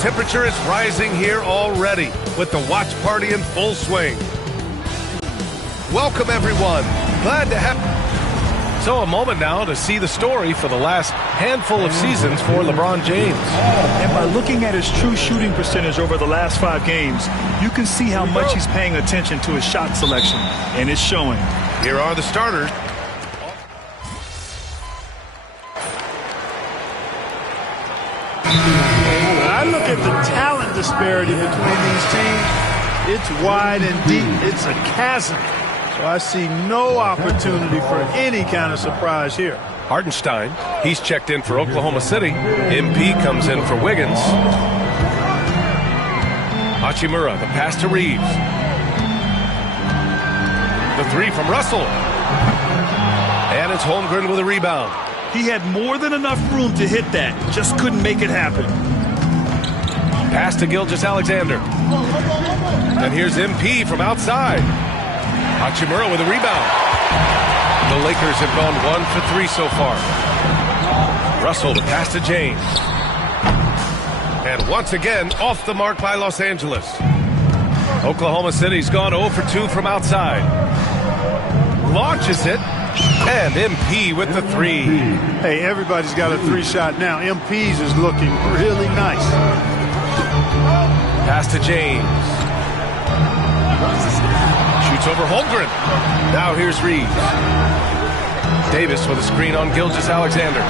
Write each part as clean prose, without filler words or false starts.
temperature is rising here already with the watch party in full swing. Welcome, everyone. Glad to have... So a moment now to see the story for the last handful of seasons for LeBron James. And by looking at his true shooting percentage over the last 5 games, you can see how much he's paying attention to his shot selection, and it's showing. Here are the starters. I look at the talent disparity between these teams. It's wide and deep. It's a chasm. So I see no opportunity for any kind of surprise here. Hartenstein, he's checked in for Oklahoma City. MP comes in for Wiggins. Hachimura, the pass to Reeves. The 3 from Russell. And it's Holmgren with a rebound. He had more than enough room to hit that, just couldn't make it happen. Pass to Gilgeous-Alexander. And here's MP from outside. Hachimura with a rebound. The Lakers have gone 1 for 3 so far. Russell, the pass to James. And once again, off the mark by Los Angeles. Oklahoma City's gone 0 for 2 from outside. Launches it. And MP with the 3. Hey, everybody's got a 3-shot now. MP's is looking really nice. Pass to James. Shoots over Holmgren. Now here's Reeves. Davis with a screen on Gilgeous-Alexander.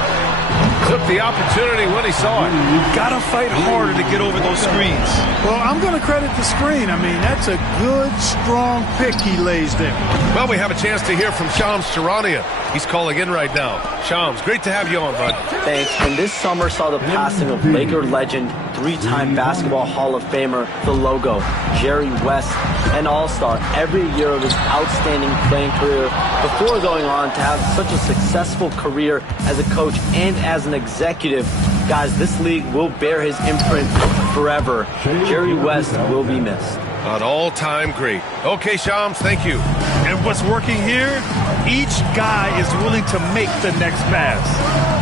Took the opportunity when he saw it. You've got to fight harder to get over those screens. Well, I'm going to credit the screen. I mean, that's a good, strong pick he lays there. Well, we have a chance to hear from Shams Charania. He's calling in right now. Shams, great to have you on, bud. Thanks. And this summer saw the passing of Laker legend, 3-time Basketball Hall of Famer, the logo, Jerry West, an all-star every year of his outstanding playing career before going on to have such a successful career as a coach and as an executive. Guys, this league will bear his imprint forever. Jerry West will be missed. An all-time great. Okay, Shams, thank you. And what's working here? Each guy is willing to make the next pass.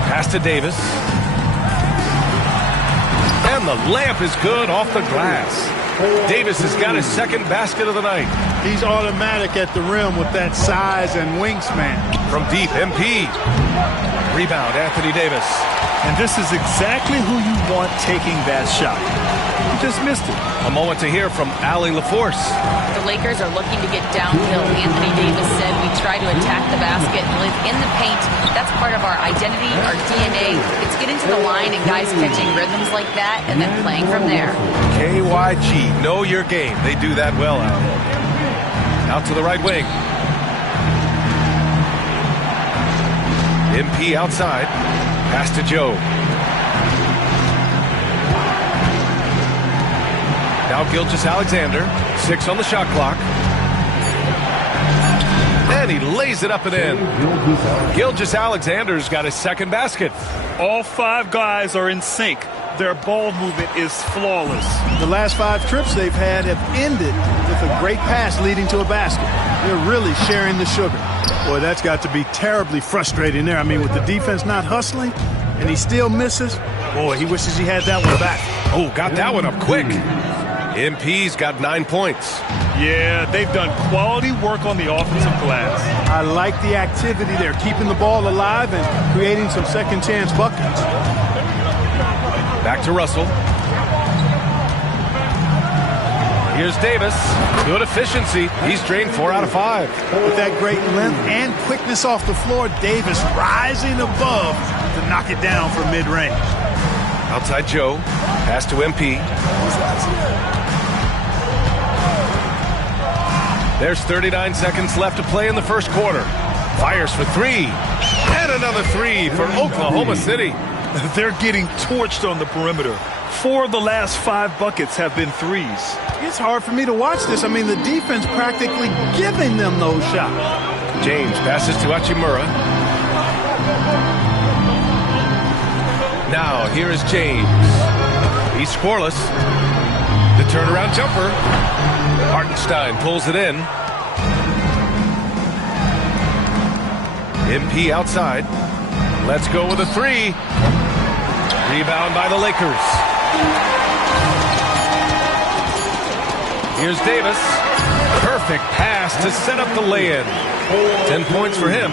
Pass to Davis. And the layup is good off the glass. Davis has got his second basket of the night. He's automatic at the rim with that size and wingspan. From deep, MP. Rebound, Anthony Davis. And this is exactly who you want taking that shot. He just missed it. A moment to hear from Allie LaForce. The Lakers are looking to get downhill. Anthony Davis said we try to attack the basket and live in the paint. That's part of our identity, our DNA. It's getting to the line and guys catching rhythms like that and then playing from there. KYG, know your game. They do that well, Al. Out to the right wing. MP outside. Pass to Joe. Now Gilgeous-Alexander. 6 on the shot clock. And he lays it up and in. Gilgeous-Alexander's got his second basket. All 5 guys are in sync. Their ball movement is flawless. The last 5 trips they've had have ended with a great pass leading to a basket. They're really sharing the sugar. Boy, that's got to be terribly frustrating there. I mean, with the defense not hustling and he still misses, boy, he wishes he had that one back. Oh, got that one up quick. MP's got 9 points. Yeah, they've done quality work on the offensive glass. I like the activity there, keeping the ball alive and creating some second chance buckets. Back to Russell. Here's Davis. Good efficiency. He's drained 4 out of 5. With that great length and quickness off the floor, Davis rising above to knock it down from mid-range. Outside Joe. Pass to MP. There's 39 seconds left to play in the first quarter. Fires for 3. And another 3 for Oklahoma City. They're getting torched on the perimeter. 4 of the last 5 buckets have been threes. It's hard for me to watch this. I mean, the defense practically giving them those shots. James passes to Hachimura. Now, here is James. He's scoreless. The turnaround jumper. Hartenstein pulls it in. MP outside. Let's go with a 3. Rebound by the Lakers. Here's Davis. Perfect pass to set up the lay-in. 10 points for him.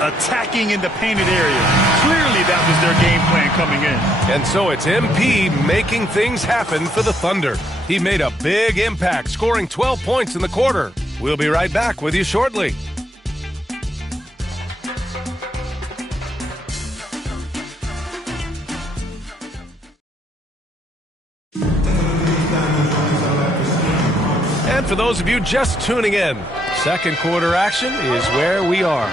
Attacking in the painted area. Clearly that was their game plan coming in. And so it's MP making things happen for the Thunder. He made a big impact, scoring 12 points in the quarter. We'll be right back with you shortly. And for those of you just tuning in, second quarter action is where we are.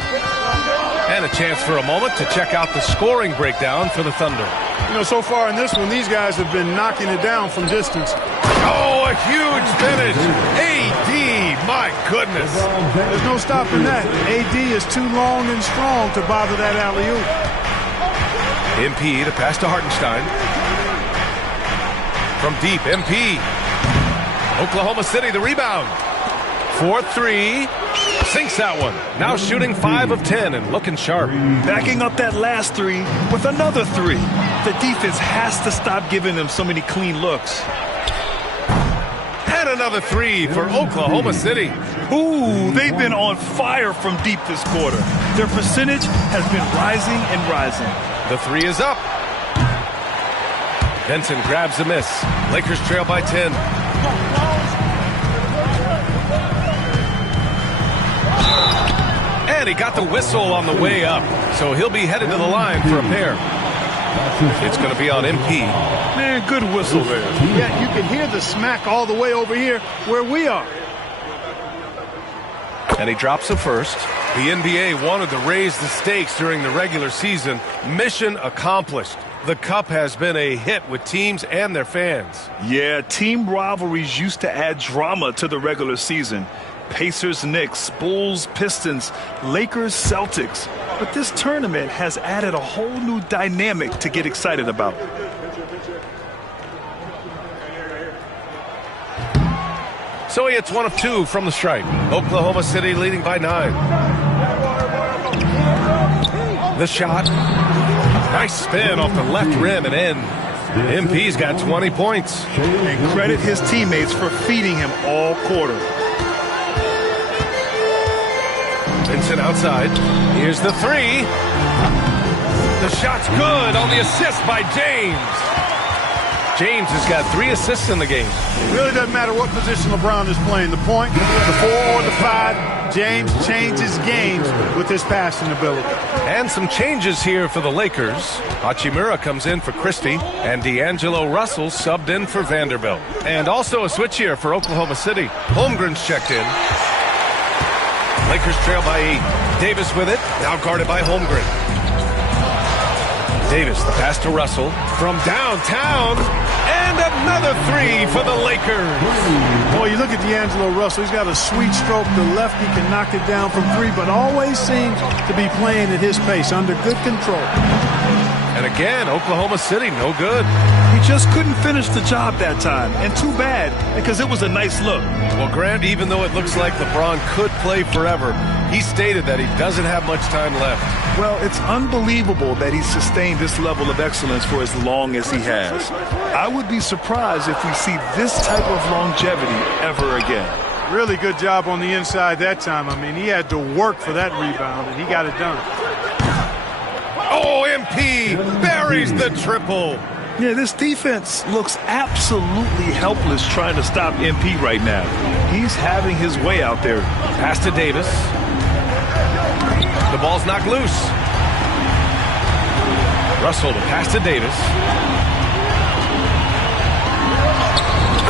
And a chance for a moment to check out the scoring breakdown for the Thunder. You know, so far in this one, these guys have been knocking it down from distance. Oh, a huge finish. AD, my goodness. There's no stopping that. AD is too long and strong to bother that alley-oop. MP, the pass to Hartenstein. From deep, MP. Oklahoma City, the rebound. 4-3. Sinks that one. Now shooting 5 of 10 and looking sharp. Backing up that last three with another three. The defense has to stop giving them so many clean looks. And another 3 for Oklahoma City. Ooh, they've been on fire from deep this quarter. Their percentage has been rising and rising. The 3 is up. Benson grabs the miss. Lakers trail by 10. And he got the whistle on the way up, so he'll be headed to the line for a pair. It's going to be on MP. Man, good whistle there. Yeah, you can hear the smack all the way over here where we are. And he drops the first. The NBA wanted to raise the stakes during the regular season. Mission accomplished. The Cup has been a hit with teams and their fans. Yeah, team rivalries used to add drama to the regular season. Pacers, Knicks, Bulls, Pistons, Lakers, Celtics. But this tournament has added a whole new dynamic to get excited about. So he hits 1 of 2 from the stripe. Oklahoma City leading by 9. The shot. Nice spin off the left rim and in. MP's got 20 points. And credit his teammates for feeding him all quarter. Vincent outside. Here's the 3. The shot's good on the assist by James. James has got 3 assists in the game. It really doesn't matter what position LeBron is playing. The point, the 4 or the 5, James changes games with his passing ability. And some changes here for the Lakers. Hachimura comes in for Christie, and D'Angelo Russell subbed in for Vanderbilt. And also a switch here for Oklahoma City. Holmgren's checked in. Lakers trail by 8. Davis with it, now guarded by Holmgren. Davis, the pass to Russell from downtown, and another 3 for the Lakers. Boy, you look at D'Angelo Russell, he's got a sweet stroke. The lefty can knock it down from 3, but always seems to be playing at his pace, under good control. And again, Oklahoma City, no good. He just couldn't finish the job that time, and too bad, because it was a nice look. Well, Grant, even though it looks like LeBron could play forever, he stated that he doesn't have much time left. Well, it's unbelievable that he's sustained this level of excellence for as long as he has. I would be surprised if we see this type of longevity ever again. Really good job on the inside that time. I mean, he had to work for that rebound, and he got it done. Oh, MP buries the triple. Yeah, this defense looks absolutely helpless trying to stop MP right now. He's having his way out there. Pass to Davis. The ball's knocked loose. Russell, the pass to Davis.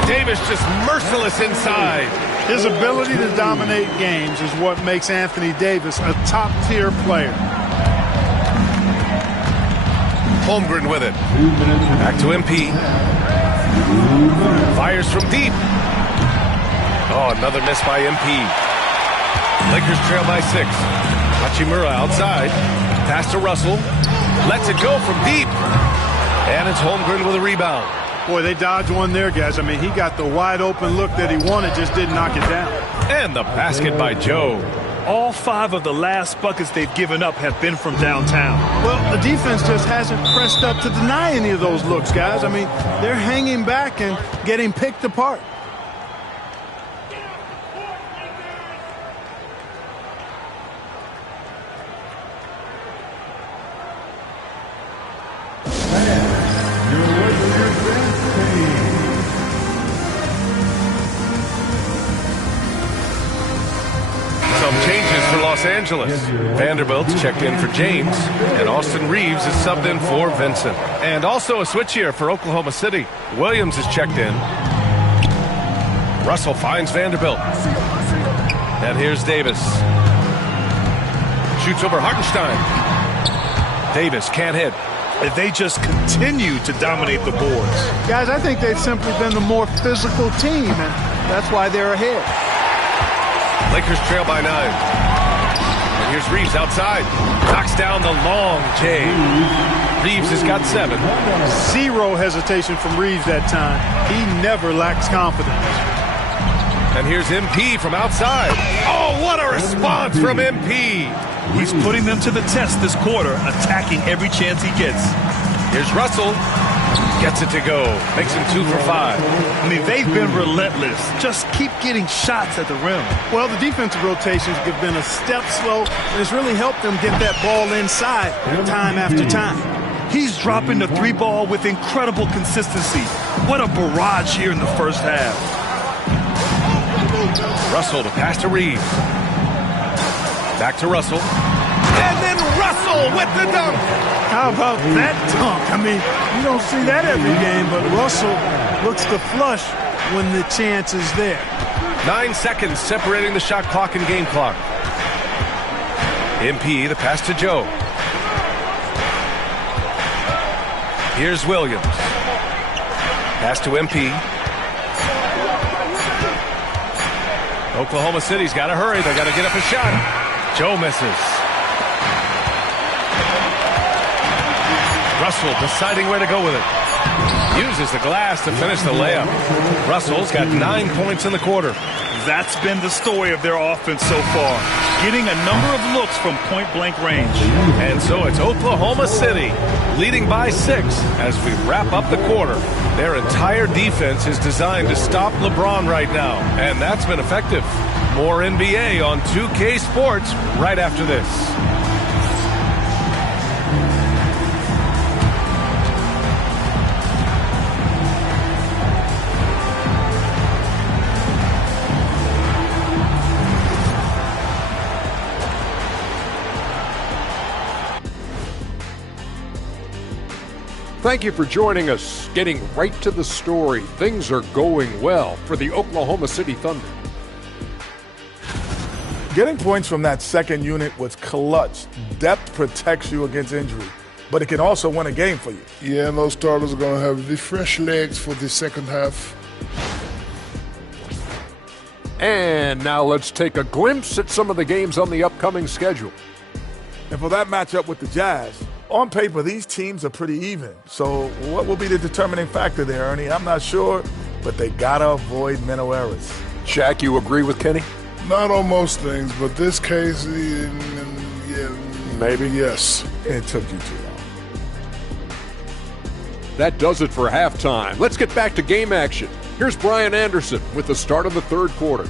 Davis just merciless inside. His ability to dominate games is what makes Anthony Davis a top-tier player. Holmgren with it. Back to MP. Fires from deep. Oh, another miss by MP. Lakers trail by 6. Hachimura outside. Pass to Russell. Lets it go from deep. And it's Holmgren with a rebound. Boy, they dodged one there, guys. I mean, he got the wide-open look that he wanted, just didn't knock it down. And the basket by Joe. All 5 of the last buckets they've given up have been from downtown. Well, the defense just hasn't pressed up to deny any of those looks, guys. I mean, they're hanging back and getting picked apart. Some changes for Los Angeles. Vanderbilt's checked in for James, and Austin Reeves is subbed in for Vincent. And also a switch here for Oklahoma City. Williams is checked in. Russell finds Vanderbilt. And here's Davis. Shoots over Hartenstein. Davis can't hit. They just continue to dominate the boards. Guys, I think they've simply been the more physical team, and that's why they're ahead. Lakers trail by 9. And here's Reeves outside. Knocks down the long J. Reeves has got 7. Zero hesitation from Reeves that time. He never lacks confidence. And here's MP from outside. Oh, what a response from MP. He's putting them to the test this quarter, attacking every chance he gets. Here's Russell. Gets it to go. Makes him 2 for 5. I mean, they've been relentless. Just keep getting shots at the rim. Well, the defensive rotations have been a step slow, and it's really helped them get that ball inside time after time. He's dropping the 3 ball with incredible consistency. What a barrage here in the first half. Russell to pass to Reeves. Back to Russell. And then Russell with the dunk. How about that dunk? I mean, you don't see that every game, but Russell looks to flush when the chance is there. 9 seconds separating the shot clock and game clock. MP, the pass to Joe. Here's Williams. Pass to MP. Oklahoma City's got to hurry. They got to get up a shot. Joe misses. Russell deciding where to go with it. Uses the glass to finish the layup. Russell's got 9 points in the quarter. That's been the story of their offense so far. Getting a number of looks from point-blank range. And so it's Oklahoma City leading by 6 as we wrap up the quarter. Their entire defense is designed to stop LeBron right now, and that's been effective. More NBA on 2K Sports right after this. Thank you for joining us. Getting right to the story, things are going well for the Oklahoma City Thunder. Getting points from that second unit was clutch. Depth protects you against injury, but it can also win a game for you. Yeah, and those starters are going to have the fresh legs for the second half. And now let's take a glimpse at some of the games on the upcoming schedule. And for that matchup with the Jazz, on paper, these teams are pretty even. So what will be the determining factor there, Ernie? I'm not sure, but they got to avoid mental errors. Shaq, you agree with Kenny? Not on most things, but this case, yeah, Maybe. Yes. It took you too long. That does it for halftime. Let's get back to game action. Here's Brian Anderson with the start of the third quarter.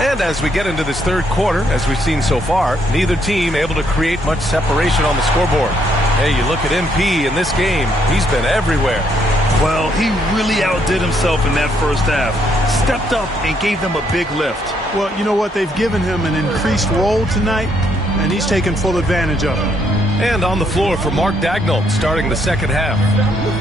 And as we get into this third quarter, as we've seen so far, neither team able to create much separation on the scoreboard. Hey, you look at MP in this game, he's been everywhere. Well, he really outdid himself in that first half. Stepped up and gave them a big lift. Well, you know what? They've given him an increased role tonight, and he's taken full advantage of it. And on the floor for Mark Daigneault starting the second half.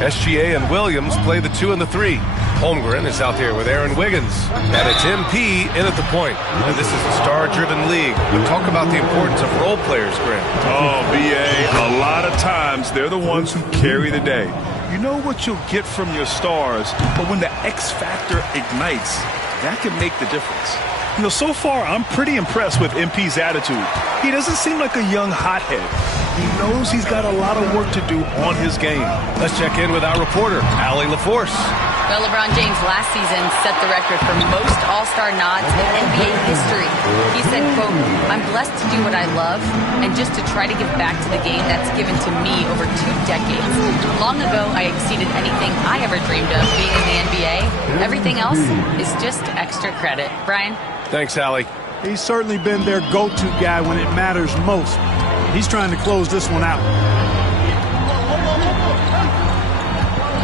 SGA and Williams play the 2 and the 3. Holmgren is out there with Aaron Wiggins. And it's MP in at the point. And this is a star-driven league. But talk about the importance of role players, Grant. Oh, B.A., a lot of times they're the ones who carry the day. You know what you'll get from your stars, but when the X factor ignites, that can make the difference. You know, so far, I'm pretty impressed with MP's attitude. He doesn't seem like a young hothead. He knows he's got a lot of work to do on his game. Let's check in with our reporter, Allie LaForce. Well, LeBron James last season set the record for most All-Star nods in NBA history. He said, quote, "I'm blessed to do what I love and just to try to give back to the game that's given to me over 2 decades. Long ago, I exceeded anything I ever dreamed of being in the NBA. Everything else is just extra credit." Brian? Thanks, Allie. He's certainly been their go-to guy when it matters most. He's trying to close this one out.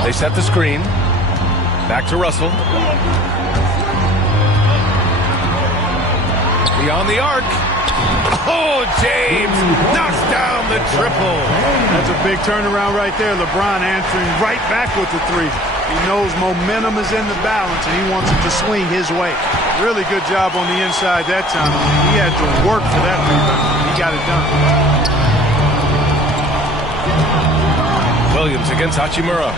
They set the screen. Back to Russell. Beyond the arc. Oh, James knocks down the triple. That's a big turnaround right there. LeBron answering right back with the three. He knows momentum is in the balance, and he wants it to swing his way. Really good job on the inside that time. He had to work for that rebound. He got it done. Williams against Hachimura.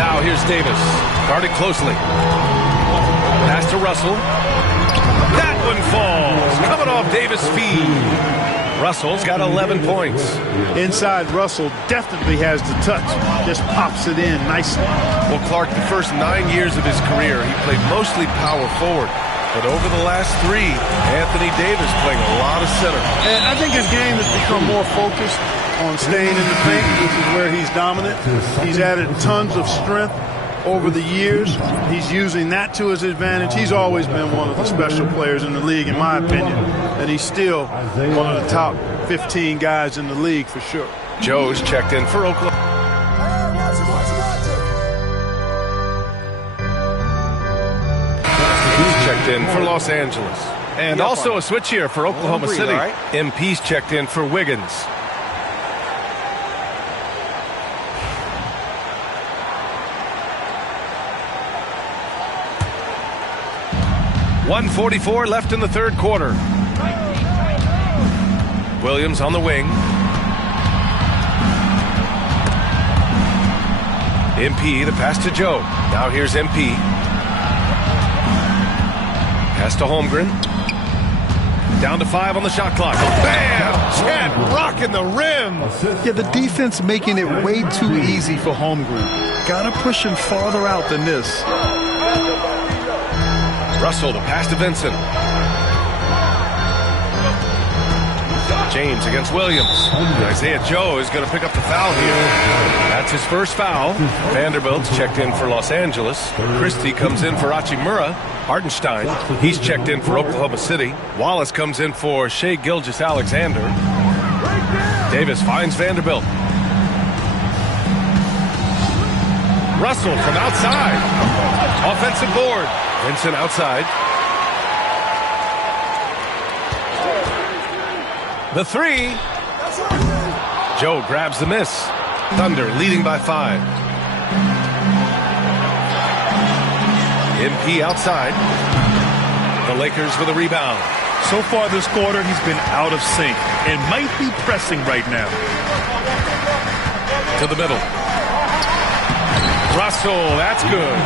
Now here's Davis. Guarded closely. Pass to Russell. That one falls. Coming off Davis' feed. Russell's got 11 points. Inside, Russell definitely has the touch. Just pops it in nicely. Well, Clark, the first 9 years of his career, he played mostly power forward. But over the last 3, Anthony Davis playing a lot of center. And I think his game has become more focused on staying in the paint, which is where he's dominant. He's added tons of strength over the years. He's using that to his advantage. He's always been one of the special players in the league, in my opinion. And he's still one of the top 15 guys in the league for sure. Joe's checked in for Oklahoma. He's checked in for Los Angeles. And also a switch here for Oklahoma City. MP's checked in for Wiggins. .144 left in the third quarter. Williams on the wing. MP, the pass to Joe. Now here's MP. Pass to Holmgren. Down to 5 on the shot clock. Bam! Chad rocking the rim. Yeah, the defense making it way too easy for Holmgren. Gotta push him farther out than this. Russell, the pass to Vincent. James against Williams. Isaiah Joe is going to pick up the foul here. That's his first foul. Vanderbilt's checked in for Los Angeles. Christie comes in for Hachimura. Hartenstein, he's checked in for Oklahoma City. Wallace comes in for Shai Gilgeous-Alexander. Davis finds Vanderbilt. Russell from outside. Offensive board. Vincent outside. The three. Joe grabs the miss. Thunder leading by 5. MP outside. The Lakers with a rebound. So far this quarter, he's been out of sync and might be pressing right now. To the middle. Russell, that's good.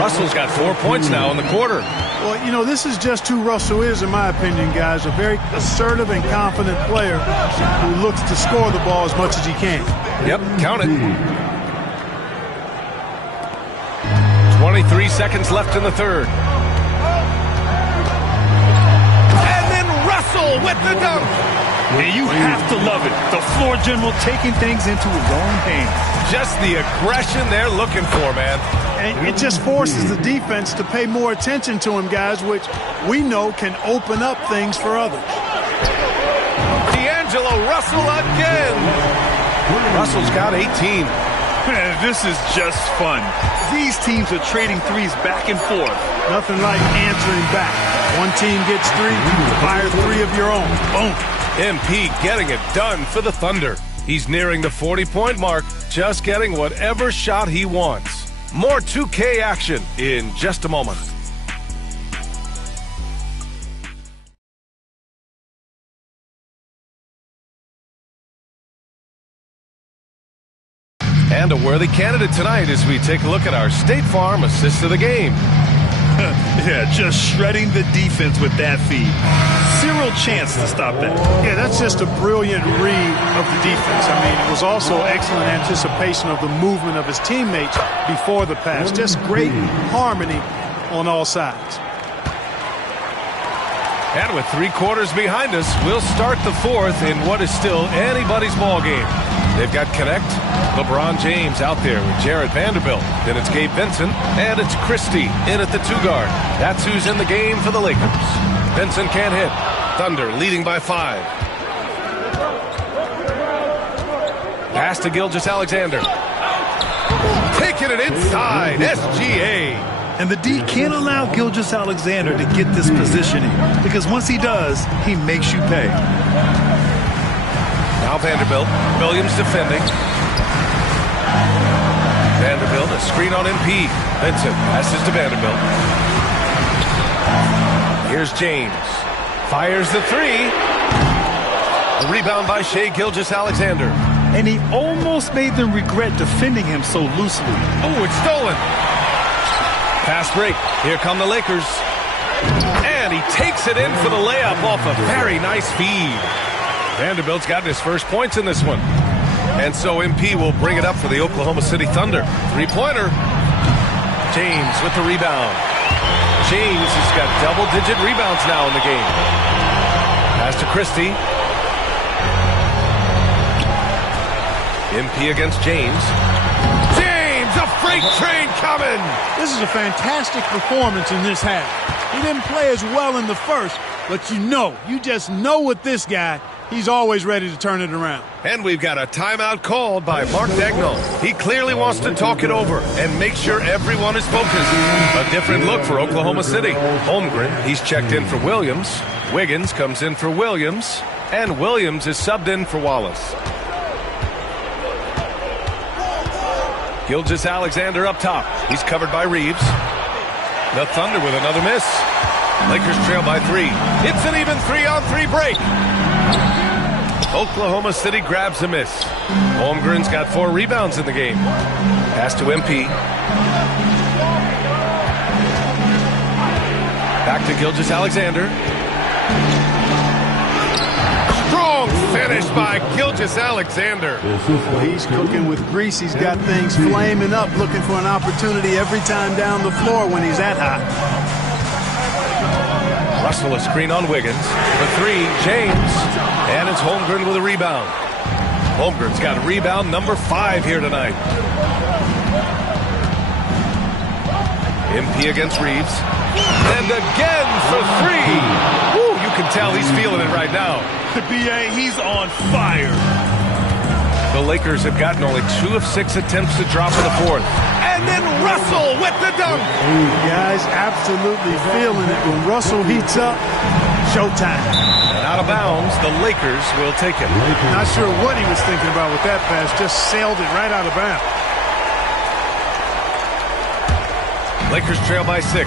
Russell's got 4 points now in the quarter. Well, you know, this is just who Russell is, in my opinion, guys. A very assertive and confident player who looks to score the ball as much as he can. Yep, count it. 23 seconds left in the third. And then Russell with the dunk. And you have to love it. The floor general taking things into his own hands. Just the aggression they're looking for, man. And it just forces the defense to pay more attention to him, guys, which we know can open up things for others. D'Angelo Russell again. Russell's got 18. This is just fun. These teams are trading threes back and forth. Nothing like answering back. One team gets 3, fire 3 of your own. Boom. MP getting it done for the Thunder. He's nearing the 40-point mark, just getting whatever shot he wants. More 2K action in just a moment. And a worthy candidate tonight as we take a look at our State Farm assist of the game. Yeah, just shredding the defense with that feed. Zero chance to stop that. Yeah, that's just a brilliant read of the defense. I mean, it was also excellent anticipation of the movement of his teammates before the pass. Just great harmony on all sides. And with 3 quarters behind us, we'll start the fourth in what is still anybody's ball game. They've got Connect, LeBron James out there with Jared Vanderbilt. Then it's Gabe Vincent, and it's Christie in at the 2-guard. That's who's in the game for the Lakers. Vincent can't hit. Thunder leading by 5. Pass to Gilgeous-Alexander. Taking it inside. SGA. And the D can't allow Gilgeous-Alexander to get this positioning, because once he does, he makes you pay. Now Vanderbilt. Williams defending. Vanderbilt, a screen on MP. Vincent passes to Vanderbilt. Here's James. Fires the 3. A rebound by Shai Gilgeous-Alexander. And he almost made them regret defending him so loosely. Oh, it's stolen. Fast break. Here come the Lakers. And he takes it in for the layup off a very nice feed. Vanderbilt's gotten his first points in this one. And so MP will bring it up for the Oklahoma City Thunder. 3-pointer. James with the rebound. James has got double-digit rebounds now in the game. Pass to Christie. MP against James. James, a freight train coming! This is a fantastic performance in this half. He didn't play as well in the first, but you just know with this guy, he's always ready to turn it around. And we've got a timeout called by Mark Daigneault. He clearly wants to talk it over and make sure everyone is focused. A different look for Oklahoma City. Holmgren, he's checked in for Williams. Wiggins comes in for Williams. And Williams is subbed in for Wallace. Gilgeous-Alexander up top. He's covered by Reeves. The Thunder with another miss. Lakers trail by 3. It's an even 3-on-3 break. Oklahoma City grabs a miss. Holmgren's got 4 rebounds in the game. Pass to MP. Back to Gilgeous-Alexander. Strong finish by Gilgeous-Alexander. Well, he's cooking with grease. He's got things flaming up, looking for an opportunity every time down the floor when he's that hot. Russell a screen on Wiggins. The 3, James. And it's Holmgren with a rebound. Holmgren's got rebound number 5 here tonight. MP against Reeves. And again for 3. Woo, you can tell he's feeling it right now. B.A., he's on fire. The Lakers have gotten only 2 of 6 attempts to drop in the 4th. And then Russell with the dunk. Guys absolutely feeling it. When Russell heats up, showtime. And out of bounds, the Lakers will take it. Not sure what he was thinking about with that pass. Just sailed it right out of bounds. Lakers trail by 6.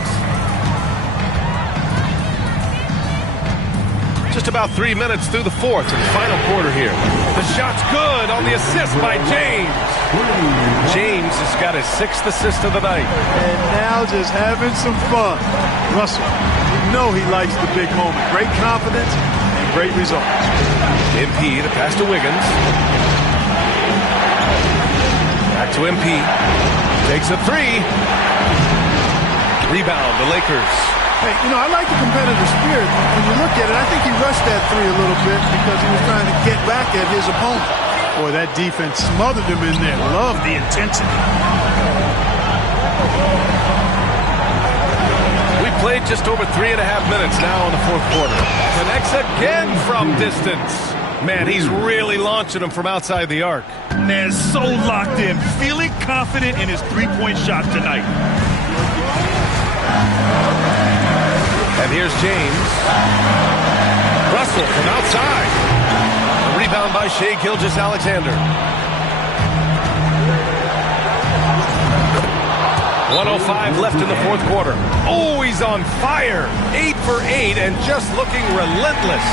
Just about 3 minutes through the 4th and final quarter here. The shot's good on the assist by James. James has got his 6th assist of the night. And now just having some fun. Russell, you know he likes the big moment. Great confidence and great results. MP, the pass to Wiggins. Back to MP. Takes a 3. Rebound, the Lakers. Hey, I like the competitive spirit. When you look at it, I think he rushed that 3 a little bit because he was trying to get back at his opponent. Boy, that defense smothered him in there. Love the intensity. We played just over 3.5 minutes now in the 4th quarter. Connects again from distance. Man, he's really launching them from outside the arc. Man, so locked in, feeling confident in his 3-point shot tonight. And here's James. Russell from outside. A rebound by Shai Gilgeous-Alexander. 1:05 left in the 4th quarter. Oh, he's on fire. 8 for 8 and just looking relentless.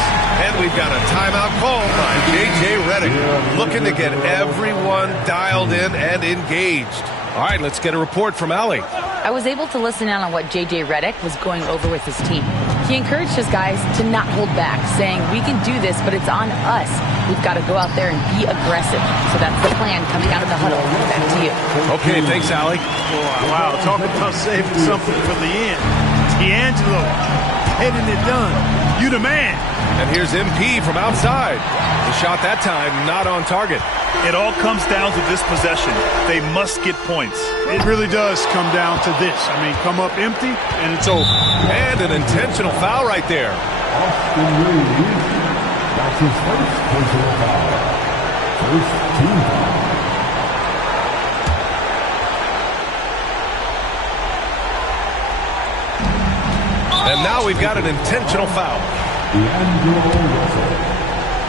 And we've got a timeout call by J.J. Redick. Looking to get everyone dialed in and engaged. All right, let's get a report from Allie. I was able to listen in on what J.J. Redick was going over with his team. He encouraged his guys to not hold back, saying, we can do this, but it's on us. We've got to go out there and be aggressive. So that's the plan coming out of the huddle. Back to you. Okay, thanks, Allie. Wow, talk about saving something for the end. D'Angelo, getting it done. You You the man. And here's MP from outside. The shot that time not on target. It all comes down to this possession. They must get points. It really does come down to this. I mean, come up empty, and it's over. And an intentional foul right there. That's his first personal foul. First team foul. And now we've got an intentional foul.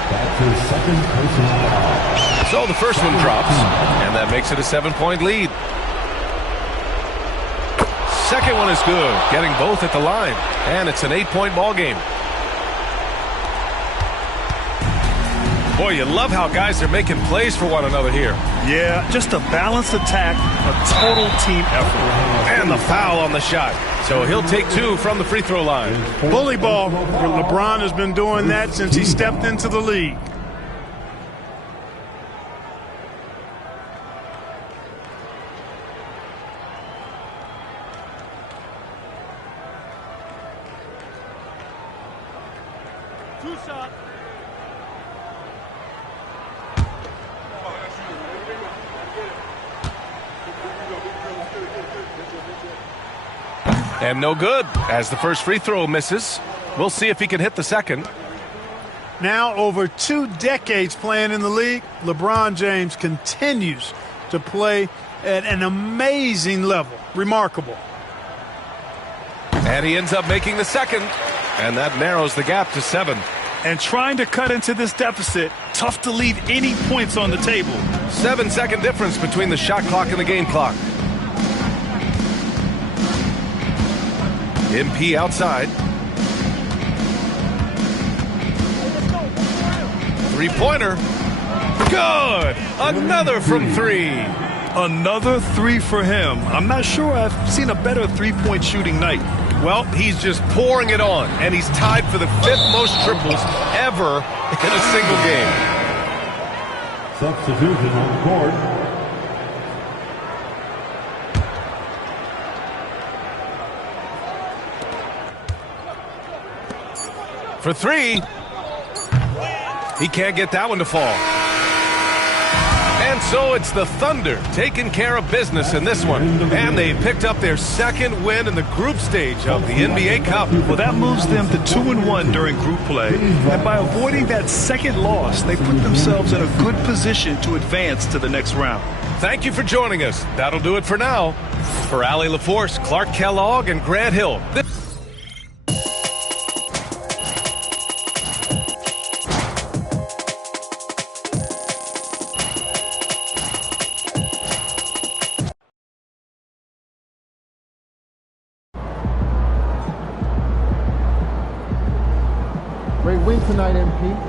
That's his second personal foul. So the first one drops, and that makes it a 7-point lead. Second one is good, getting both at the line, and it's an 8-point ball game. Boy, you love how guys are making plays for one another here. Yeah, just a balanced attack, a total team effort. And the foul on the shot. So he'll take 2 from the free throw line. Bully ball. LeBron has been doing that since he stepped into the league. And no good, as the first free throw misses. We'll see if he can hit the second. Now, over 2 decades playing in the league, LeBron James continues to play at an amazing level. Remarkable. And he ends up making the second, and that narrows the gap to 7. And trying to cut into this deficit, tough to leave any points on the table. 7-second difference between the shot clock and the game clock. MP outside. Three-pointer. Good! Another from 3. Another 3 for him. I'm not sure I've seen a better three-point shooting night. Well, he's just pouring it on, and he's tied for the 5th most triples ever in a single game. Substitution on the court. For 3. He can't get that one to fall. And so it's the Thunder taking care of business in this one. And they picked up their second win in the group stage of the NBA Cup. Well, that moves them to 2-1 during group play. And by avoiding that second loss, they put themselves in a good position to advance to the next round. Thank you for joining us. That'll do it for now. For Allie LaForce, Clark Kellogg, and Grant Hill. Great win tonight, MP.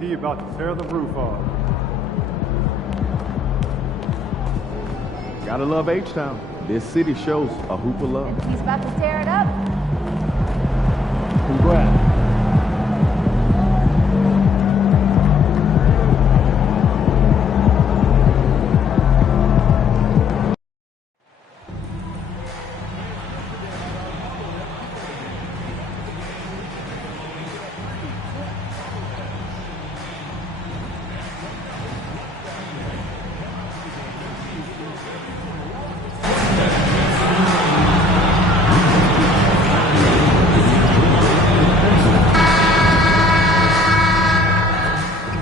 He about to tear the roof off. Gotta love H-Town. This city shows a hoop of love. He's about to tear it up. Congrats.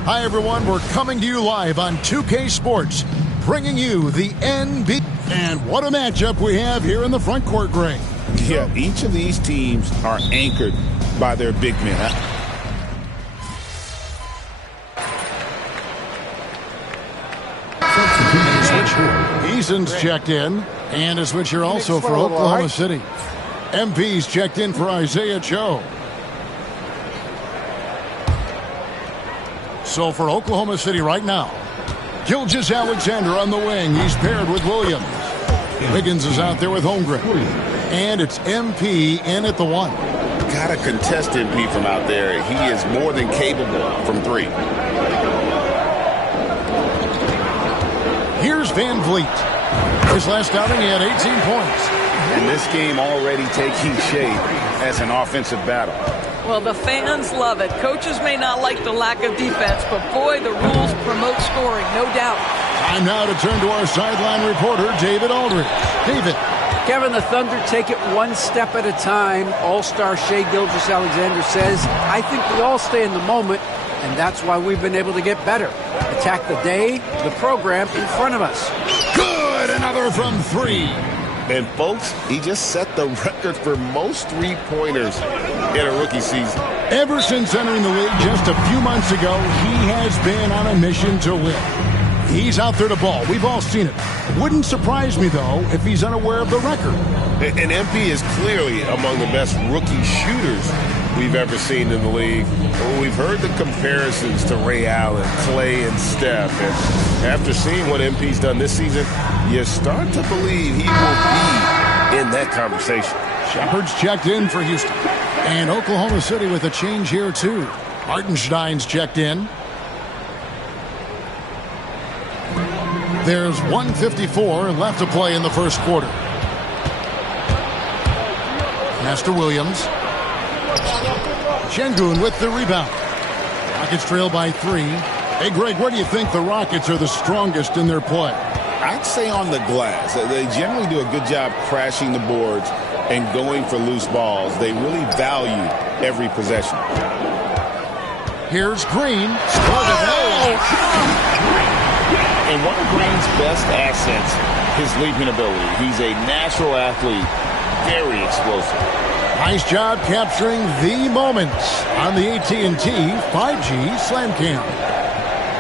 Hi, everyone. We're coming to you live on 2K Sports, bringing you the NBA. And what a matchup we have here in the front court, Greg. Yeah, each of these teams are anchored by their big men. Eason's checked in, and a switcher also for Oklahoma City. MP's checked in for Isaiah Joe. So for Oklahoma City right now, Gilgeous-Alexander on the wing. He's paired with Williams. Wiggins is out there with Holmgren. And it's MP in at the 1. Got to contest MP from out there. He is more than capable from 3. Here's Van Vliet. His last outing, he had 18 points. And this game already taking shape as an offensive battle. Well, the fans love it. Coaches may not like the lack of defense, but boy, the rules promote scoring, no doubt. Time now to turn to our sideline reporter, David Aldridge. David. Kevin, the Thunder take it one step at a time. All-star Shai Gilgeous-Alexander says, I think we all stay in the moment, and that's why we've been able to get better. Attack the day, the program in front of us. Good! Another from 3. And, folks, he just set the record for most three-pointers in a rookie season. Ever since entering the league just a few months ago, he has been on a mission to win. He's out there to ball. We've all seen it. Wouldn't surprise me, though, if he's unaware of the record. And MP is clearly among the best rookie shooters we've ever seen in the league. We've heard the comparisons to Ray Allen, Clay, and Steph. And after seeing what MP's done this season, you start to believe he will be in that conversation. Shepard's checked in for Houston. And Oklahoma City with a change here, too. Hartenstein's checked in. There's 1:54 left to play in the first quarter. Master Williams. Şengün with the rebound. Rockets trail by 3. Hey, Greg, where do you think the Rockets are the strongest in their play? I'd say on the glass. They generally do a good job crashing the boards and going for loose balls. They really value every possession. Here's Green. And one of Green's best assets, his leaping ability. He's a natural athlete, very explosive. Nice job capturing the moments on the AT&T 5G Slam Cam.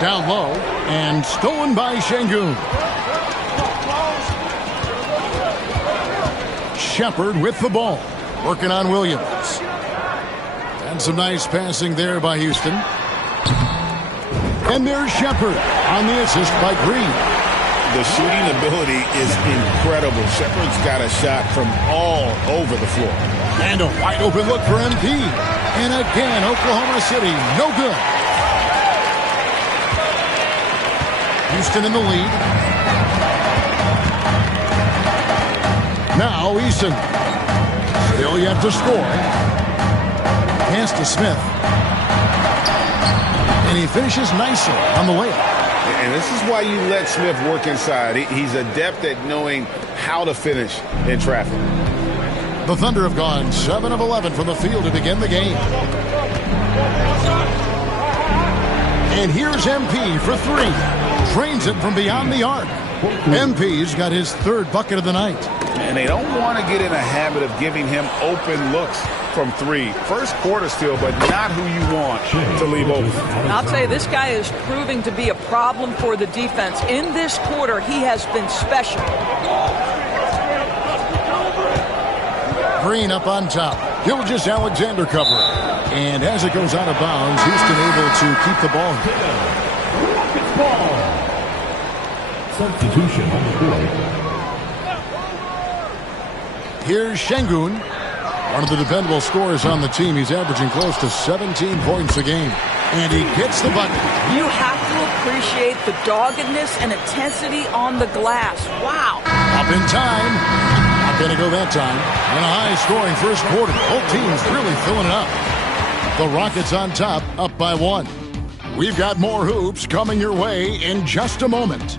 Down low and stolen by Şengün. Shepard with the ball, working on Williams. And some nice passing there by Houston. And there's Shepard on the assist by Green. The shooting ability is incredible. Shepard's got a shot from all over the floor. And a wide open look for MP. And again, Oklahoma City, no good. Houston in the lead. Now Eason. Still yet to score. Pass to Smith. And he finishes nicely on the layup. And this is why you let Smith work inside. He's adept at knowing how to finish in traffic. The Thunder have gone 7 of 11 from the field to begin the game. And here's MP for 3. Trains it from beyond the arc. MP's got his 3rd bucket of the night. And they don't want to get in a habit of giving him open looks from 3. First quarter still, but not who you want to leave open. And I'll tell you, this guy is proving to be a problem for the defense. In this quarter, he has been special. Green up on top. Gilgeous Alexander covering. And as it goes out of bounds, Houston able to keep the ball. Rockets ball. Substitution on the court. Here's Şengün, one of the dependable scorers on the team. He's averaging close to 17 points a game. And he gets the bucket. You have to appreciate the doggedness and intensity on the glass. Wow. Up in time. Not going to go that time. And a high-scoring first quarter. Both teams really filling it up. The Rockets on top, up by 1. We've got more hoops coming your way in just a moment.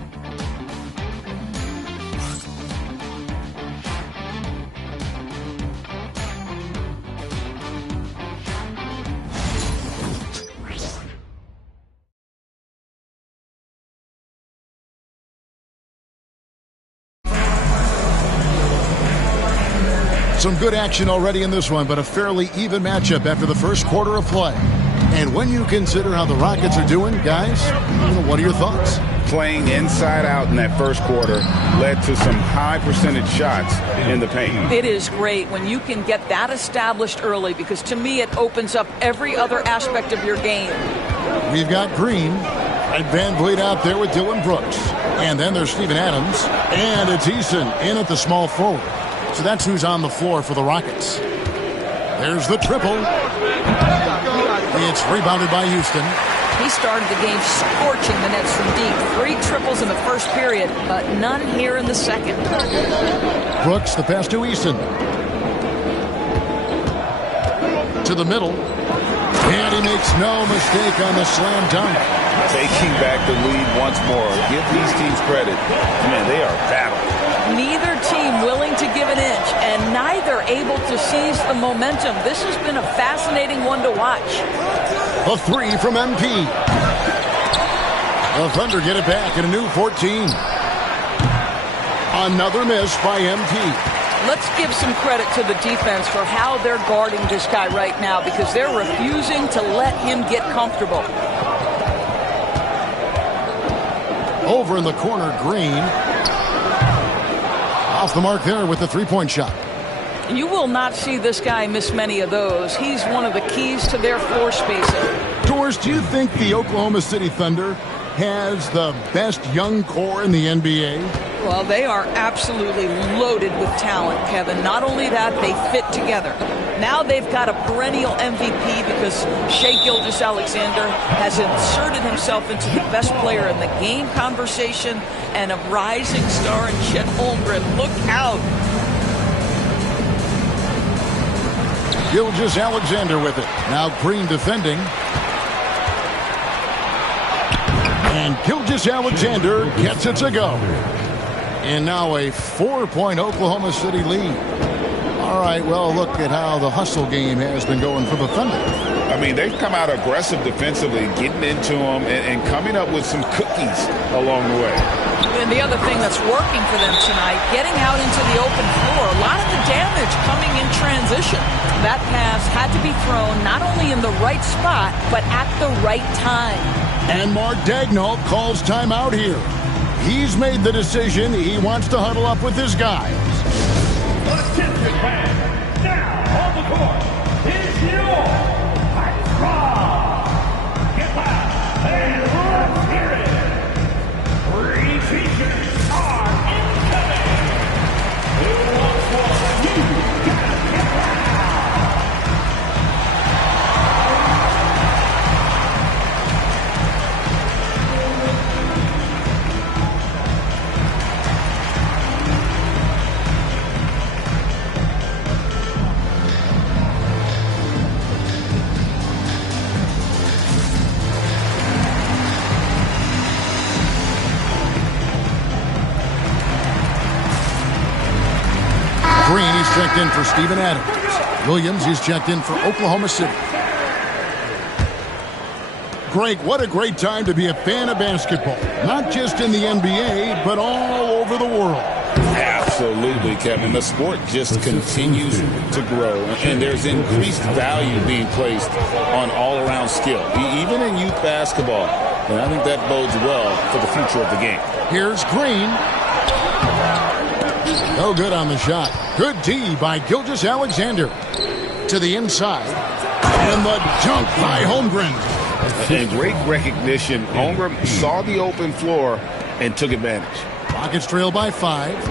Some good action already in this one, but a fairly even matchup after the first quarter of play. And when you consider how the Rockets are doing, guys, what are your thoughts? Playing inside out in that first quarter led to some high percentage shots in the paint. It is great when you can get that established early, because to me it opens up every other aspect of your game. We've got Green and Van Vliet out there with Dylan Brooks. And then there's Steven Adams. And it's Eason in at the small forward. So that's who's on the floor for the Rockets. There's the triple. It's rebounded by Houston. He started the game scorching the nets from deep. 3 triples in the first period, but none here in the second. Brooks, the pass to Eason. To the middle. And he makes no mistake on the slam dunk. Taking back the lead once more. Give these teams credit. Man, they are battling. Neither team willing to give an inch, and neither able to seize the momentum. This has been a fascinating one to watch. A 3 from MP. The Thunder get it back in a new 14. Another miss by MP. Let's give some credit to the defense for how they're guarding this guy right now, because they're refusing to let him get comfortable. Over in the corner, Green. Off the mark there with the three-point shot. You will not see this guy miss many of those. He's one of the keys to their floor spacing. Doris, do you think the Oklahoma City Thunder has the best young core in the NBA? Well, they are absolutely loaded with talent, Kevin. Not only that, they fit together. Now they've got a perennial MVP because Shai Gilgeous-Alexander has inserted himself into the best player in the game conversation, and a rising star in Chet Holmgren. Look out. Gilgeous-Alexander with it. Now Green defending. And Gilgeous-Alexander gets it to go. And now a 4-point Oklahoma City lead. All right, well, look at how the hustle game has been going for the Thunder. I mean, they've come out aggressive defensively, getting into them and coming up with some cookies along the way. And the other thing that's working for them tonight, getting out into the open floor. A lot of the damage coming in transition. That pass had to be thrown not only in the right spot, but at the right time. And Mark Daigneault calls timeout here. He's made the decision. He wants to huddle up with his guys. Attention fans, now on the court is your Get loud and let's hear it. 3 features are incoming. Who wants one? You gotta get loud. Green, he's checked in for Steven Adams. Williams, he's checked in for Oklahoma City. Greg, what a great time to be a fan of basketball. Not just in the NBA, but all over the world. Absolutely, Kevin. The sport just continues to grow, and there's increased value being placed on all-around skill, even in youth basketball. And I think that bodes well for the future of the game. Here's Green. No good on the shot. Good D by Gilgeous-Alexander. To the inside. And the dunk by Holmgren. And great recognition. Holmgren saw the open floor and took advantage. Rockets trail by 5.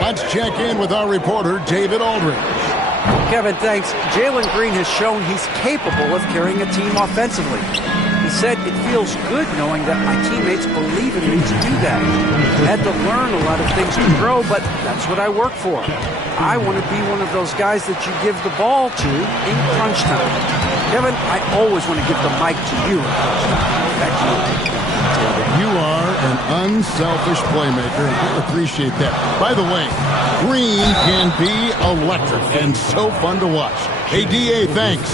Let's check in with our reporter, David Aldridge. Kevin, thanks. Jalen Green has shown he's capable of carrying a team offensively. He said it feels good knowing that my teammates believe in me to do that. I had to learn a lot of things to grow, but that's what I work for. I want to be one of those guys that you give the ball to in crunch time. Kevin, I always want to give the mic to you in crunch time. Back to you. You are an unselfish playmaker. I appreciate that. By the way, Green can be electric and so fun to watch. Hey, D.A., thanks.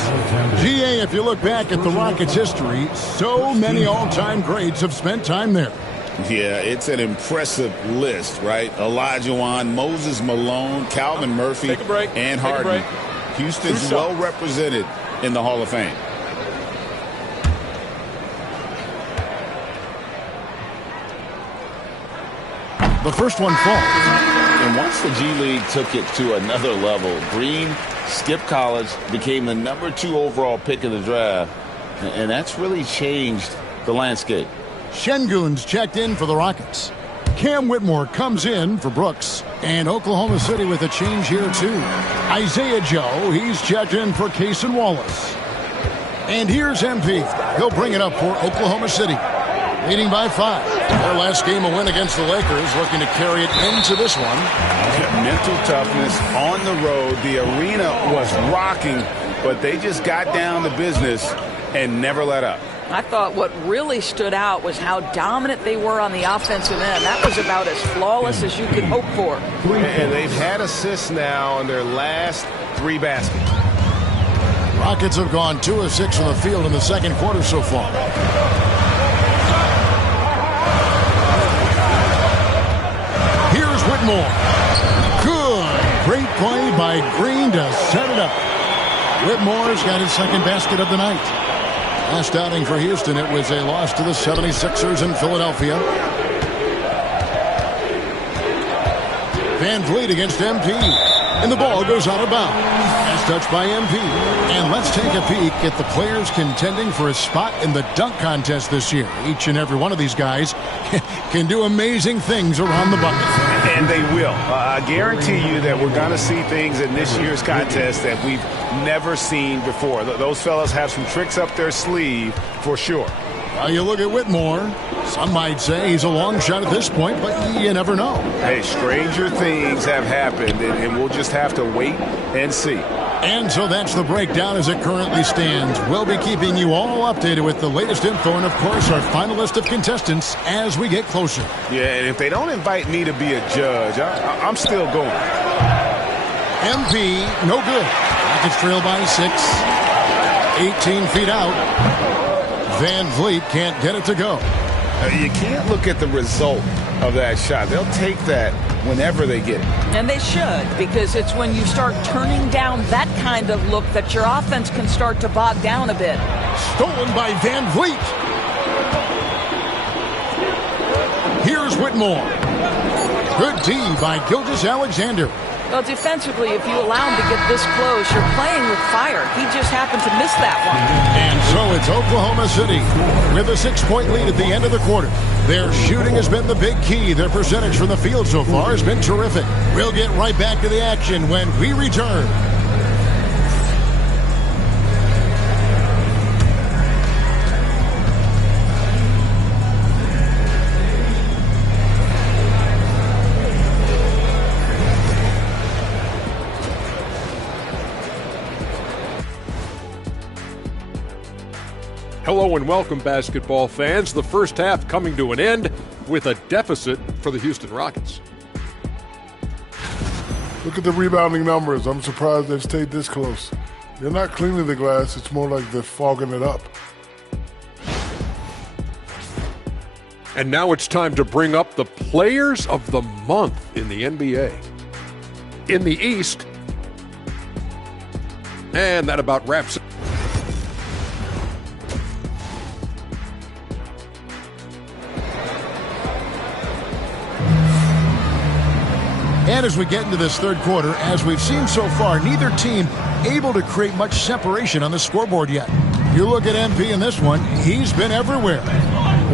G.A., if you look back at the Rockets' history, so many all-time greats have spent time there. Yeah, it's an impressive list, right? Olajuwon, Moses Malone, Calvin Murphy, and Harden. Houston's well represented in the Hall of Fame. The first one falls. And once the G League took it to another level, Green skipped college, became the #2 overall pick in the draft, and that's really changed the landscape. Şengün's checked in for the Rockets. Cam Whitmore comes in for Brooks. And Oklahoma City with a change here, too. Isaiah Joe, he's checked in for Cason Wallace. And here's MP. He'll bring it up for Oklahoma City. Leading by 5. Their last game, a win against the Lakers, looking to carry it into this one. Mental toughness on the road. The arena was rocking, but they just got down to business and never let up. I thought what really stood out was how dominant they were on the offensive end. That was about as flawless as you could hope for. And they've had assists now on their last 3 baskets. Rockets have gone 2 of 6 from the field in the second quarter so far. Here's Whitmore. Good. Great play by Green to set it up. Whitmore's got his second basket of the night. Last outing for Houston, it was a loss to the 76ers in Philadelphia. Van Vliet against MP. And the ball goes out of bounds. As touched by MP. And let's take a peek at the players contending for a spot in the dunk contest this year. Each and every one of these guys can do amazing things around the bucket. And they will. I guarantee you that we're going to see things in this year's contest that we've never seen before. Those fellas have some tricks up their sleeve for sure. Now you look at Whitmore. Some might say he's a long shot at this point, but you never know. Hey, stranger things have happened, and we'll just have to wait and see. And so that's the breakdown as it currently stands. We'll be keeping you all updated with the latest info and, of course, our final list of contestants as we get closer. Yeah, and if they don't invite me to be a judge, I'm still going. MP, no good. Rockets trail by 6. 18 feet out. Van Vliet can't get it to go. You can't look at the result of that shot. They'll take that whenever they get it. And they should, because it's when you start turning down that kind of look that your offense can start to bog down a bit. Stolen by Van Vliet. Here's Whitmore. Good D by Gilgeous-Alexander. Well, defensively, if you allow him to get this close, you're playing with fire. He just happened to miss that one. And so it's Oklahoma City with a 6-point lead at the end of the quarter. Their shooting has been the big key. Their percentage from the field so far has been terrific. We'll get right back to the action when we return. Hello and welcome, basketball fans. The first half coming to an end with a deficit for the Houston Rockets. Look at the rebounding numbers. I'm surprised they've stayed this close. They're not cleaning the glass. It's more like they're fogging it up. And now it's time to bring up the players of the month in the NBA. In the East, and that about wraps it. And as we get into this third quarter, as we've seen so far, neither team able to create much separation on the scoreboard yet. You look at MP in this one, he's been everywhere.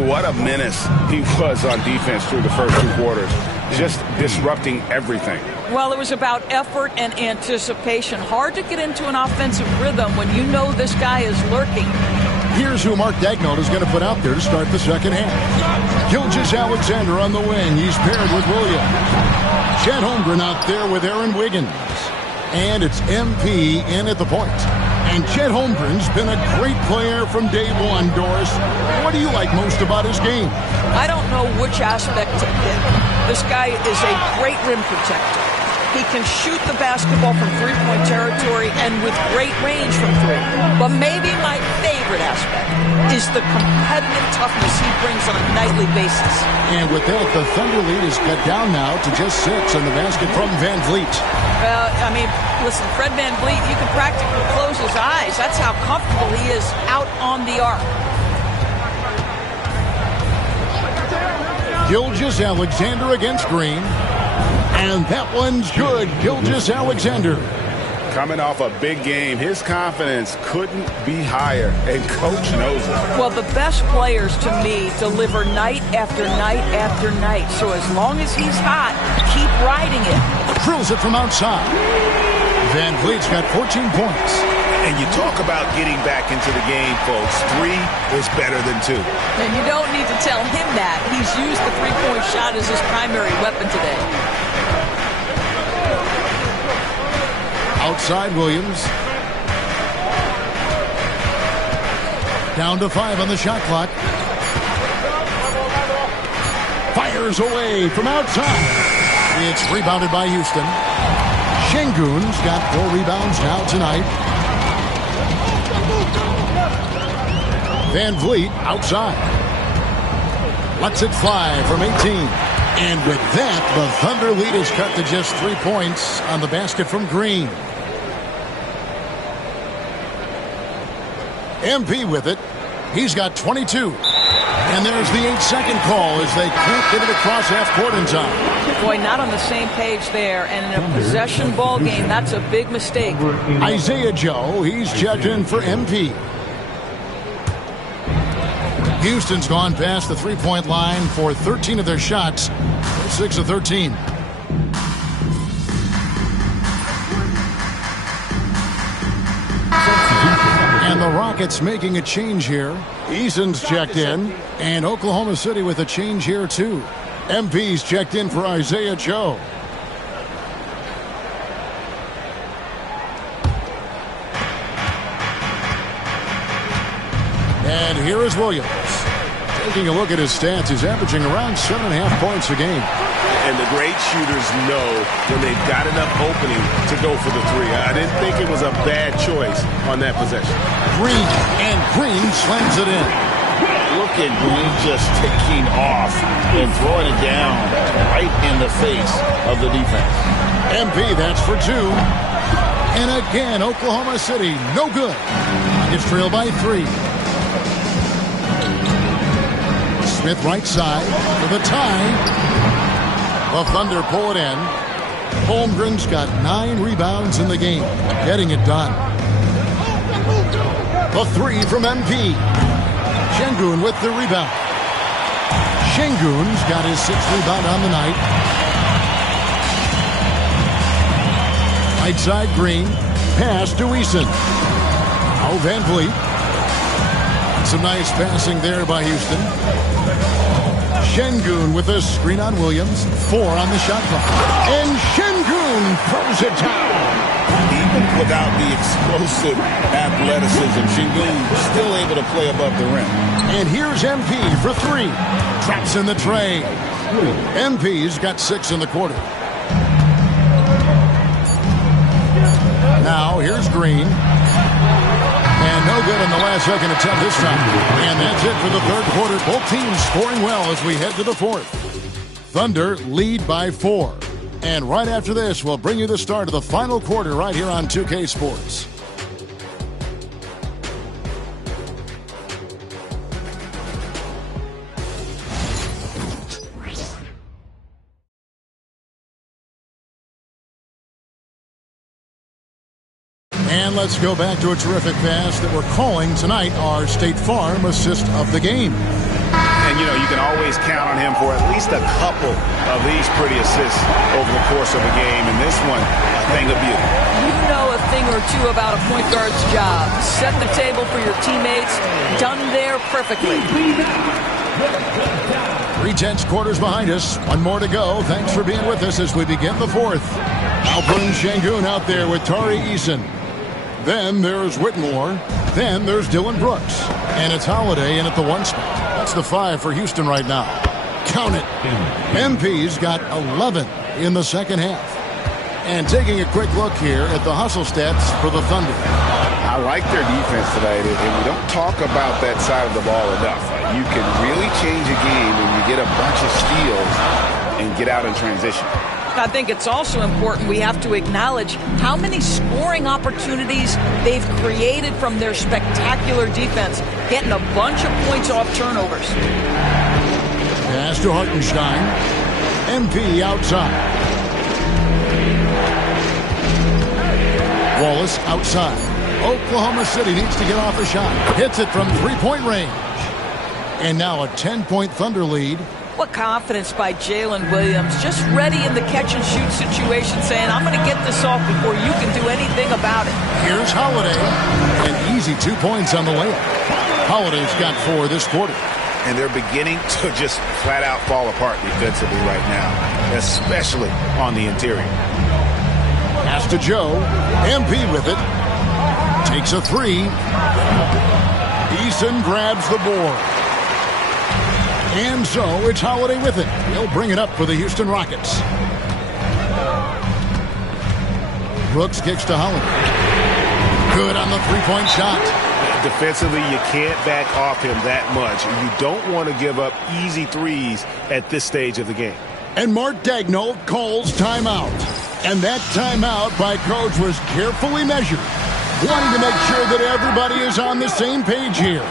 What a menace he was on defense through the first 2 quarters, just disrupting everything. Well, it was about effort and anticipation. Hard to get into an offensive rhythm when you know this guy is lurking. Here's who Mark Daignault is going to put out there to start the second half. Gilgeous-Alexander on the wing. He's paired with Williams. Chet Holmgren out there with Aaron Wiggins. And it's MP in at the point. And Chet Holmgren's been a great player from day one, Doris. What do you like most about his game? I don't know which aspect to pick. This guy is a great rim protector. He can shoot the basketball from three-point territory and with great range from three. But maybe my favorite aspect is the competitive toughness he brings on a nightly basis. And with that, the Thunder lead is cut down now to just 6 on the basket from Van Vliet. Well, I mean, listen, Fred Van Vliet, you can practically close his eyes. That's how comfortable he is out on the arc. Gilgeous-Alexander against Green. And that one's good. Gilgeous-Alexander. Coming off a big game, his confidence couldn't be higher, and Coach knows it. Well, the best players, to me, deliver night after night after night. So as long as he's hot, keep riding it. Drills it from outside. Van Vliet's got 14 points. And you talk about getting back into the game, folks. 3 is better than 2. And you don't need to tell him that. He's used the three-point shot as his primary weapon today. Outside Williams. Down to 5 on the shot clock. Fires away from outside. It's rebounded by Houston. Şengün's got 4 rebounds now tonight. Van Vliet outside. Lets it fly from 18. And with that, the Thunder lead is cut to just 3 points on the basket from Green. MP with it. He's got 22. And there's the 8-second call as they can't get it across half court in time. Boy, not on the same page there. And in a possession ball game, that's a big mistake. Isaiah Joe, he's checked in for MP. Houston's gone past the three-point line for 13 of their shots. 6 of 13. And the Rockets making a change here. Eason's checked in. And Oklahoma City with a change here, too. MP's checked in for Isaiah Joe. And here is Williams. Taking a look at his stats, he's averaging around 7.5 points a game. And the great shooters know when they've got enough opening to go for the 3. I didn't think it was a bad choice on that possession. Green, and Green slams it in. Look at Green just taking off and throwing it down right in the face of the defense. MP, that's for 2. And again, Oklahoma City, no good. It's trailed by 3. Smith right side for the tie. The Thunder pull it in. Holmgren's got 9 rebounds in the game, getting it done. The 3 from MP. Şengün with the rebound. Şengün's got his 6th rebound on the night. Right side Green. Pass to Eason. Now Van Vliet. Some nice passing there by Houston. Şengün with a screen on Williams. 4 on the shot clock. And Şengün throws it down. Even without the explosive athleticism, Şengün still able to play above the rim. And here's MP for 3. Traps in the tray. MP's got 6 in the quarter. Now here's Green. And no good in the last second attempt this time. And that's it for the third quarter. Both teams scoring well as we head to the fourth. Thunder lead by 4. And right after this, we'll bring you the start of the final quarter right here on 2K Sports. And let's go back to a terrific pass that we're calling tonight our State Farm assist of the game. And, you know, you can always count on him for at least a couple of these pretty assists over the course of a game. And this one, a thing of beauty. You know a thing or two about a point guard's job. Set the table for your teammates. Done there perfectly. 3/10 quarters behind us. One more to go. Thanks for being with us as we begin the fourth. Alpern Şengün out there with Tari Eason. Then there's Whitmore. Then there's Dylan Brooks. And it's Holiday in at the 1 spot. That's the 5 for Houston right now. Count it. MP's got 11 in the second half. And taking a quick look here at the hustle stats for the Thunder. I like their defense tonight, and we don't talk about that side of the ball enough. You can really change a game when you get a bunch of steals and get out in transition. I think it's also important we have to acknowledge how many scoring opportunities they've created from their spectacular defense, getting a bunch of points off turnovers. Pass to Hartenstein. MP outside. Wallace outside. Oklahoma City needs to get off a shot. Hits it from three-point range. And now a 10-point Thunder lead. What confidence by Jalen Williams. Just ready in the catch-and-shoot situation, saying, I'm going to get this off before you can do anything about it. Here's Holiday. An easy 2 points on the layup. Holiday's got 4 this quarter. And they're beginning to just flat-out fall apart defensively right now, especially on the interior. Pass to Joe. MP with it. Takes a 3. Eason grabs the board. And so it's Holiday with it. He'll bring it up for the Houston Rockets. Brooks kicks to Holiday. Good on the three-point shot. Defensively, you can't back off him that much. You don't want to give up easy threes at this stage of the game. And Mark Daigneault calls timeout. And that timeout by Coach was carefully measured, wanting to make sure that everybody is on the same page here.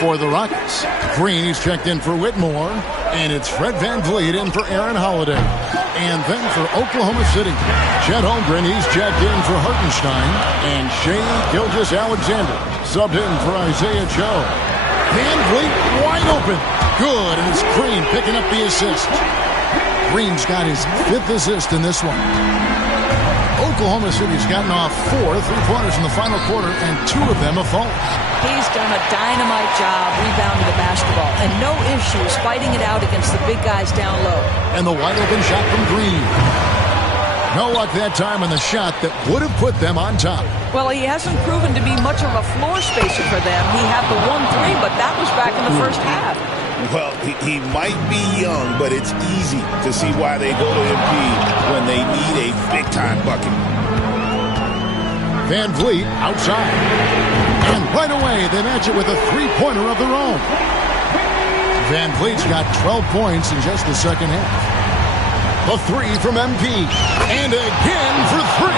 For the Rockets, Green is checked in for Whitmore, and it's Fred VanVleet in for Aaron Holiday. And then for Oklahoma City, Chet Holmgren, he's checked in for Hartenstein, and Shai Gilgeous-Alexander subbed in for Isaiah Joe. VanVleet wide open. Good, and it's Green picking up the assist. Green's got his 5th assist in this one. Oklahoma City's gotten off 4 3-pointers in the final quarter, and 2 of them have fallen. He's done a dynamite job rebounding the basketball, and no issues fighting it out against the big guys down low. And the wide-open shot from Green. No luck that time on the shot that would have put them on top. Well, he hasn't proven to be much of a floor spacer for them. He had the 1-3, but that was back in the first half. Well, he might be young, but it's easy to see why they go to MP when they need a big-time bucket. VanVleet outside. And right away, they match it with a three-pointer of their own. VanVleet's got 12 points in just the second half. The 3 from MP. And again for 3.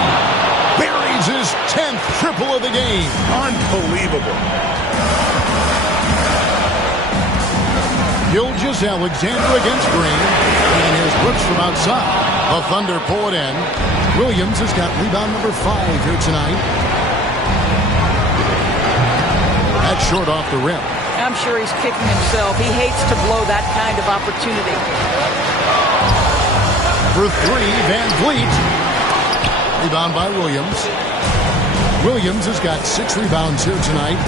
Buries his 10th triple of the game. Unbelievable. Gilgeous-Alexander against Green. And here's Brooks from outside. The Thunder pull it in. Williams has got rebound number 5 here tonight. That's short off the rim. I'm sure he's kicking himself. He hates to blow that kind of opportunity. For 3, VanVleet. Rebound by Williams. Williams has got 6 rebounds here tonight.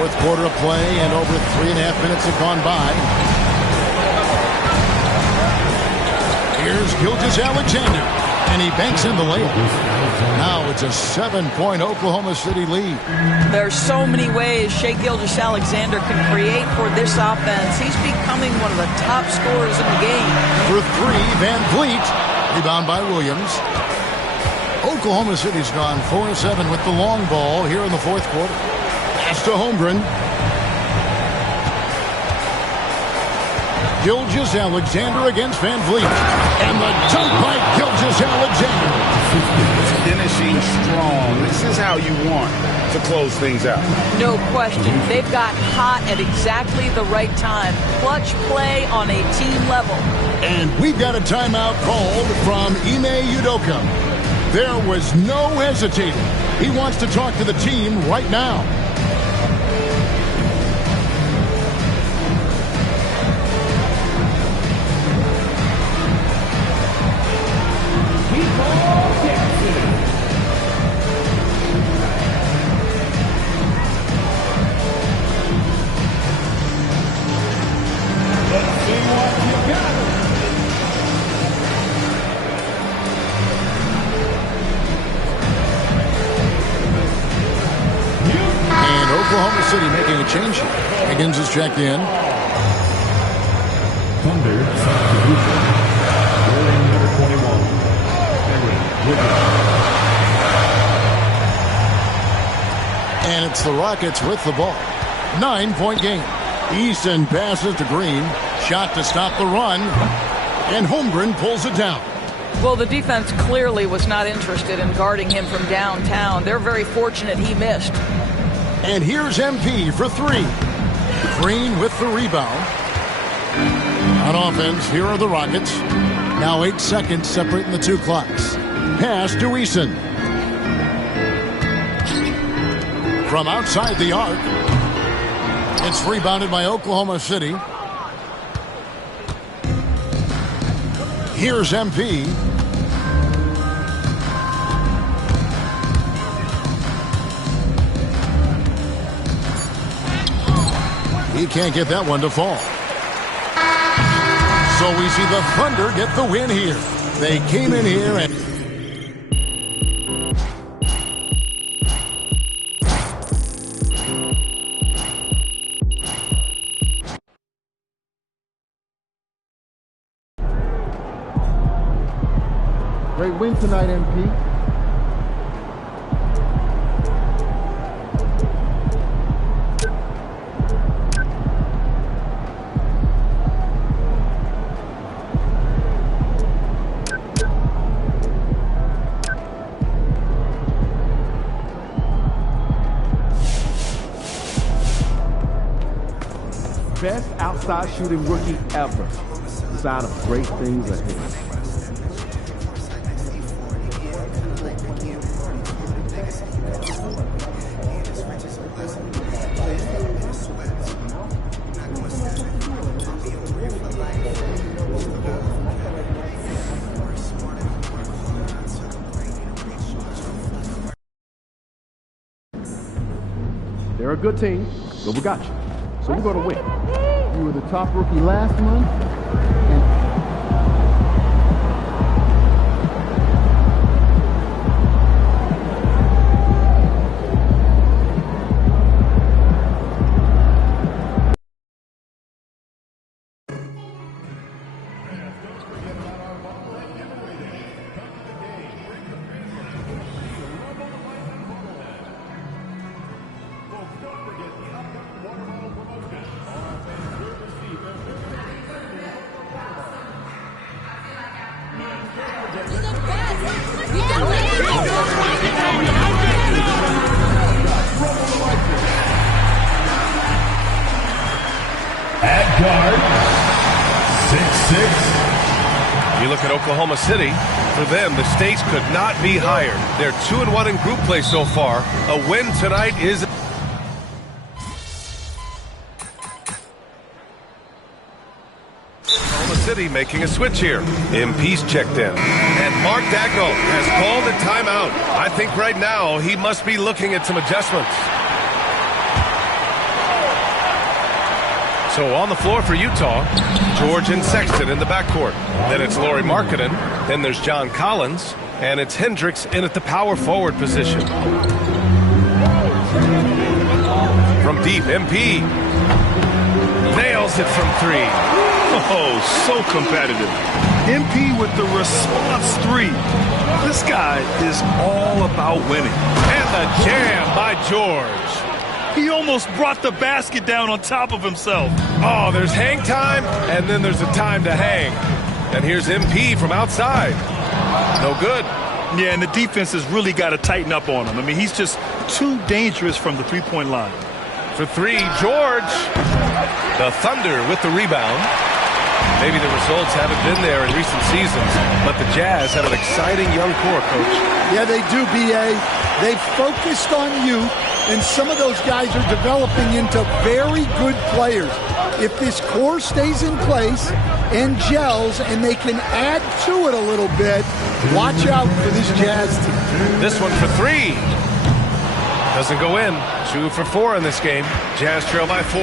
Fourth quarter of play, and over 3.5 minutes have gone by. Here's Gilgeous-Alexander, and he banks in the layup. Now it's a 7-point Oklahoma City lead. There's so many ways Shai Gilgeous-Alexander can create for this offense. He's becoming one of the top scorers in the game. For 3, VanVleet. Rebound by Williams. Oklahoma City's gone 4-7 with the long ball here in the fourth quarter. Pass to Holmgren. Gilgeous-Alexander against VanVleet. And the dunk by Gilgeous-Alexander. Finishing strong. This this is how you want to close things out. No question. They've got hot at exactly the right time. Clutch play on a team level. And we've got a timeout called from Ime Udoka. There was no hesitating. He wants to talk to the team right now. Oklahoma City making a change here. Higgins is checked in. Thunder substitution. Wearing number 21. And it's the Rockets with the ball. 9-point game. Easton passes to Green. Shot to stop the run. And Holmgren pulls it down. Well, the defense clearly was not interested in guarding him from downtown. They're very fortunate he missed. And here's MP for three. Green with the rebound. On offense, here are the Rockets. Now 8 seconds separating the two clocks. Pass to Eason. From outside the arc. It's rebounded by Oklahoma City. Here's MP. He can't get that one to fall. So we see the Thunder get the win here. They came in here and... Great win tonight, MP. Best outside shooting rookie ever. Sign of great things ahead. They're a good team, but we got you. So we're going to win. You were the top rookie last month. At guard, 6'6". You look at Oklahoma City. For them, the stakes could not be higher. They're 2-1 in group play so far. A win tonight is... Oklahoma City making a switch here. MP's checked in. And Mark Dagnall has called a timeout. I think right now he must be looking at some adjustments. So on the floor for Utah, George and Sexton in the backcourt. Then it's Lauri Markkanen. Then there's John Collins. And it's Hendricks in at the power forward position. From deep, MP nails it from three. Oh, so competitive. MP with the response three. This guy is all about winning. And the jam by George. He almost brought the basket down on top of himself. Oh, there's hang time, and then there's a time to hang. And here's MP from outside. No good. Yeah, and the defense has really got to tighten up on him. I mean, he's just too dangerous from the three-point line. For three, George. The Thunder with the rebound. Maybe the results haven't been there in recent seasons, but the Jazz have an exciting young core, Coach. Yeah, they do, B.A. They've focused on youth, and some of those guys are developing into very good players. If this core stays in place and gels and they can add to it a little bit, watch out for this Jazz team. This one for three. Doesn't go in. 2 for 4 in this game. Jazz trail by 4.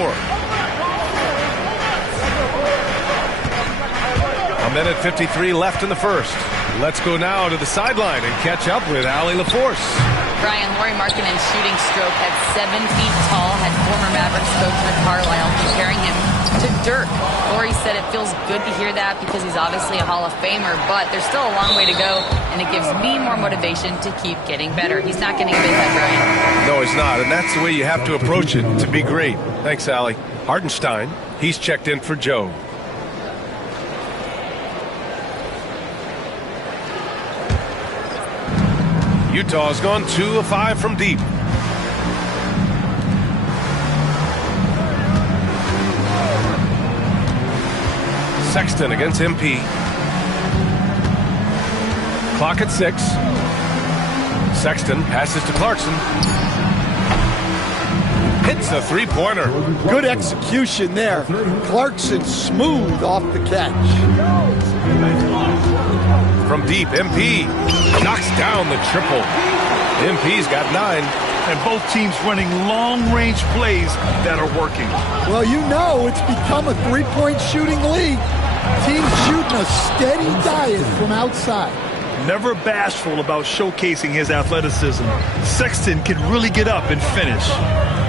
A minute 53 left in the first. Let's go now to the sideline and catch up with Allie LaForce. Brian, Lauri Markkanen's shooting stroke at 7 feet tall had former Mavericks coach Rick Carlisle comparing him to Dirk. Lauri said it feels good to hear that because he's obviously a Hall of Famer, but there's still a long way to go, and it gives me more motivation to keep getting better. He's not getting a big head, Brian. No, he's not, and that's the way you have to approach it to be great. Thanks, Allie. Hardenstein, he's checked in for Joe. Utah's gone 2 of 5 from deep. Sexton against MP. Clock at 6. Sexton passes to Clarkson. Hits a three-pointer. Good execution there. Clarkson smooth off the catch. From deep, MP knocks down the triple. MP's got 9. And both teams running long-range plays that are working. Well, you know it's become a three-point shooting league. Teams shooting a steady diet from outside. Never bashful about showcasing his athleticism. Sexton can really get up and finish.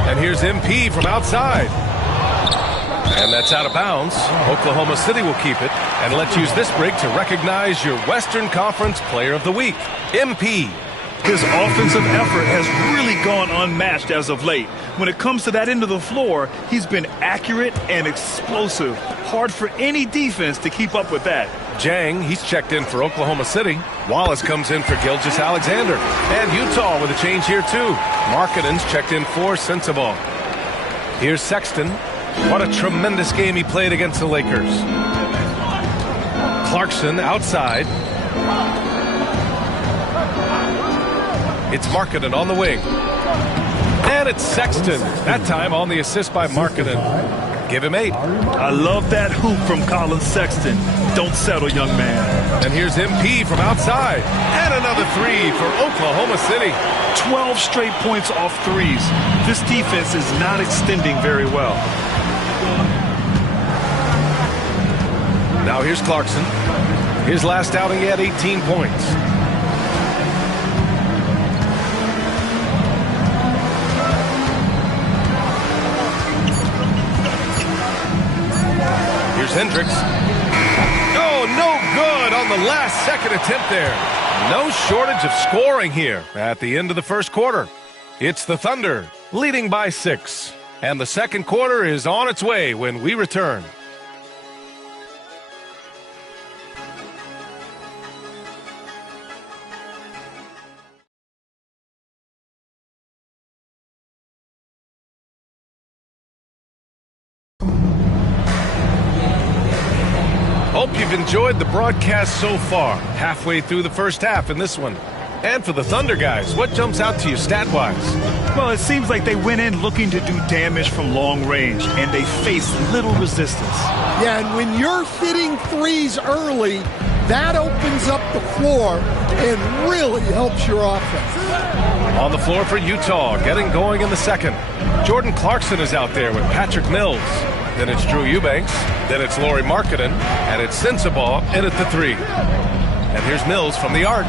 And here's MP from outside. And that's out of bounds. Oklahoma City will keep it. And let's use this break to recognize your Western Conference Player of the Week, MP. His offensive effort has really gone unmatched as of late. When it comes to that end of the floor, he's been accurate and explosive. Hard for any defense to keep up with that. Jang, he's checked in for Oklahoma City. Wallace comes in for Gilgeous-Alexander. And Utah with a change here, too. Markkanen's checked in for Sensabaugh. Here's Sexton. What a tremendous game he played against the Lakers. Clarkson outside. It's Markkanen on the wing. And it's Sexton. That time on the assist by Markkanen. Give him 8. I love that hoop from Colin Sexton. Don't settle, young man. And here's MP from outside. And another 3 for Oklahoma City. 12 straight points off threes. This defense is not extending very well. Now here's Clarkson. His last outing, he had 18 points. Here's Hendricks. Oh, no good on the last second attempt there. No shortage of scoring here at the end of the first quarter. It's the Thunder leading by 6. And the second quarter is on its way when we return. Hope you've enjoyed the broadcast so far. Halfway through the first half in this one. And for the Thunder guys, what jumps out to you stat-wise? Well, it seems like they went in looking to do damage from long range, and they faced little resistance. Yeah, and when you're hitting threes early, that opens up the floor and really helps your offense. On the floor for Utah, getting going in the second. Jordan Clarkson is out there with Patrick Mills. Then it's Drew Eubanks. Then it's Lauri Markkanen. And it's Sensabaugh in at the 3. And here's Mills from the arc.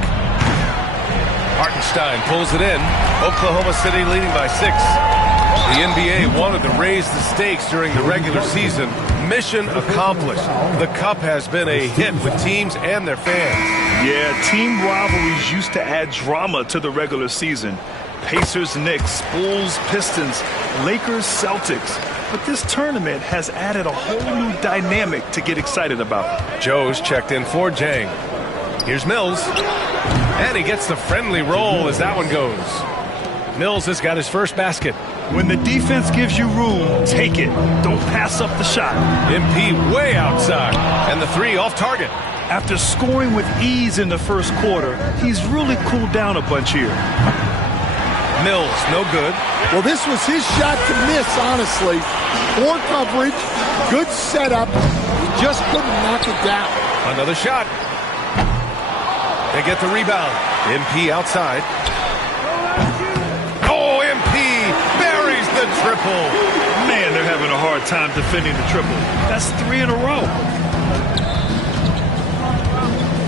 Hartenstein pulls it in. Oklahoma City leading by 6. The NBA wanted to raise the stakes during the regular season. Mission accomplished. The Cup has been a hit with teams and their fans. Yeah, team rivalries used to add drama to the regular season. Pacers, Knicks, Bulls, Pistons, Lakers, Celtics. But this tournament has added a whole new dynamic to get excited about. Joe's checked in for Jang. Here's Mills. And he gets the friendly roll as that one goes. Mills has got his first basket. When the defense gives you room, take it. Don't pass up the shot. MP way outside. And the three off target. After scoring with ease in the first quarter, he's really cooled down a bunch here. Mills, no good. Well, this was his shot to miss, honestly. Poor coverage, good setup. He just couldn't knock it down. Another shot. They get the rebound. MP outside. Oh, MP buries the triple. Man, they're having a hard time defending the triple. That's 3 in a row.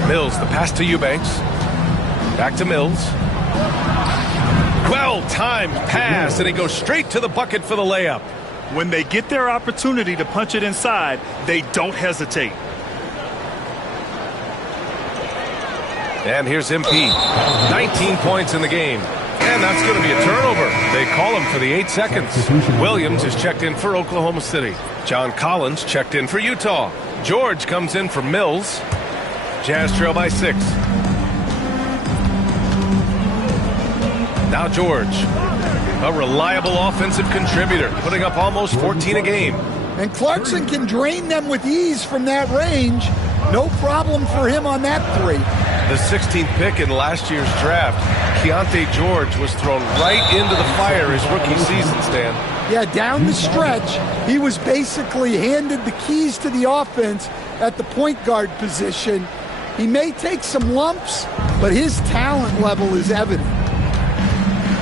Mills, the pass to Eubanks. Back to Mills. Well-timed pass, and he goes straight to the bucket for the layup. When they get their opportunity to punch it inside, they don't hesitate. And here's MP. 19 points in the game. And that's going to be a turnover. They call him for the 8 seconds. Williams is checked in for Oklahoma City. John Collins checked in for Utah. George comes in for Mills. Jazz trail by 6. Now George, a reliable offensive contributor, putting up almost 14 a game. And Clarkson can drain them with ease from that range. No problem for him on that three. The 16th pick in last year's draft, Keontae George was thrown right into the fire his rookie season, Stan. Yeah, down the stretch, he was basically handed the keys to the offense at the point guard position. He may take some lumps, but his talent level is evident.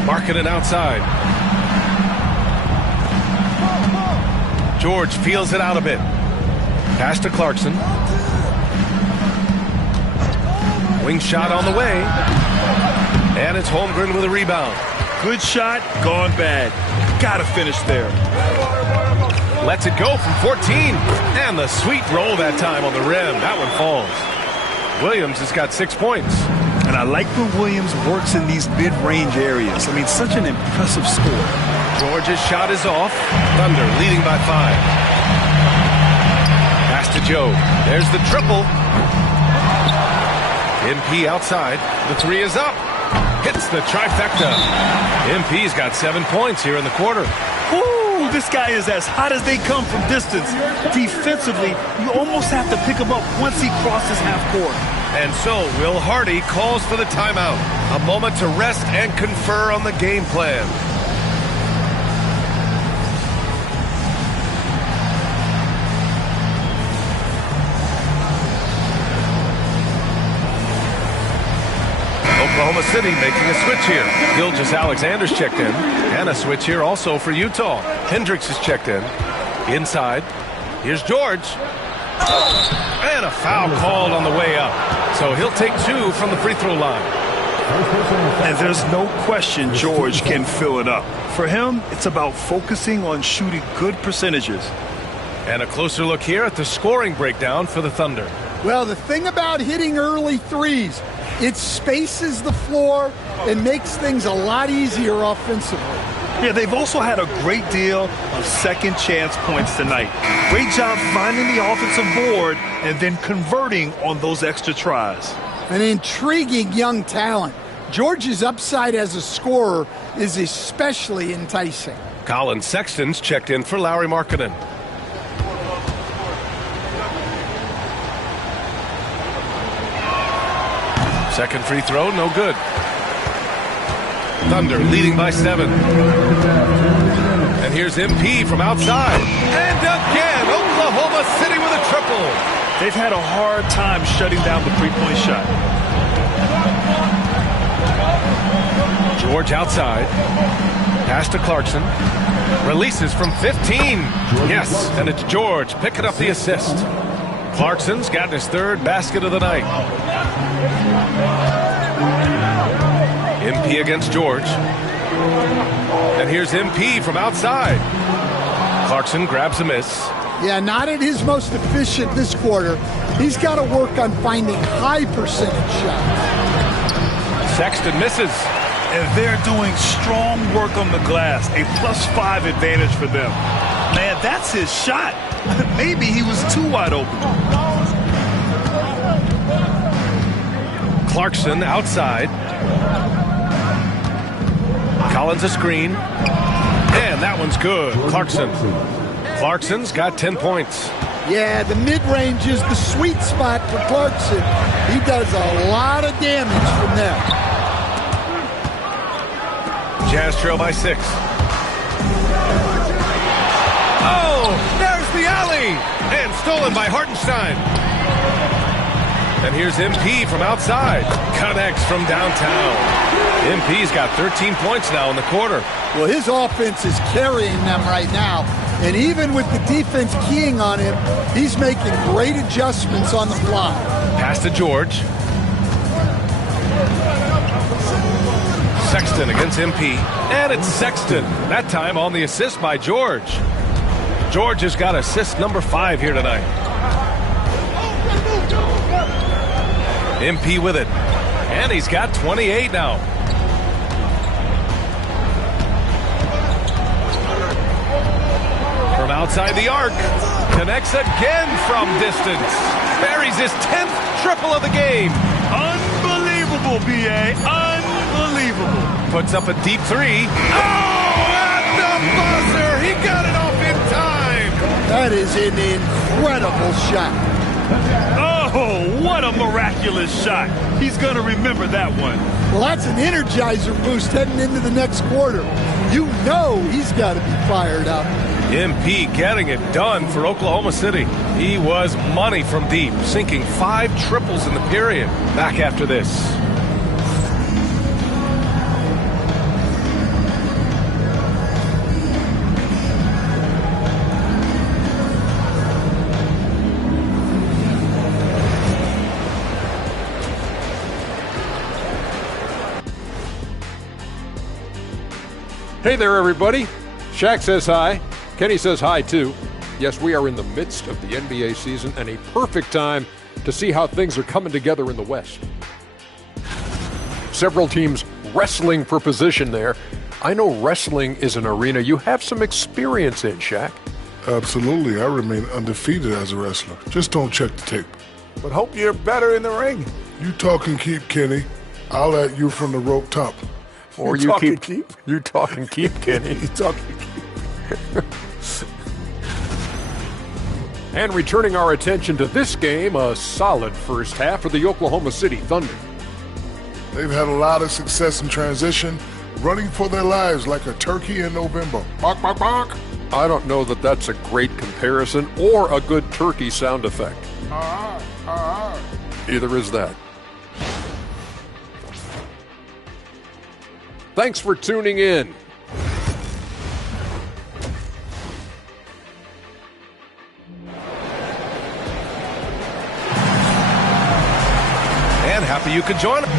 Markkanen outside. George feels it out a bit. Pass to Clarkson. Wing shot on the way. And it's Holmgren with a rebound. Good shot, gone bad. Gotta finish there. Lets it go from 14. And the sweet roll that time on the rim. That one falls. Williams has got 6 points. And I like when Williams works in these mid-range areas. I mean, such an impressive score. George's shot is off. Thunder leading by 5. Pass to Joe. There's the triple. MP outside. The three is up. Hits the trifecta. MP's got 7 points here in the quarter. Woo! This guy is as hot as they come from distance. Defensively, you almost have to pick him up once he crosses half court. And so Will Hardy calls for the timeout. A moment to rest and confer on the game plan. Oklahoma City making a switch here. Gilgeous-Alexander's checked in. And a switch here also for Utah. Hendricks is checked in. Inside. Here's George. And a foul called on the way up. So he'll take 2 from the free throw line. And there's no question George can fill it up. For him, it's about focusing on shooting good percentages. And a closer look here at the scoring breakdown for the Thunder. Well, the thing about hitting early threes, it spaces the floor and makes things a lot easier offensively. Yeah, they've also had a great deal of second chance points tonight. Great job finding the offensive board and then converting on those extra tries. An intriguing young talent. George's upside as a scorer is especially enticing. Colin Sexton's checked in for Lauri Markkanen. Second free throw, no good. Thunder leading by 7. And here's MP from outside. And again, Oklahoma City with a triple. They've had a hard time shutting down the three-point shot. George outside. Pass to Clarkson. Releases from 15. Yes, and it's George picking up the assist. Clarkson's got his 3rd basket of the night. MP against George. And here's MP from outside. Clarkson grabs a miss. Yeah, not at his most efficient this quarter. He's got to work on finding high percentage shots. Sexton misses. And they're doing strong work on the glass. A +5 advantage for them. Man, that's his shot. Maybe he was too wide open. Clarkson outside. Collins a screen. And that one's good. Clarkson's got 10 points. Yeah, the mid-range is the sweet spot for Clarkson. He does a lot of damage from there. Jazz trail by 6. Oh, there's the alley. And stolen by Hartenstein. And here's MP from outside. Connects from downtown. MP's got 13 points now in the quarter. Well, his offense is carrying them right now. And even with the defense keying on him, he's making great adjustments on the fly. Pass to George. Sexton against MP. And it's Sexton. That time on the assist by George. George has got assist number 5 here tonight. MP with it. And he's got 28 now. From outside the arc. Connects again from distance. Buries his 10th triple of the game. Unbelievable, B.A. Unbelievable. Puts up a deep 3. Oh, at the buzzer. He got it off in time. That is an incredible shot. Oh, what a miraculous shot. He's going to remember that one. Well, that's an energizer boost heading into the next quarter. You know he's got to be fired up. MP getting it done for Oklahoma City. He was money from deep, sinking 5 triples in the period. Back after this. Hey there, everybody. Shaq says hi. Kenny says hi, too. Yes, we are in the midst of the NBA season and a perfect time to see how things are coming together in the West. Several teams wrestling for position there. I know wrestling is an arena you have some experience in, Shaq. Absolutely. I remain undefeated as a wrestler. Just don't check the tape. But hope you're better in the ring. You talk and keep, Kenny. I'll at you from the rope top. Or you keep. You talk and keep, Kenny. You talk and keep. And returning our attention to this game, a solid first half for the Oklahoma City Thunder. They've had a lot of success in transition, running for their lives like a turkey in November. Bark, bark, bark. I don't know that that's a great comparison or a good turkey sound effect. Either is that. Thanks for tuning in. And happy you could join us.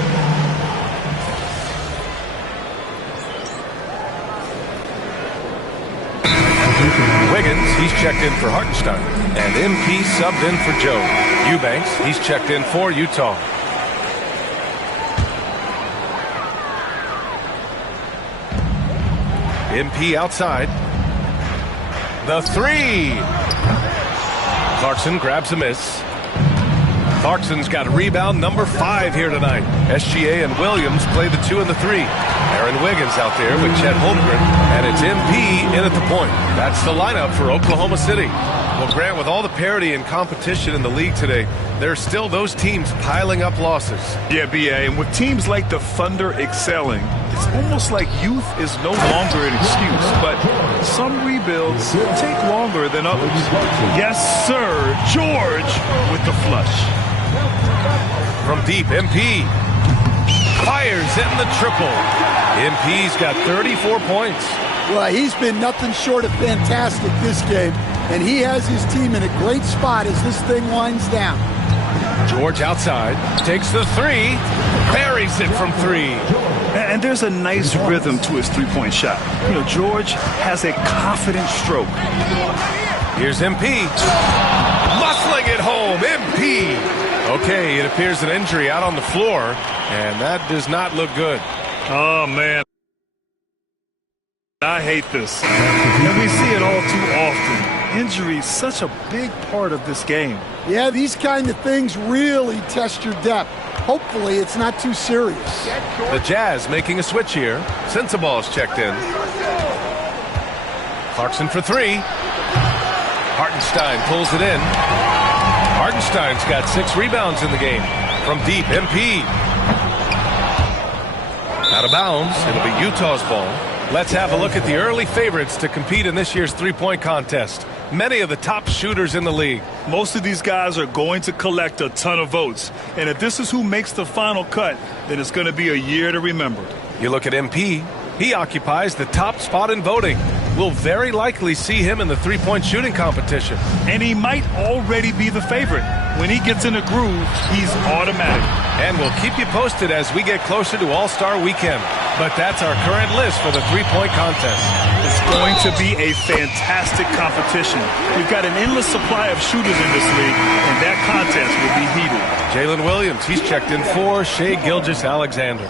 Wiggins, he's checked in for Hartenstein. And MP subbed in for Joe. Eubanks, he's checked in for Utah. MP outside. The 3. Clarkson grabs a miss. Clarkson's got a rebound number 5 here tonight. SGA and Williams play the 2 and the 3. Aaron Wiggins out there with Chet Holmgren, and it's MP in at the point. That's the lineup for Oklahoma City. Well, Grant, with all the parity and competition in the league today, there are still those teams piling up losses. Yeah, B.A., and with teams like the Thunder excelling, it's almost like youth is no longer an excuse, but some rebuilds take longer than others. Yes, sir, George with the flush. From deep, MP fires in the triple. MP's got 34 points. Well, he's been nothing short of fantastic this game, and he has his team in a great spot as this thing winds down. George outside, takes the 3, buries it from 3. And there's a nice rhythm to his three-point shot. You know, George has a confident stroke. Here's MP. Muscling it home, MP. Okay, it appears an injury out on the floor, and that does not look good. Oh, man. I hate this. And we see it all too often. Injury is such a big part of this game. Yeah, these kind of things really test your depth. Hopefully it's not too serious. The Jazz making a switch here. Sensaball's checked in. Clarkson for three. Hartenstein pulls it in. Hartenstein's got 6 rebounds in the game. From deep, MP. Out of bounds. It'll be Utah's ball. Let's have a look at the early favorites to compete in this year's three-point contest. Many of the top shooters in the league. Most of these guys are going to collect a ton of votes. And if this is who makes the final cut, then it's going to be a year to remember. You look at MP. He occupies the top spot in voting. We'll very likely see him in the three-point shooting competition. And he might already be the favorite. When he gets in a groove, he's automatic. And we'll keep you posted as we get closer to All-Star Weekend. But that's our current list for the three-point contest. It's going to be a fantastic competition. We've got an endless supply of shooters in this league, and that contest will be heated. Jalen Williams, he's checked in for Shai Gilgeous-Alexander.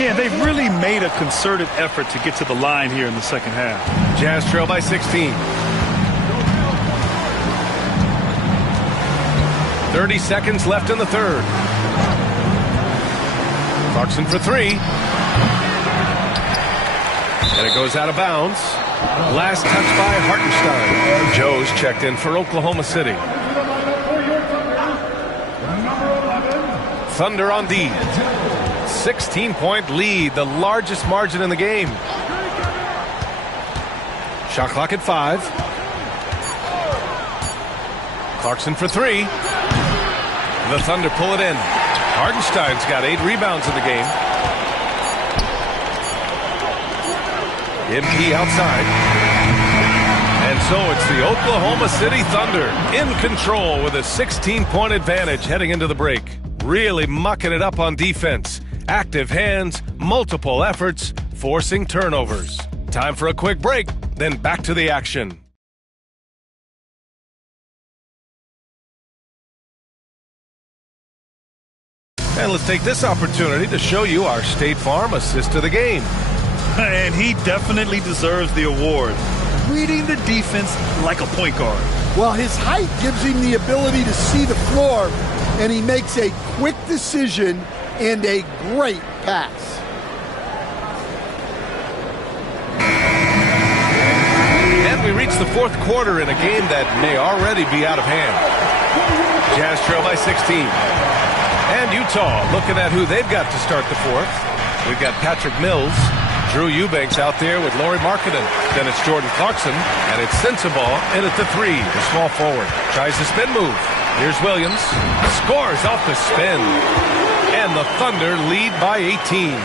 Yeah, they've really made a concerted effort to get to the line here in the second half. Jazz trail by 16. 30 seconds left in the third. Clarkson for three. And it goes out of bounds. Last touch by Hartenstein. Joe's checked in for Oklahoma City. Thunder on D. 16-point lead, the largest margin in the game. Shot clock at 5. Clarkson for three. The Thunder pull it in. Hartenstein's got 8 rebounds in the game. MP outside. And so it's the Oklahoma City Thunder in control with a 16-point advantage heading into the break. Really mucking it up on defense. Active hands, multiple efforts, forcing turnovers. Time for a quick break, then back to the action. And let's take this opportunity to show you our State Farm assist of the game. And he definitely deserves the award. Reading the defense like a point guard. Well, his height gives him the ability to see the floor, and he makes a quick decision and a great pass. And we reach the fourth quarter in a game that may already be out of hand. Jazz trail by 16. And Utah looking at who they've got to start the fourth. We've got Patrick Mills, Drew Eubanks out there with Lauri Markkanen. Then it's Jordan Clarkson, and it's Sensaball in at the 3, the small forward. Tries the spin move. Here's Williams. Scores off the spin. And the Thunder lead by 18.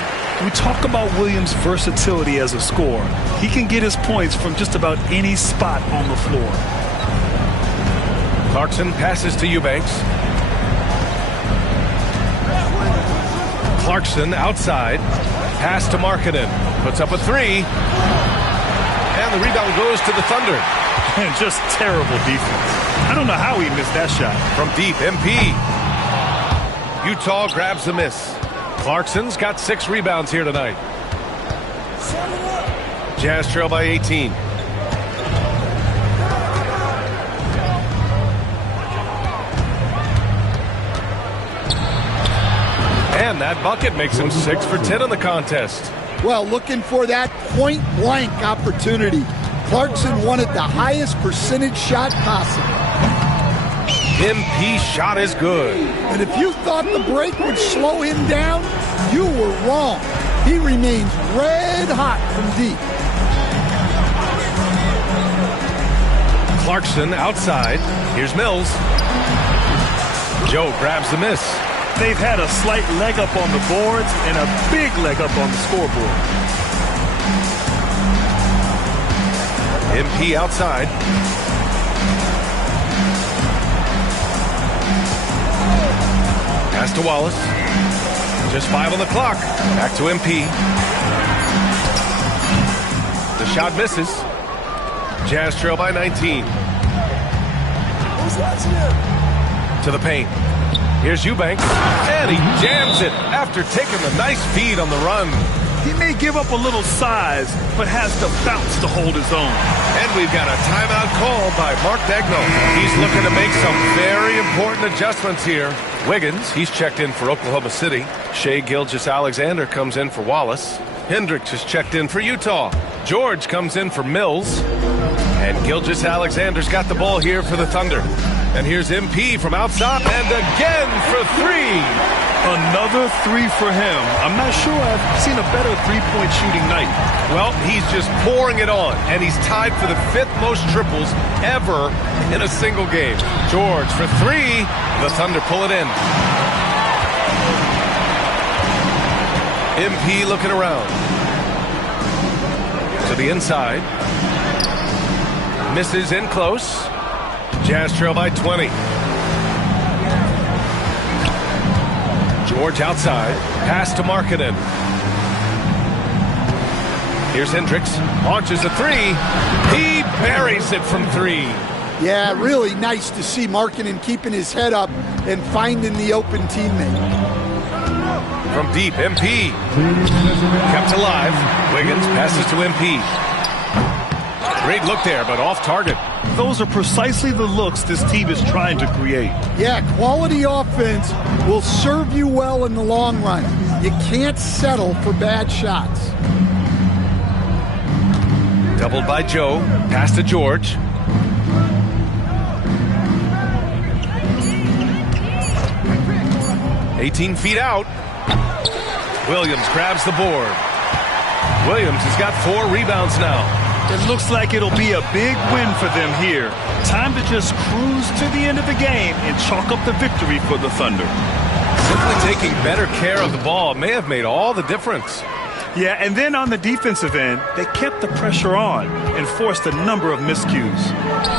We talk about Williams' versatility as a scorer. He can get his points from just about any spot on the floor. Clarkson passes to Eubanks. Clarkson outside. Pass to Markkanen. Puts up a 3. And the rebound goes to the Thunder. And just terrible defense. I don't know how he missed that shot. From deep, MP. Utah grabs the miss. Clarkson's got 6 rebounds here tonight. Jazz trail by 18. And that bucket makes him 6 for 10 in the contest. Well, looking for that point-blank opportunity. Clarkson wanted the highest percentage shot possible. MP shot is good. And if you thought the break would slow him down, you were wrong. He remains red hot from deep. Clarkson outside. Here's Mills. Joe grabs the miss. They've had a slight leg up on the boards and a big leg up on the scoreboard. MP outside. Pass to Wallace. Just 5 on the clock. Back to MP. The shot misses. Jazz trail by 19. To the paint. Here's Eubanks, and he jams it after taking the nice feed on the run. He may give up a little size, but has the bounce to hold his own. And we've got a timeout call by Mark Daigneault. He's looking to make some very important adjustments here. Wiggins, he's checked in for Oklahoma City. Shai Gilgeous-Alexander comes in for Wallace. Hendricks is checked in for Utah. George comes in for Mills. And Gilgeous-Alexander's got the ball here for the Thunder. And here's MP from outside. And again for three. Another three for him. I'm not sure I've seen a better three-point shooting night. Well, he's just pouring it on. And he's tied for the 5th most triples ever in a single game. George for three. The Thunder pull it in. MP looking around. To the inside. Misses in close. Jazz trail by 20. George outside. Pass to Markkanen. Here's Hendricks. Launches a three. He buries it from three. Yeah, really nice to see Markkanen keeping his head up and finding the open teammate. From deep, MP. Kept alive. Wiggins passes to MP. Great look there, but off target. Those are precisely the looks this team is trying to create. Yeah, quality offense will serve you well in the long run. You can't settle for bad shots. Doubled by Joe. Pass to George. "18 feet out. Williams grabs the board. Williams has got 4 rebounds now. It looks like it'll be a big win for them here. Time to just cruise to the end of the game and chalk up the victory for the Thunder. Simply taking better care of the ball may have made all the difference. Yeah, and then on the defensive end, they kept the pressure on and forced a number of miscues.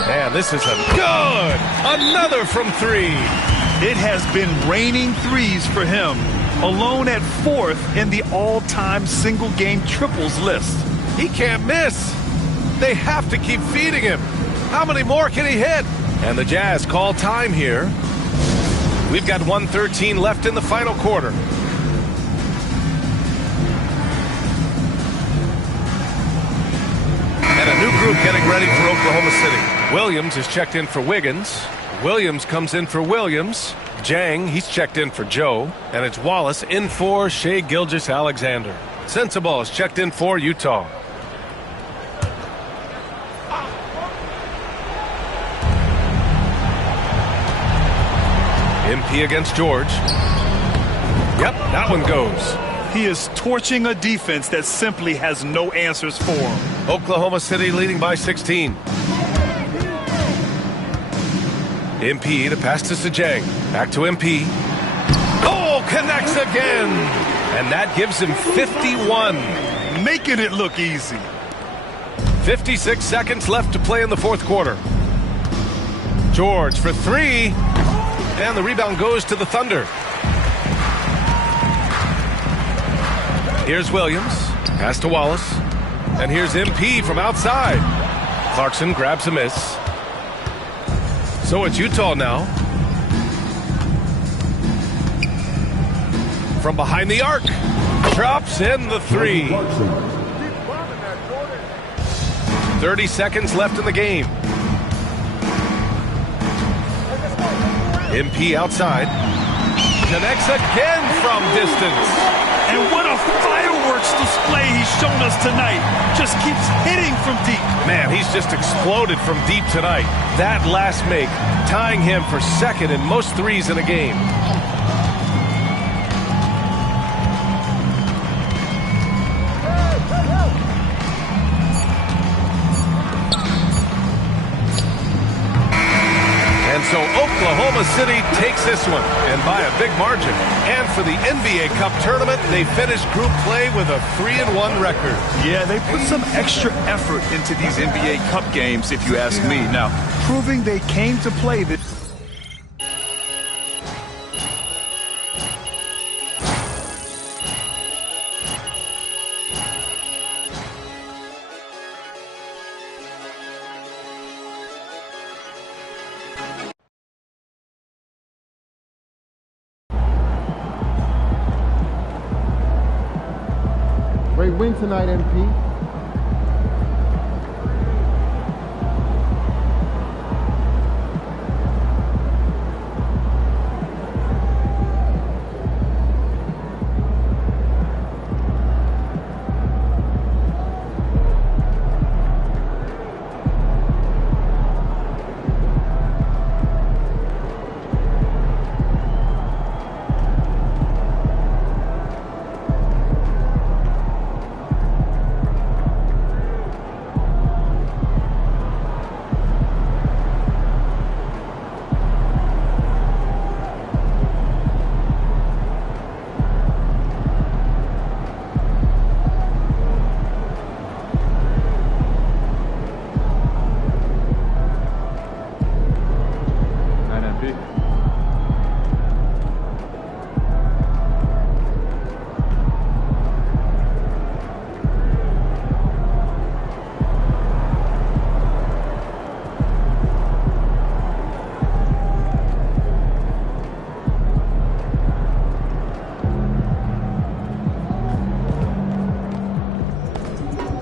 Man, this is good! Another from three. It has been raining threes for him, alone at 4th in the all-time single-game triples list. He can't miss. They have to keep feeding him. How many more can he hit? And the Jazz call time here. We've got 1:13 left in the final quarter. And a new group getting ready for Oklahoma City. Williams is checked in for Wiggins. Williams comes in for Williams. Jang, he's checked in for Joe. And it's Wallace in for Shai Gilgeous-Alexander. Sensabaugh is checked in for Utah. MP against George. Yep, that one goes. He is torching a defense that simply has no answers for him. Oklahoma City leading by 16. MP, the pass to Sajang. Back to MP. Oh, connects again. And that gives him 51. Making it look easy. 56 seconds left to play in the 4th quarter. George for three. And the rebound goes to the Thunder. Here's Williams. Pass to Wallace. And here's MP from outside. Clarkson grabs a miss. So it's Utah now. From behind the arc. Drops in the three. 30 seconds left in the game. MP outside. Connects again from distance. And what a fireworks display he's shown us tonight. Just keeps hitting from deep. Man, he's just exploded from deep tonight. That last make, tying him for 2nd in most threes in a game. So Oklahoma City takes this one, and by a big margin. And for the NBA Cup tournament, they finished group play with a 3-1 record. Yeah, they put some extra effort into these NBA Cup games, if you ask me. Now, proving they came to play this. Great win tonight, MP.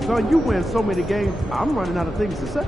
Son, you win so many games, I'm running out of things to say.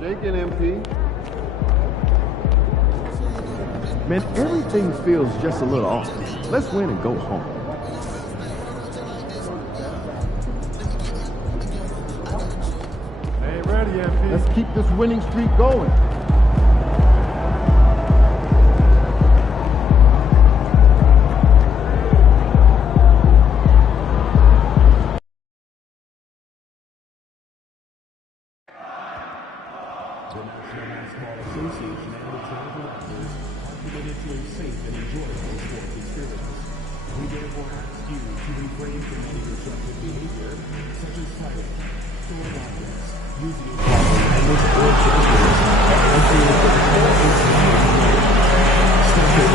Shaking, MP. Man, everything feels just a little off. Let's win and go home. Ain't ready, MP. Let's keep this winning streak going. The National Basketball Association and the Travel Raptors are committed to a safe and enjoyable sports experience. We therefore ask you to refrain from any disruptive behavior, such as fighting, throwing objects, using improper language or gestures, entering into the sports sexual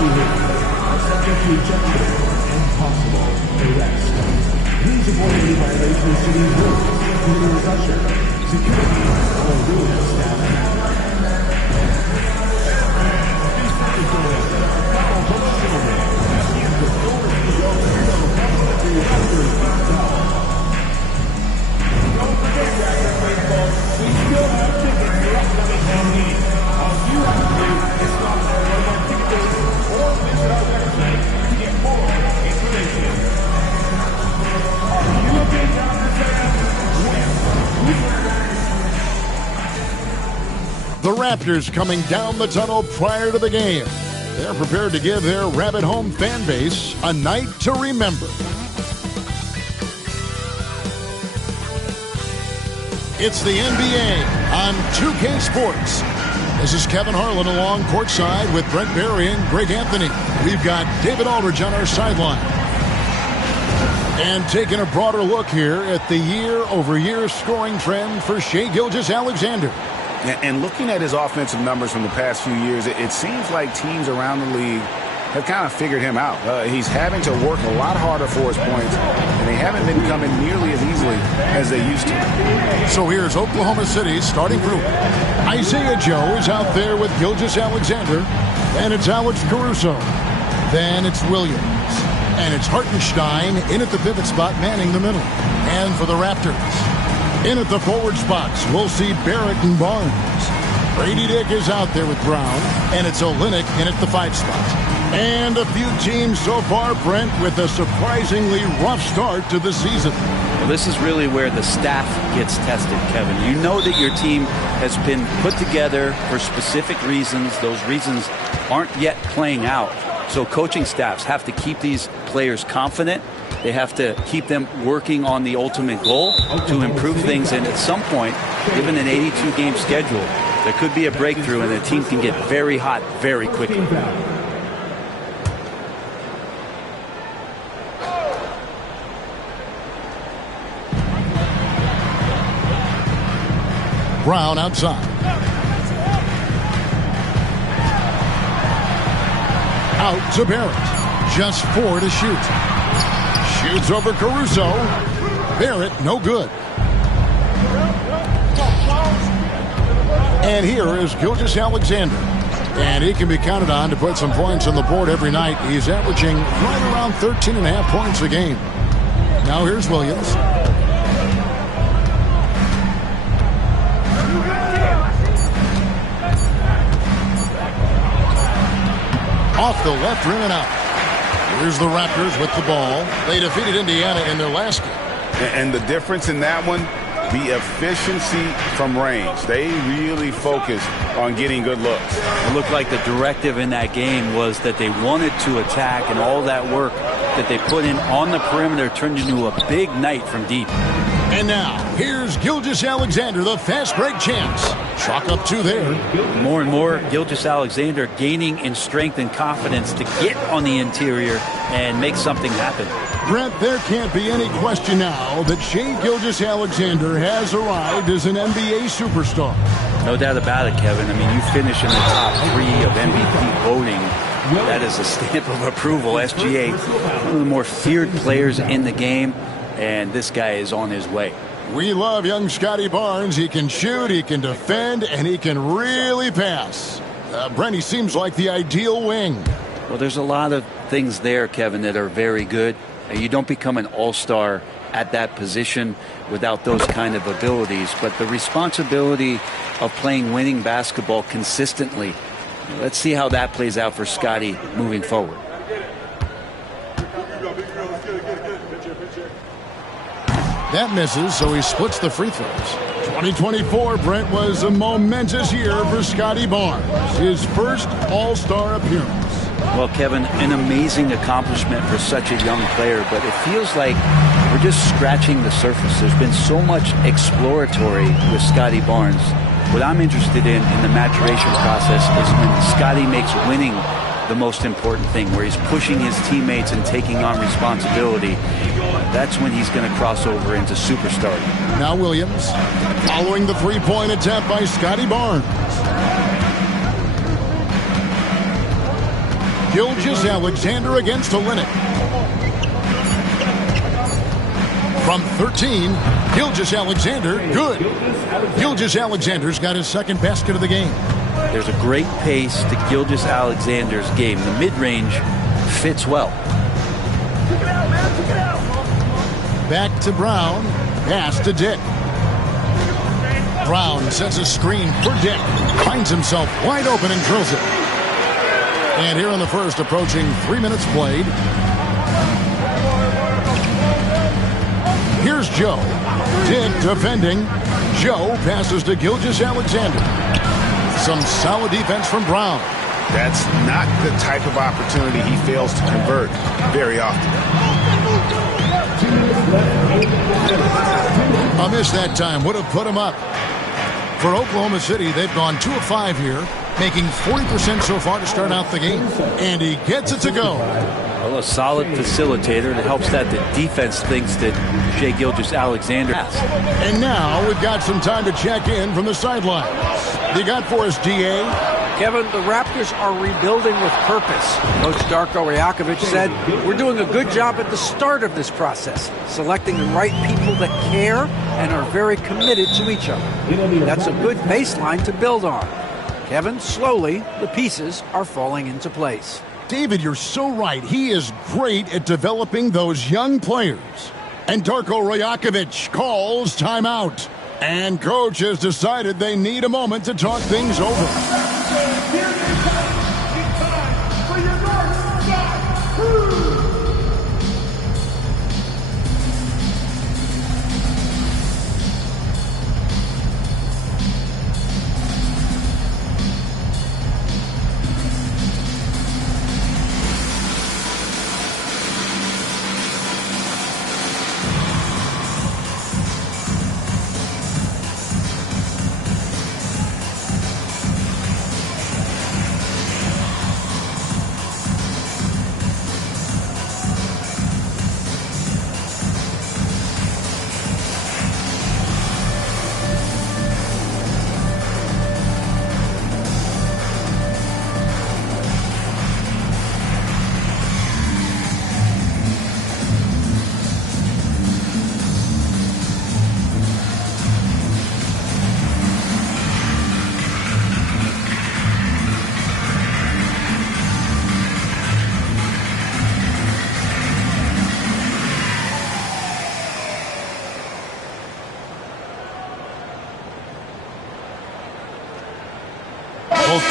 behavior are subject to ejection and possible arrest. Please avoid any violations to these rules, including usher, security, or arena staff. Don't forget, Raptors baseball, we still have tickets for upcoming home games. All you have to do is stop at one of our ticket booths or visit our website to get more information. Are you a big Dodgers fan? The Raptors coming down the tunnel prior to the game. They're prepared to give their rabid home fan base a night to remember. It's the NBA on 2K Sports. This is Kevin Harlan along courtside with Brent Barry and Greg Anthony. We've got David Aldridge on our sideline. And taking a broader look here at the year-over-year scoring trend for Shai Gilgeous-Alexander. And looking at his offensive numbers from the past few years, it seems like teams around the league have kind of figured him out. He's having to work a lot harder for his points, and they haven't been coming nearly as easily as they used to. So here's Oklahoma City's starting group. Isaiah Joe is out there with Gilgeous-Alexander, and it's Alex Caruso. Then it's Williams, and it's Hartenstein in at the pivot spot, manning the middle. And for the Raptors, in at the forward spots, we'll see Barrett and Barnes. Brady Dick is out there with Brown, and it's Olynyk in at the 5 spot. And a few teams so far, Brent, with a surprisingly rough start to the season. Well, this is really where the staff gets tested, Kevin. You know that your team has been put together for specific reasons. Those reasons aren't yet playing out. So coaching staffs have to keep these players confident. They have to keep them working on the ultimate goal to improve things. And at some point, given an 82-game schedule, there could be a breakthrough and the team can get very hot very quickly. Brown outside. Out to Barrett. Just 4 to shoot. Shoots over Caruso. Barrett, no good. And here is Gilgeous-Alexander. And he can be counted on to put some points on the board every night. He's averaging right around 13.5 points a game. Now here's Williams. Off the left rim and out. Here's the Raptors with the ball. They defeated Indiana in their last game. And the difference in that one, the efficiency from range. They really focused on getting good looks. It looked like the directive in that game was that they wanted to attack, and all that work that they put in on the perimeter turned into a big night from deep. And now, here's Gilgeous-Alexander, the fast break champs. Chalk up 2 there. More and more, Gilgeous-Alexander gaining in strength and confidence to get on the interior and make something happen. Brent, there can't be any question now that Shai Gilgeous-Alexander has arrived as an NBA superstar. No doubt about it, Kevin. I mean, you finish in the top 3 of MVP voting. That is a stamp of approval. SGA, one of the more feared players in the game, and this guy is on his way. We love young Scotty Barnes. He can shoot, he can defend, and he can really pass. Brent, he seems like the ideal wing. Well, there's a lot of things there, Kevin, that are very good. You don't become an all-star at that position without those kind of abilities. But the responsibility of playing winning basketball consistently, let's see how that plays out for Scotty moving forward. That misses, so he splits the free throws. 2024, Brent, was a momentous year for Scotty Barnes. His first all-star appearance. Well, Kevin, an amazing accomplishment for such a young player, but it feels like we're just scratching the surface. There's been so much exploratory with Scotty Barnes. What I'm interested in the maturation process is when Scotty makes winning the most important thing, where he's pushing his teammates and taking on responsibility. That's when he's going to cross over into superstar. Now Williams, following the three-point attempt by Scotty Barnes. Gilgeous-Alexander against Olynyk. From 13, Gilgeous-Alexander, good. Gilgeous-Alexander's got his second basket of the game. There's a great pace to Gilgeous-Alexander's game. The mid-range fits well. Back to Brown. Pass to Dick. Brown sets a screen for Dick. Finds himself wide open and drills it. And here in the first, approaching 3 minutes played. Here's Joe. Dick defending. Joe passes to Gilgeous-Alexander. Some solid defense from Brown. That's not the type of opportunity he fails to convert very often. A miss that time would have put him up. For Oklahoma City, they've gone 2 of 5 here, making 40% so far to start out the game. And he gets it to go. Well, a solid facilitator. It helps that the defense thinks that Shai Gilgeous-Alexander has. And now we've got some time to check in from the sidelines. You got for us, D.A.? Kevin, the Raptors are rebuilding with purpose. Coach Darko Rajakovic said, we're doing a good job at the start of this process, selecting the right people that care and are very committed to each other. That's a good baseline to build on. Kevin, slowly, the pieces are falling into place. David, you're so right. He is great at developing those young players. And Darko Rajakovic calls timeout. And coach has decided they need a moment to talk things over.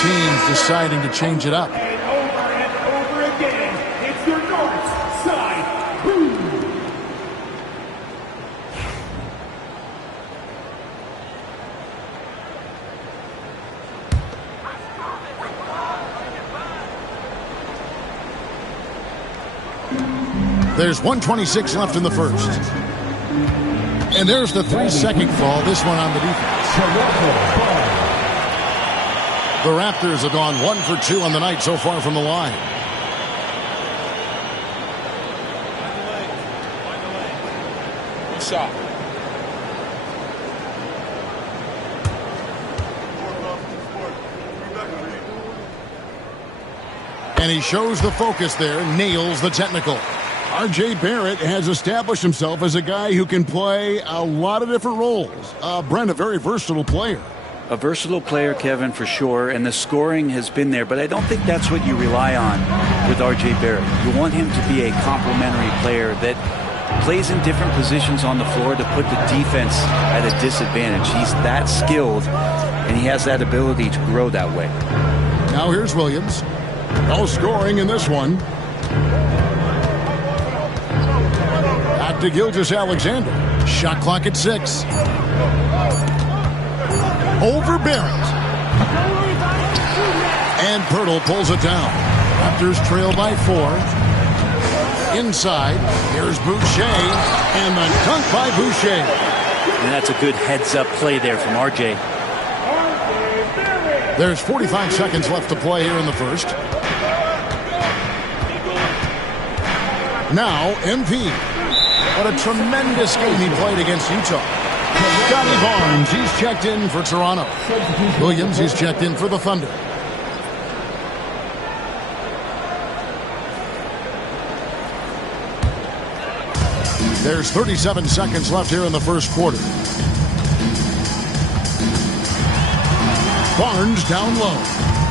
teams deciding to change it up. Over and over again, it's your North Side Boom. There's 1:26 left in the first. And there's the 3-second call, this one on the defense. The Raptors have gone 1 for 2 on the night so far from the line. Shot. And he shows the focus there, nails the technical. R.J. Barrett has established himself as a guy who can play a lot of different roles. Brent, a very versatile player. A versatile player, Kevin, for sure, and the scoring has been there, but I don't think that's what you rely on with R.J. Barrett. You want him to be a complementary player that plays in different positions on the floor to put the defense at a disadvantage. He's that skilled, and he has that ability to grow that way. Now here's Williams. No scoring in this one. Back to Gilgeous-Alexander. Shot clock at 6. Over Barrett. And Pirtle pulls it down. Raptors trail by 4. Inside, here's Boucher, and the dunk by Boucher. And that's a good heads-up play there from R.J. There's 45 seconds left to play here in the first. Now, MP. What a tremendous game he played against Utah. Scotty Barnes, he's checked in for Toronto. Williams, he's checked in for the Thunder. There's 37 seconds left here in the first quarter. Barnes down low.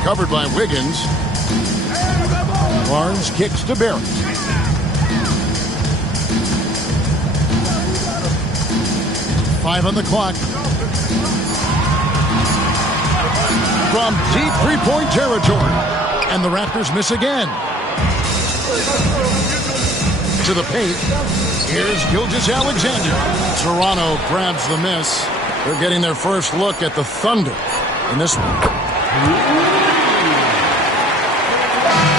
Covered by Wiggins. Barnes kicks to Barrett. Five on the clock. From deep three-point territory. And the Raptors miss again. To the paint. Here's Gilgeous-Alexander. Toronto grabs the miss. They're getting their first look at the Thunder in this one.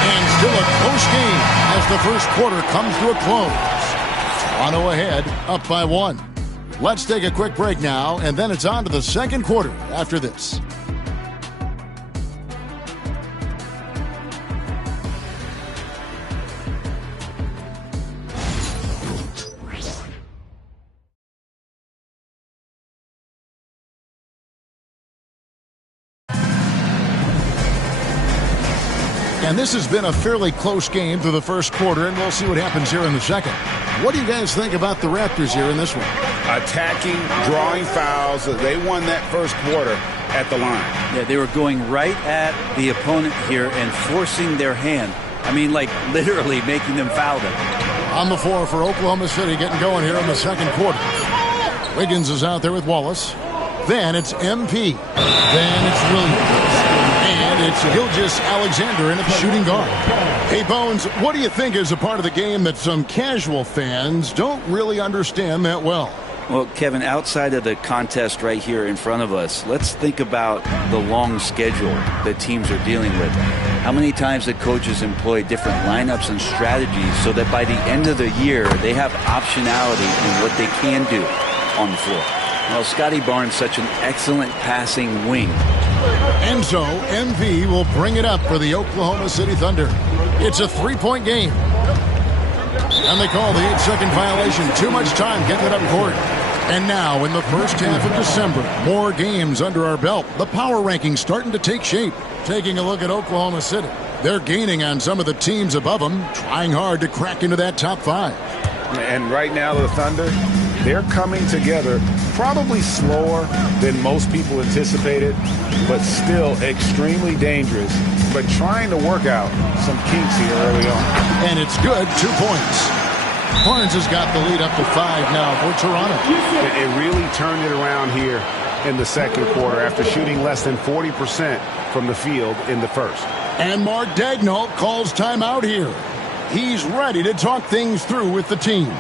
And still a close game as the first quarter comes to a close. Toronto ahead, up by 1. Let's take a quick break now, and then it's on to the second quarter after this. And this has been a fairly close game through the first quarter, and we'll see what happens here in the second. What do you guys think about the Raptors here in this one? Attacking, drawing fouls. They won that first quarter at the line. Yeah, they were going right at the opponent here and forcing their hand. I mean, like literally making them foul them. On the floor for Oklahoma City, getting going here in the second quarter. Wiggins is out there with Wallace. Then it's MP. Then it's Williams. And it's Gilgeous-Alexander in at the shooting guard. Hey, Bones, what do you think is a part of the game that some casual fans don't really understand that well? Well, Kevin, outside of the contest right here in front of us, let's think about the long schedule that teams are dealing with. How many times the coaches employ different lineups and strategies so that by the end of the year, they have optionality in what they can do on the floor. Well, Scotty Barnes, such an excellent passing wing. And so, MV will bring it up for the Oklahoma City Thunder. It's a three-point game. And they call the 8-second violation. Too much time getting it up court. And now, in the first half of December, more games under our belt. The power rankings starting to take shape. Taking a look at Oklahoma City. They're gaining on some of the teams above them, trying hard to crack into that top 5. And right now, the Thunder, they're coming together probably slower than most people anticipated, but still extremely dangerous, but trying to work out some kinks here early on. And it's good, 2 points. Barnes has got the lead up to 5 now for Toronto. It really turned it around here in the second quarter after shooting less than 40% from the field in the first. And Mark Daigneault calls timeout here. He's ready to talk things through with the team.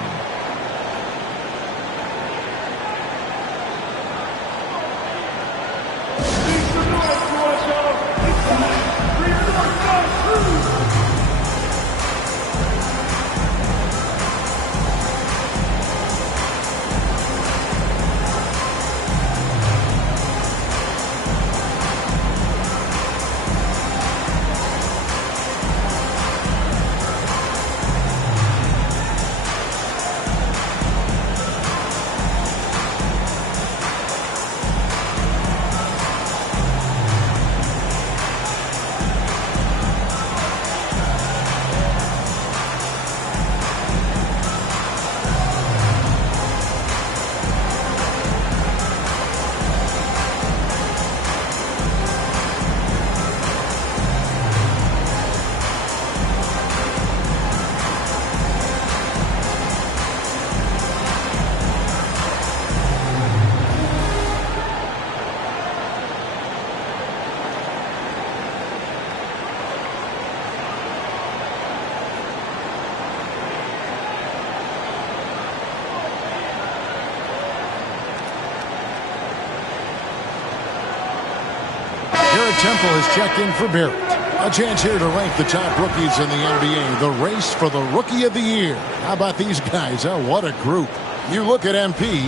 Temple has checked in for Barrett. A chance here to rank the top rookies in the NBA. The race for the Rookie of the Year. How about these guys? Oh, what a group. You look at MP.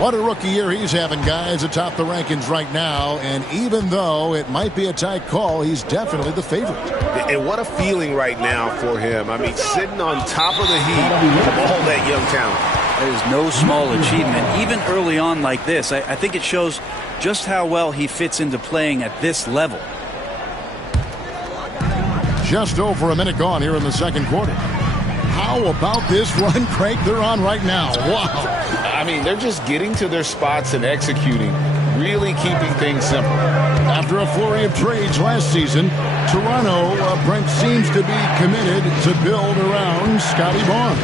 What a rookie year he's having, guys, atop the rankings right now. And even though it might be a tight call, he's definitely the favorite. And what a feeling right now for him. I mean, sitting on top of the heap of all that young talent. That is no small achievement. Even early on like this, I think it shows just how well he fits into playing at this level. Just over a minute gone here in the second quarter. How about this run crank they're on right now? Wow. I mean, they're just getting to their spots and executing, really keeping things simple. After a flurry of trades last season, Toronto, Brent, seems to be committed to build around Scotty Barnes.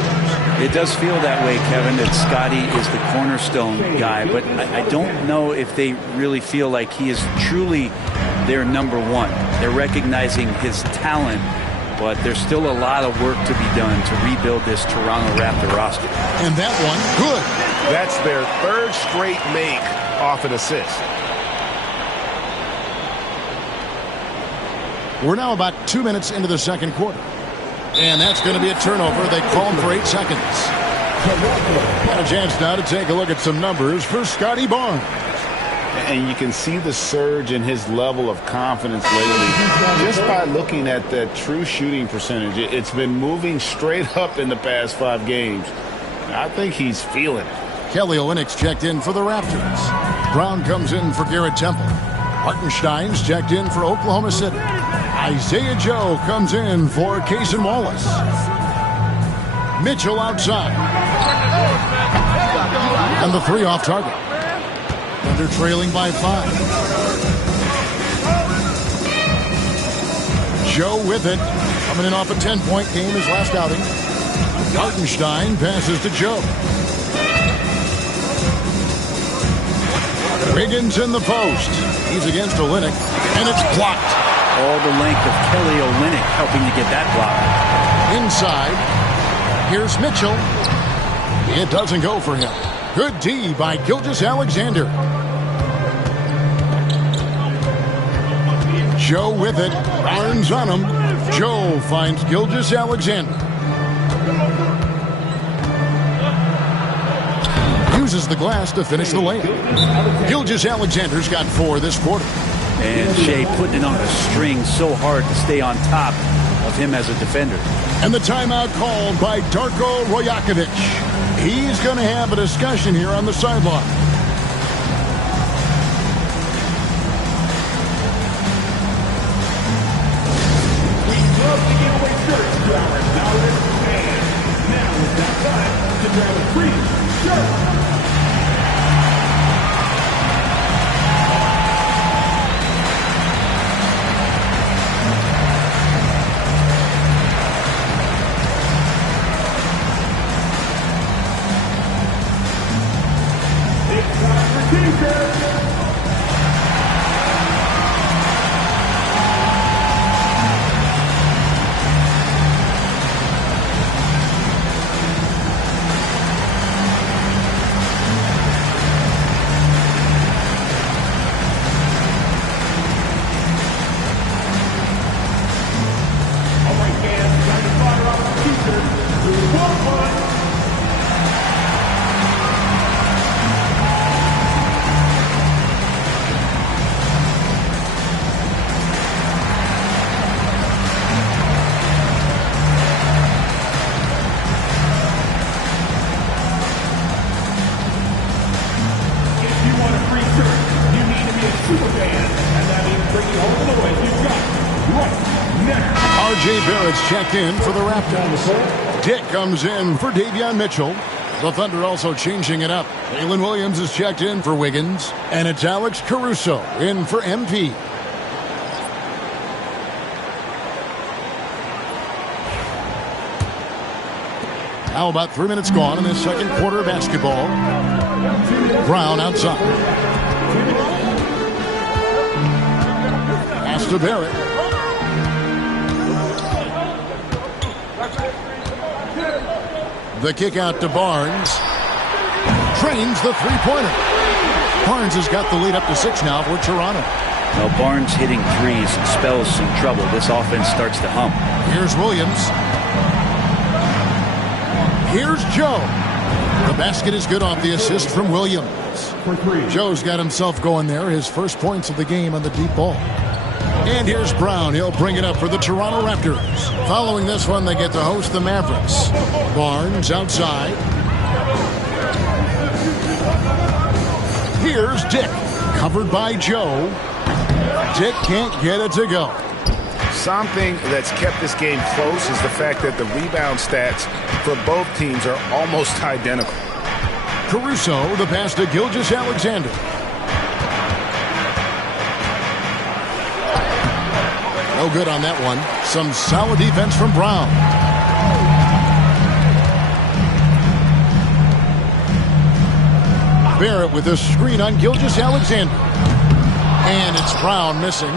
It does feel that way, Kevin, that Scotty is the cornerstone guy, but I don't know if they really feel like he is truly their number one. They're recognizing his talent, but there's still a lot of work to be done to rebuild this Toronto Raptor roster. And that one, good. That's their third straight make off an assist. We're now about 2 minutes into the second quarter. And that's going to be a turnover. They call him for 8 seconds. Got a chance now to take a look at some numbers for Scotty Barnes. And you can see the surge in his level of confidence lately just by looking at that true shooting percentage. It's been moving straight up in the past 5 games. I think he's feeling it. Kelly Olynyk's checked in for the Raptors. Brown comes in for Garrett Temple. Hartenstein's checked in for Oklahoma City. Isaiah Joe comes in for Cason Wallace. Mitchell outside. And the 3 off target. Thunder trailing by 5. Joe with it. Coming in off a 10-point game his last outing. Hartenstein passes to Joe. Wiggins in the post. He's against Olynyk. And it's blocked. All the length of Kelly Olynyk helping to get that block. Inside. Here's Mitchell. It doesn't go for him. Good D by Gilgeous-Alexander. Joe with it. Barnes on him. Joe finds Gilgeous-Alexander. Uses the glass to finish the layup. Gilgeous-Alexander's got 4 this quarter. And Shea putting it on a string so hard to stay on top of him as a defender. And the timeout called by Darko Rajakovic. He's going to have a discussion here on the sideline. We love to give away shirts to our knowledge fans. Now is that time to grab a free shirt. checked in for the Raptors. Dick comes in for Davion Mitchell. The Thunder also changing it up. Jalen Williams is checked in for Wiggins. And it's Alex Caruso in for MP. Now about 3 minutes gone in this second quarter of basketball. Brown outside. Pass to Barrett. The kick out to Barnes. Trains the three-pointer. Barnes has got the lead up to 6 now for Toronto. Now Barnes hitting threes spells some trouble. This offense starts to hum. Here's Williams. Here's Joe. The basket is good off the assist from Williams. Joe's got himself going there. His first points of the game on the deep ball. And here's Brown. He'll bring it up for the Toronto Raptors. Following this one, they get to host the Mavericks. Barnes outside. Here's Dick. Covered by Joe. Dick can't get it to go. Something that's kept this game close is the fact that the rebound stats for both teams are almost identical. Caruso, the pass to Gilgeous-Alexander. No good on that one. Some solid defense from Brown. Barrett with a screen on Gilgeous-Alexander. And it's Brown missing.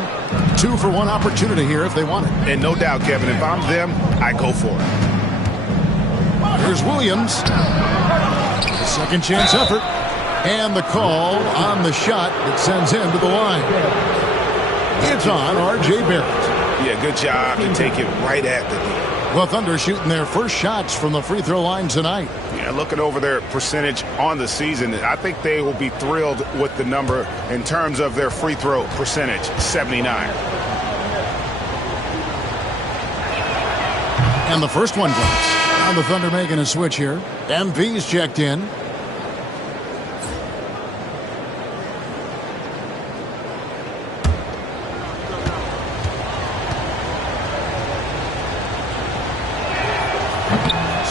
2 for 1 opportunity here if they want it. And no doubt, Kevin, if I'm them, I go for it. Here's Williams. Second chance effort. And the call on the shot that sends him to the line. It's on R.J. Barrett. Yeah, good job to take it right at the D. The Thunder shooting their first shots from the free throw line tonight. Yeah, looking over their percentage on the season, I think they will be thrilled with the number in terms of their free throw percentage, 79. And the first one drops. Now the Thunder making a switch here. MV's checked in.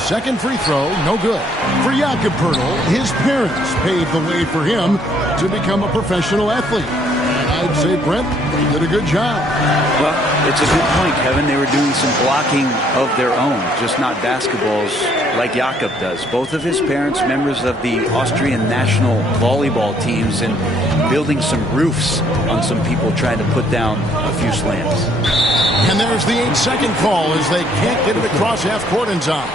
Second free throw, no good. For Jakob Poeltl, his parents paved the way for him to become a professional athlete. And I'd say, Brent, they did a good job. Well, it's a good point, Kevin. They were doing some blocking of their own, just not basketballs like Jakob does. Both of his parents, members of the Austrian national volleyball teams, and building some roofs on some people trying to put down a few slams. And there's the 8-second call as they can't get it across half court in time.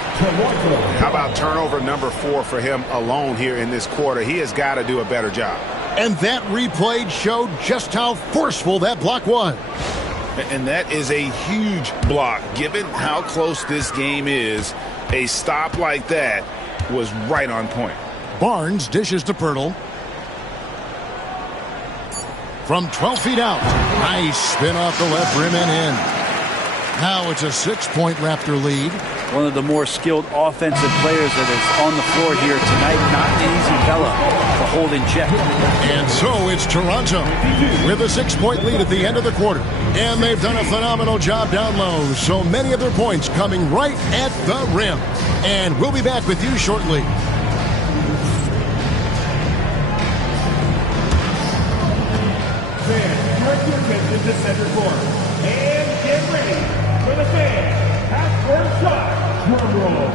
How about turnover number 4 for him alone here in this quarter? He has got to do a better job. And that replay showed just how forceful that block was. And that is a huge block. Given how close this game is, a stop like that was right on point. Barnes dishes to Poeltl. From 12 feet out. Nice spin off the left rim and in. Now it's a 6-point Raptor lead. One of the more skilled offensive players that is on the floor here tonight. Not an easy fella to hold in check. And so it's Toronto with a 6-point lead at the end of the quarter. And they've done a phenomenal job down low. So many of their points coming right at the rim. And we'll be back with you shortly. Direct your attention to center court. And get ready for the fan half-court shot drum roll.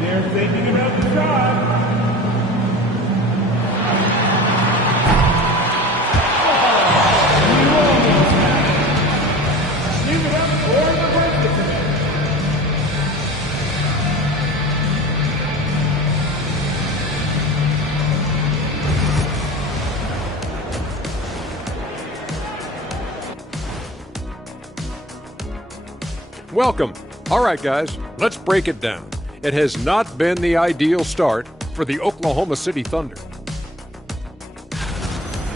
They're thinking about the shot. Leave it up for the break. Welcome. All right, guys, let's break it down. It has not been the ideal start for the Oklahoma City Thunder.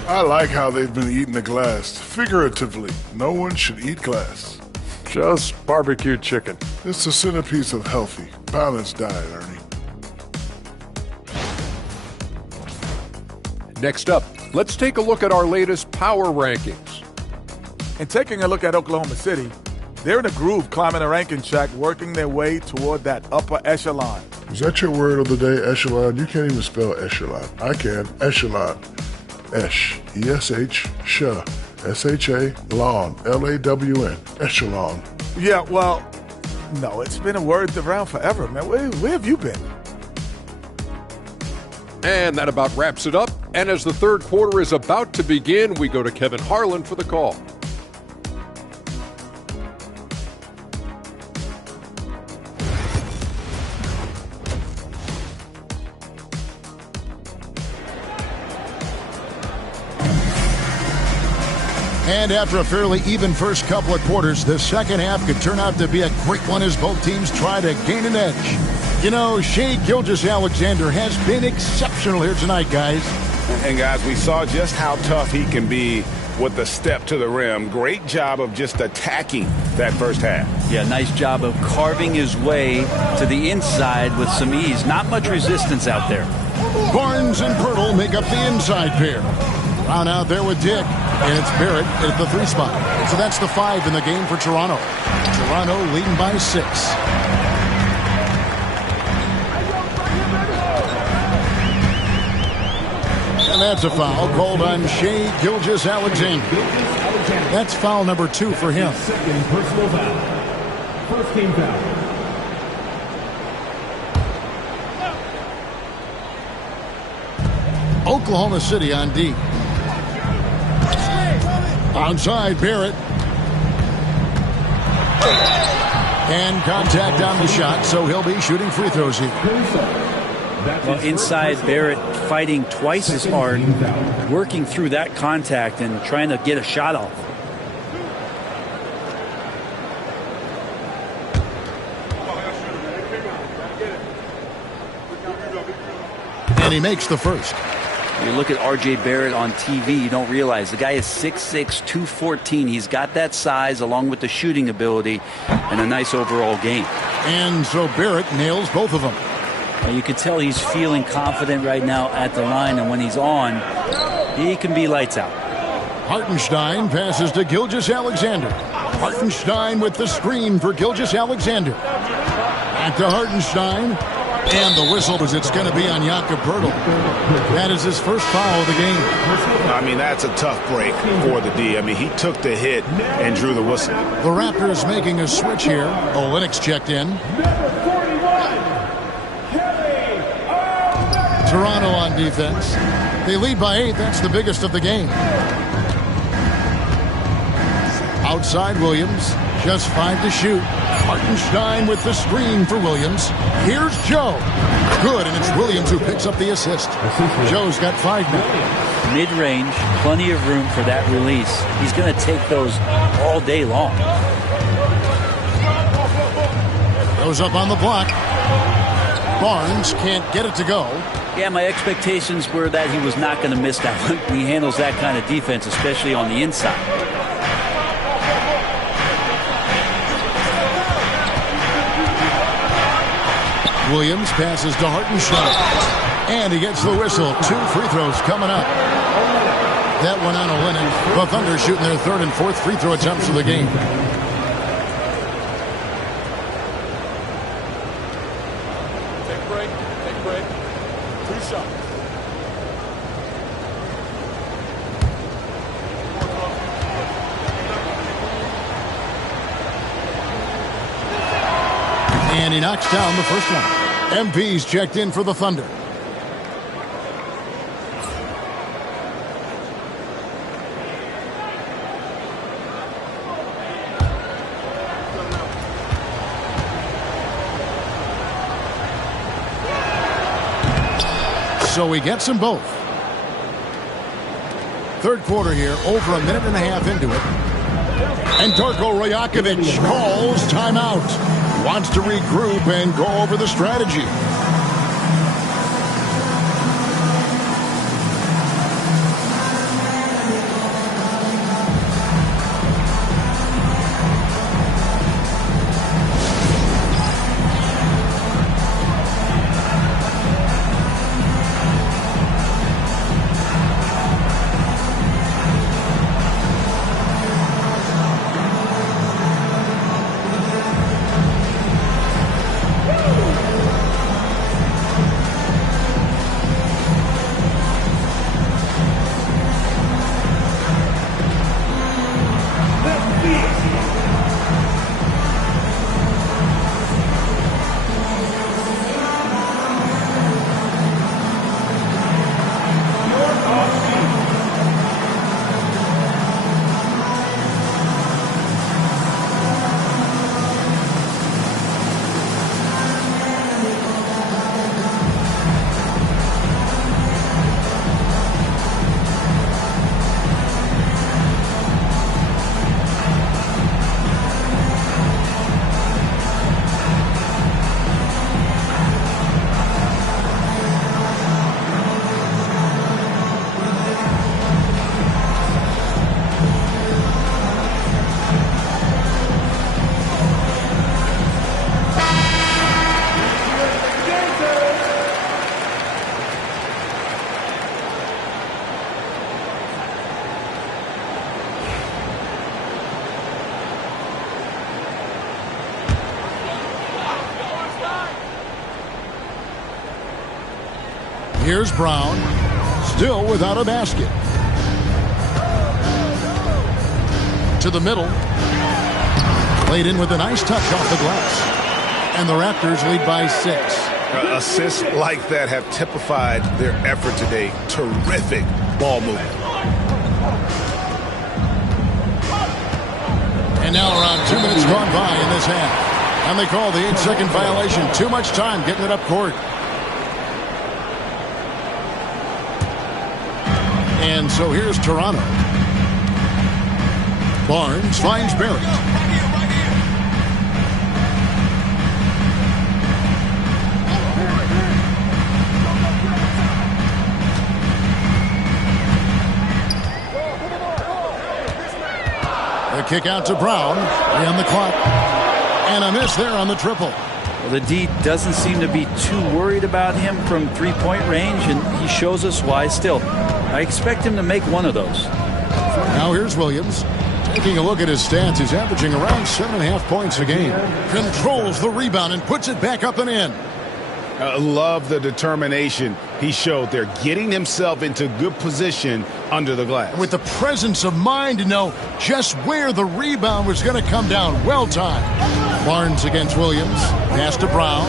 I like how they've been eating the glass. Figuratively, no one should eat glass. Just barbecued chicken. It's the centerpiece of healthy, balanced diet, Ernie. Next up, let's take a look at our latest power rankings. And taking a look at Oklahoma City, they're in a groove climbing the ranking track, working their way toward that upper echelon. Is that your word of the day, echelon? You can't even spell echelon. I can. Echelon. Esh. E-S-H. Sh. S-H-A. Lawn. L-A-W-N. Echelon. Yeah, well, no, it's been a word around forever, man. Where have you been? And that about wraps it up. And as the third quarter is about to begin, we go to Kevin Harlan for the call. And after a fairly even first couple of quarters, the second half could turn out to be a great one as both teams try to gain an edge. You know, Shai Gilgeous-Alexander has been exceptional here tonight, guys. And guys, we saw just how tough he can be with the step to the rim. Great job of just attacking that first half. Yeah, nice job of carving his way to the inside with some ease. Not much resistance out there. Barnes and Pirtle make up the inside pair. Brown out there with Dick. And it's Barrett at the 3 spot. So that's the 5 in the game for Toronto. Toronto leading by 6. And that's a foul called on Shai Gilgeous-Alexander. That's foul number 2 for him. Second personal foul. First team foul. Oklahoma City on D. Onside, Barrett. And contact on the shot, so he'll be shooting free throws here. Well, inside, Barrett fighting twice as hard, working through that contact and trying to get a shot off. And he makes the first. You look at R.J. Barrett on TV, you don't realize the guy is 6'6", 214. He's got that size along with the shooting ability and a nice overall game. And so Barrett nails both of them. Well, you can tell he's feeling confident right now at the line, and when he's on, he can be lights out. Hartenstein passes to Gilgeous-Alexander. Hartenstein with the screen for Gilgeous-Alexander. Back to Hartenstein. And the whistle is it's going to be on Jakob Poeltl. That is his first foul of the game. I mean, that's a tough break for the D. I mean, he took the hit and drew the whistle. The Raptors making a switch here. Olynyk checked in. Toronto on defense. They lead by 8. That's the biggest of the game. Outside Williams. Just 5 to shoot. Hartenstein with the screen for Williams. Here's Joe. Good, and it's Williams who picks up the assist. Joe's got 5 now. Mid-range, plenty of room for that release. He's going to take those all day long. Goes up on the block. Barnes can't get it to go. Yeah, my expectations were that he was not going to miss that one. He handles that kind of defense, especially on the inside. Williams passes to Hartenstein. And he gets the whistle. 2 free throws coming up. That one on Olynyk. The Thunder shooting their 3rd and 4th free throw attempts of the game. Take a break. Take a break. 2 shots. And he knocks down the first one. MP's checked in for the Thunder. So he gets them both. Third quarter here, over a minute and a half into it. And Darko Rajakovic calls timeout. Wants to regroup and go over the strategy. Here's Brown, still without a basket. To the middle. Played in with a nice touch off the glass. And the Raptors lead by 6. Assists like that have typified their effort today. Terrific ball movement. And now around 2 minutes gone by in this half. And they call the 8-second violation. Too much time getting it up court. And so here's Toronto. Barnes finds Barrett. The kick out to Brown. And the clock. And a miss there on the triple. Well, the D doesn't seem to be too worried about him from three-point range, and he shows us why still. I expect him to make one of those. Now here's Williams. Taking a look at his stats, he's averaging around 7.5 points a game. Controls the rebound and puts it back up and in. Love the determination he showed there, getting himself into good position under the glass. With the presence of mind to know just where the rebound was going to come down. Well timed. Barnes against Williams. Pass to Brown.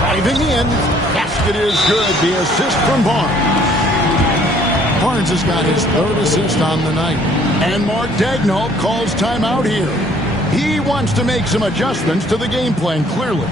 Driving in. Basket is good. The assist from Barnes. Barnes has got his 3rd assist on the night. And Mark Daigneault calls timeout here. He wants to make some adjustments to the game plan, clearly.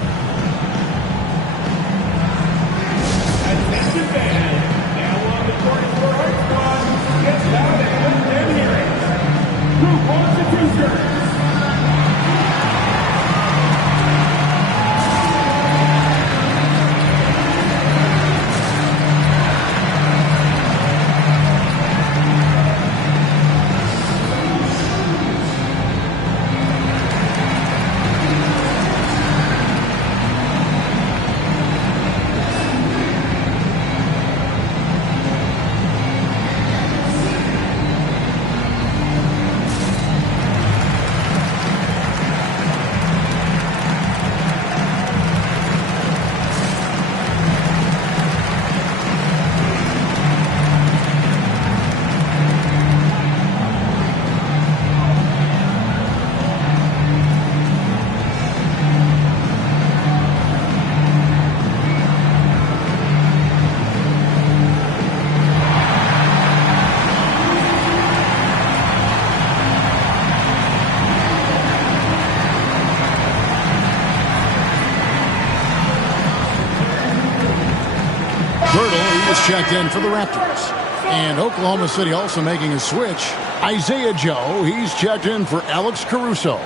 Checked in for the Raptors. And Oklahoma City also making a switch. Isaiah Joe, he's checked in for Alex Caruso.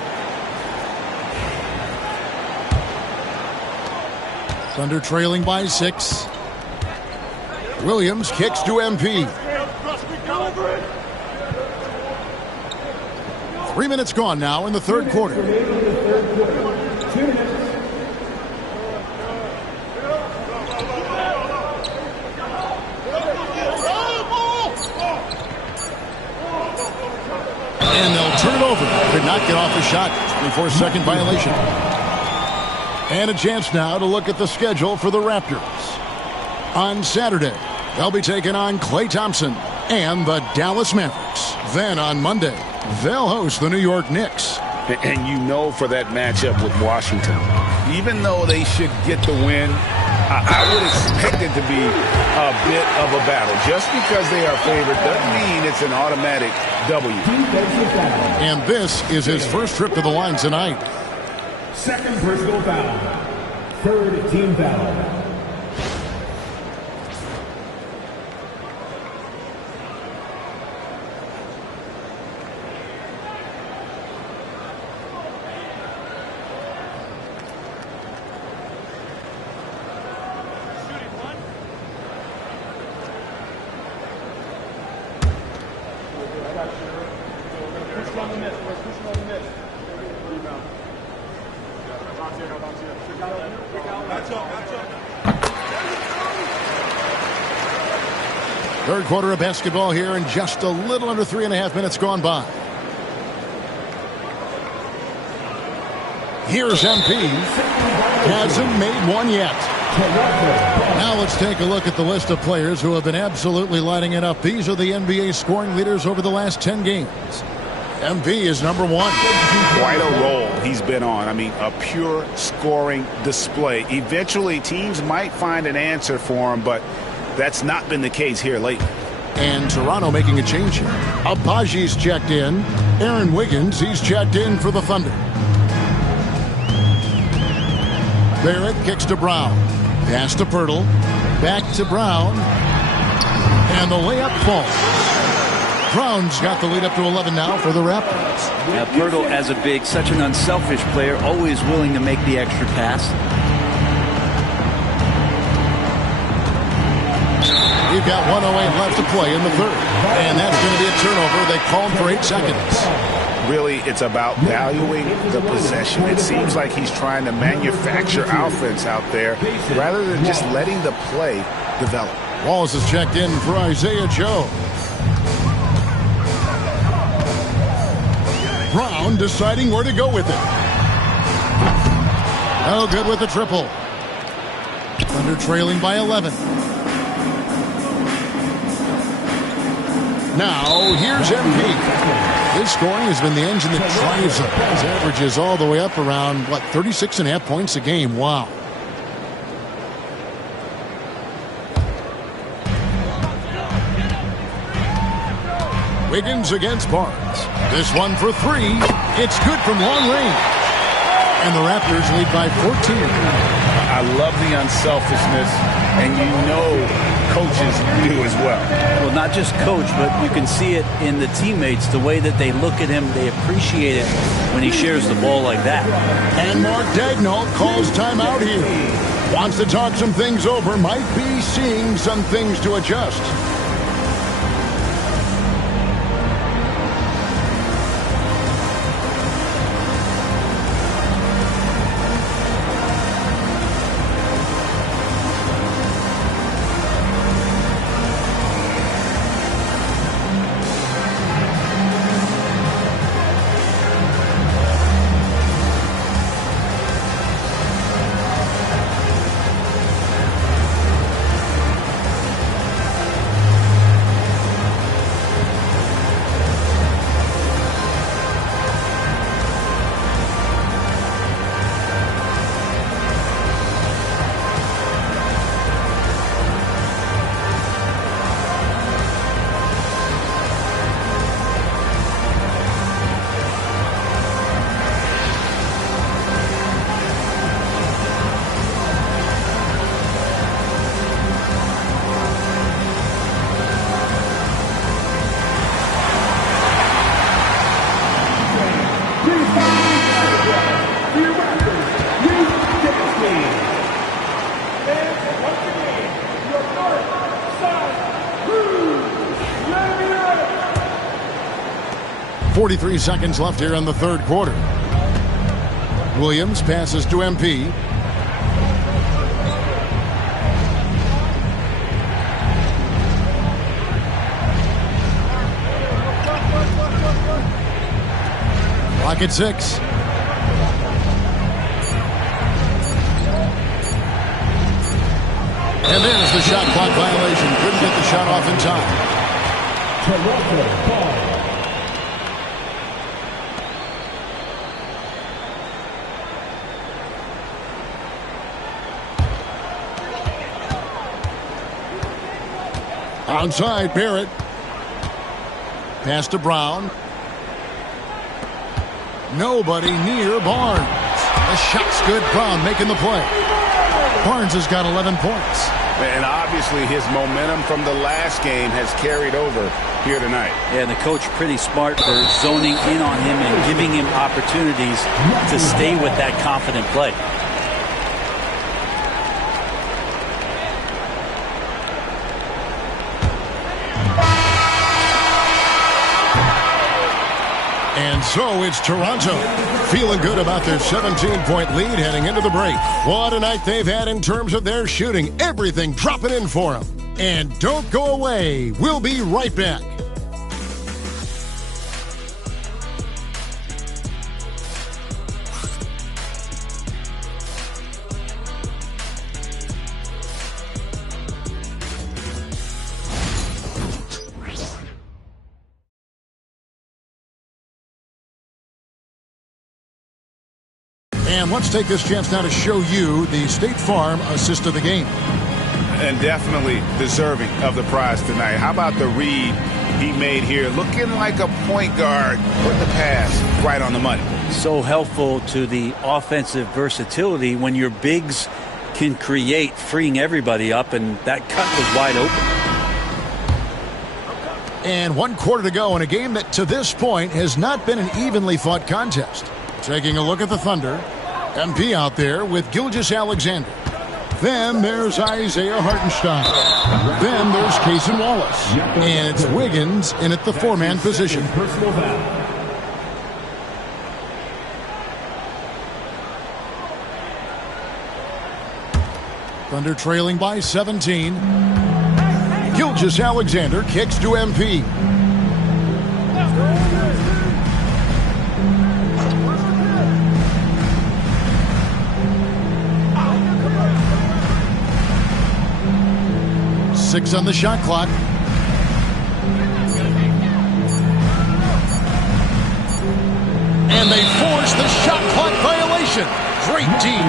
Thunder trailing by 6. Williams kicks to MP. 3 minutes gone now in the third quarter. And they'll turn it over. Could not get off the shot. 24-second violation. And a chance now to look at the schedule for the Raptors. On Saturday, they'll be taking on Klay Thompson and the Dallas Mavericks. Then on Monday, they'll host the New York Knicks. And you know, for that matchup with Washington, even though they should get the win, I would expect it to be a bit of a battle. Just because they are favored doesn't mean it's an automatic W. And this is his first trip to the line tonight. Second personal foul. Third team foul. Third quarter of basketball here, and just a little under 3.5 minutes gone by. Here's MP. Hasn't made one yet. Now let's take a look at the list of players who have been absolutely lighting it up. These are the NBA scoring leaders over the last 10 games. MV is number 1. Quite a roll he's been on. I mean, a pure scoring display. Eventually, teams might find an answer for him, but that's not been the case here lately. And Toronto making a change here. Abaji's checked in. Aaron Wiggins, he's checked in for the Thunder. Barrett kicks to Brown. Pass to Pirtle. Back to Brown. And the layup falls. Brown's got the lead up to 11 now for the Raptors. Yeah, Pirtle, as a big, such an unselfish player, always willing to make the extra pass. We've got 1:08 left to play in the third. And that's going to be a turnover. They called for 8 seconds. Really, it's about valuing the possession. It seems like he's trying to manufacture offense out there rather than just letting the play develop. Wallace is checked in for Isaiah Joe. Brown deciding where to go with it. No good with the triple. Thunder trailing by 11. Now, here's MP. His scoring has been the engine that drives him. His average is all the way up around, 36.5 points a game. Wow. Wiggins against Barnes. This one for 3. It's good from long range. And the Raptors lead by 14. I love the unselfishness, and you know coaches do as well. Well, not just coach, but you can see it in the teammates, the way that they look at him. They appreciate it when he shares the ball like that. And Mark Daigneault calls timeout here. Wants to talk some things over. Might be seeing some things to adjust. .43 seconds left here in the third quarter. Williams passes to MP. Clock at 6. And there's the shot clock violation. Couldn't get the shot off in time. Onside, Barrett. Pass to Brown. Nobody near Barnes. The shot's good. Brown making the play. Barnes has got 11 points. And obviously his momentum from the last game has carried over here tonight. Yeah, and the coach pretty smart for zoning in on him and giving him opportunities to stay with that confident play. And so it's Toronto feeling good about their 17-point lead heading into the break. What a night they've had in terms of their shooting. Everything dropping in for them. And don't go away. We'll be right back. And let's take this chance now to show you the State Farm assist of the game. And definitely deserving of the prize tonight. How about the read he made here? Looking like a point guard. Put the pass right on the money. So helpful to the offensive versatility when your bigs can create, freeing everybody up, and that cut was wide open. And 1 quarter to go in a game that to this point has not been an evenly fought contest. Taking a look at the Thunder. MP out there with Gilgeous-Alexander. Then there's Isaiah Hartenstein. Then there's Cason Wallace. And it's Wiggins in at the 4-man position. Personal foul. Thunder trailing by 17. Gilgeous-Alexander kicks to MP. Six on the shot clock. And they force the shot clock violation. Great team.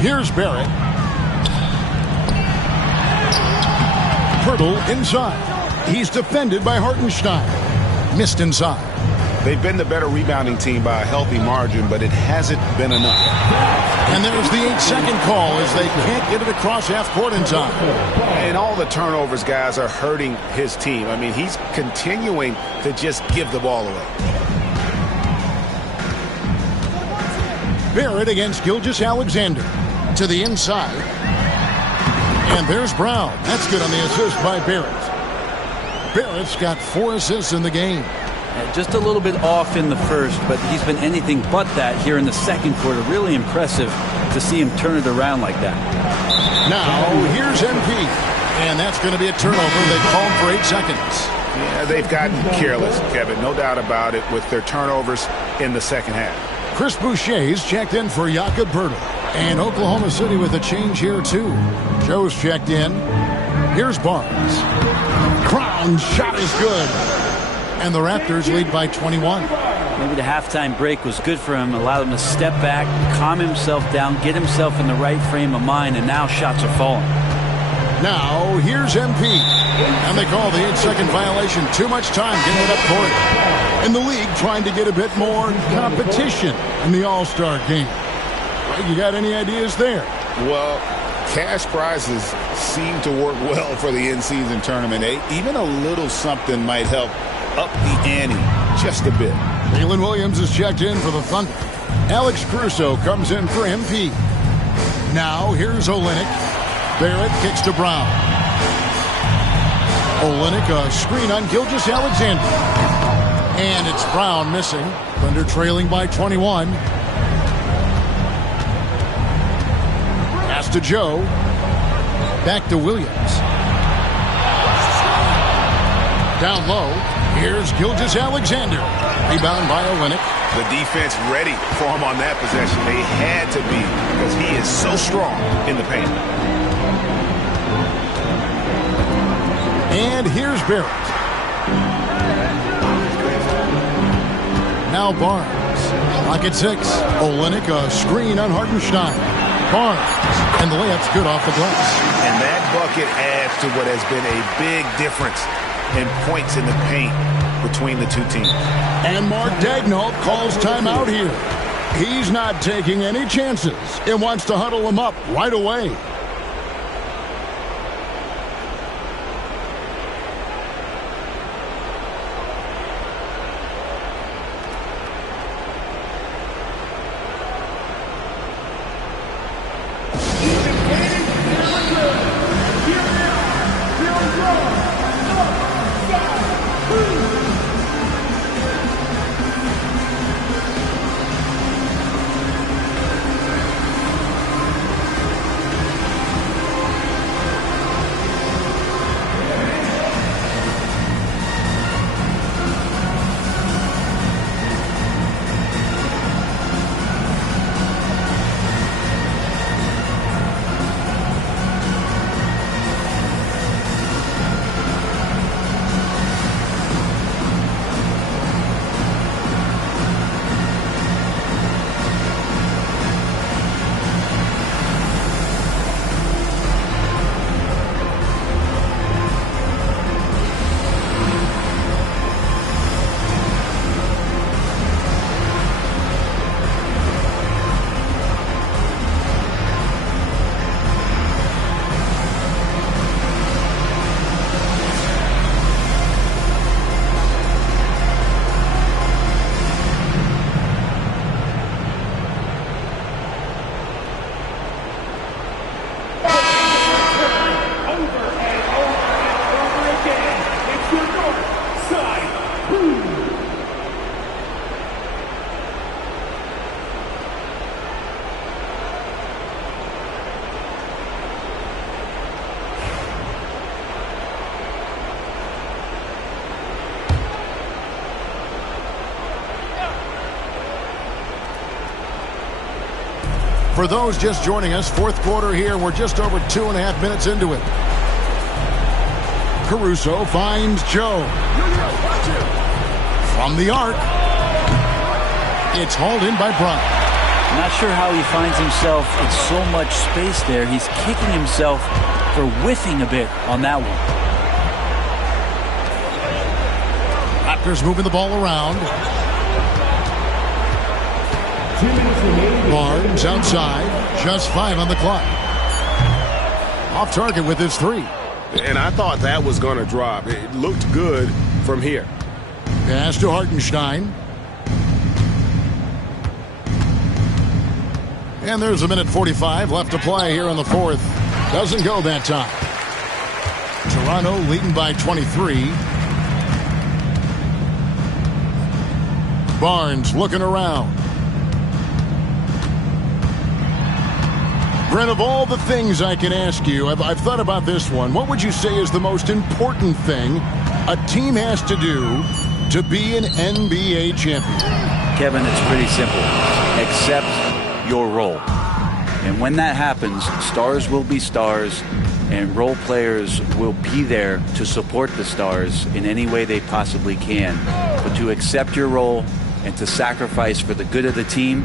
Here's Barrett. Pirtle inside. He's defended by Hartenstein. Missed inside. They've been the better rebounding team by a healthy margin, but it hasn't been enough. And there's the 8-second call as they can't get it across half court in time. And all the turnovers, guys, are hurting his team. I mean, he's continuing to just give the ball away. Barrett against Gilgeous-Alexander. To the inside. And there's Brown. That's good on the assist by Barrett. Barrett's got 4 assists in the game. Just a little bit off in the first, but he's been anything but that here in the second quarter. Really impressive to see him turn it around like that. Now, here's MP. And that's going to be a turnover. They called for 8 seconds. Yeah, they've gotten careless, Kevin. No doubt about it with their turnovers in the second half. Chris Boucher's checked in for Jakob Poeltl. And Oklahoma City with a change here, too. Joe's checked in. Here's Barnes. Crown shot is good. And the Raptors lead by 21. Maybe the halftime break was good for him. Allowed him to step back, calm himself down, get himself in the right frame of mind, and now shots are falling. Now, here's MP. And they call the 8-second violation. Too much time getting it up court. And the league trying to get a bit more competition in the All-Star game. You got any ideas there? Well, cash prizes seem to work well for the in-season tournament. Even a little something might help up the ante just a bit. Jalen Williams is checked in for the Thunder. Alex Caruso comes in for MP. Now here's Olynyk. Barrett kicks to Brown. Olynyk a screen on Gilgeous-Alexander. And it's Brown missing. Thunder trailing by 21. Pass to Joe. Back to Williams. Down low. Here's Gilgeous-Alexander. Rebound by Olynyk. The defense ready for him on that possession. They had to be because he is so strong in the paint. And here's Barrett. Now Barnes. Clock at 6. Olynyk a screen on Hartenstein. Barnes. And the layup's good off the glass. And that bucket adds to what has been a big difference in points in the paint between the two teams. And Mark Daigneault calls timeout here. He's not taking any chances and wants to huddle him up right away. For those just joining us, fourth quarter here. We're just over 2.5 minutes into it. Caruso finds Joe. From the arc. It's hauled in by Bryant. Not sure how he finds himself in so much space there. He's kicking himself for whiffing a bit on that one. Raptors moving the ball around. Barnes outside. Just 5 on the clock. Off target with his 3. And I thought that was going to drop. It looked good from here. Pass to Hartenstein. And there's a minute 45 left to play here in the fourth. Doesn't go that time. Toronto leading by 23. Barnes looking around. Brent, of all the things I can ask you, I've thought about this one. What would you say is the most important thing a team has to do to be an NBA champion? Kevin, it's pretty simple. Accept your role. And when that happens, stars will be stars, and role players will be there to support the stars in any way they possibly can. But to accept your role and to sacrifice for the good of the team,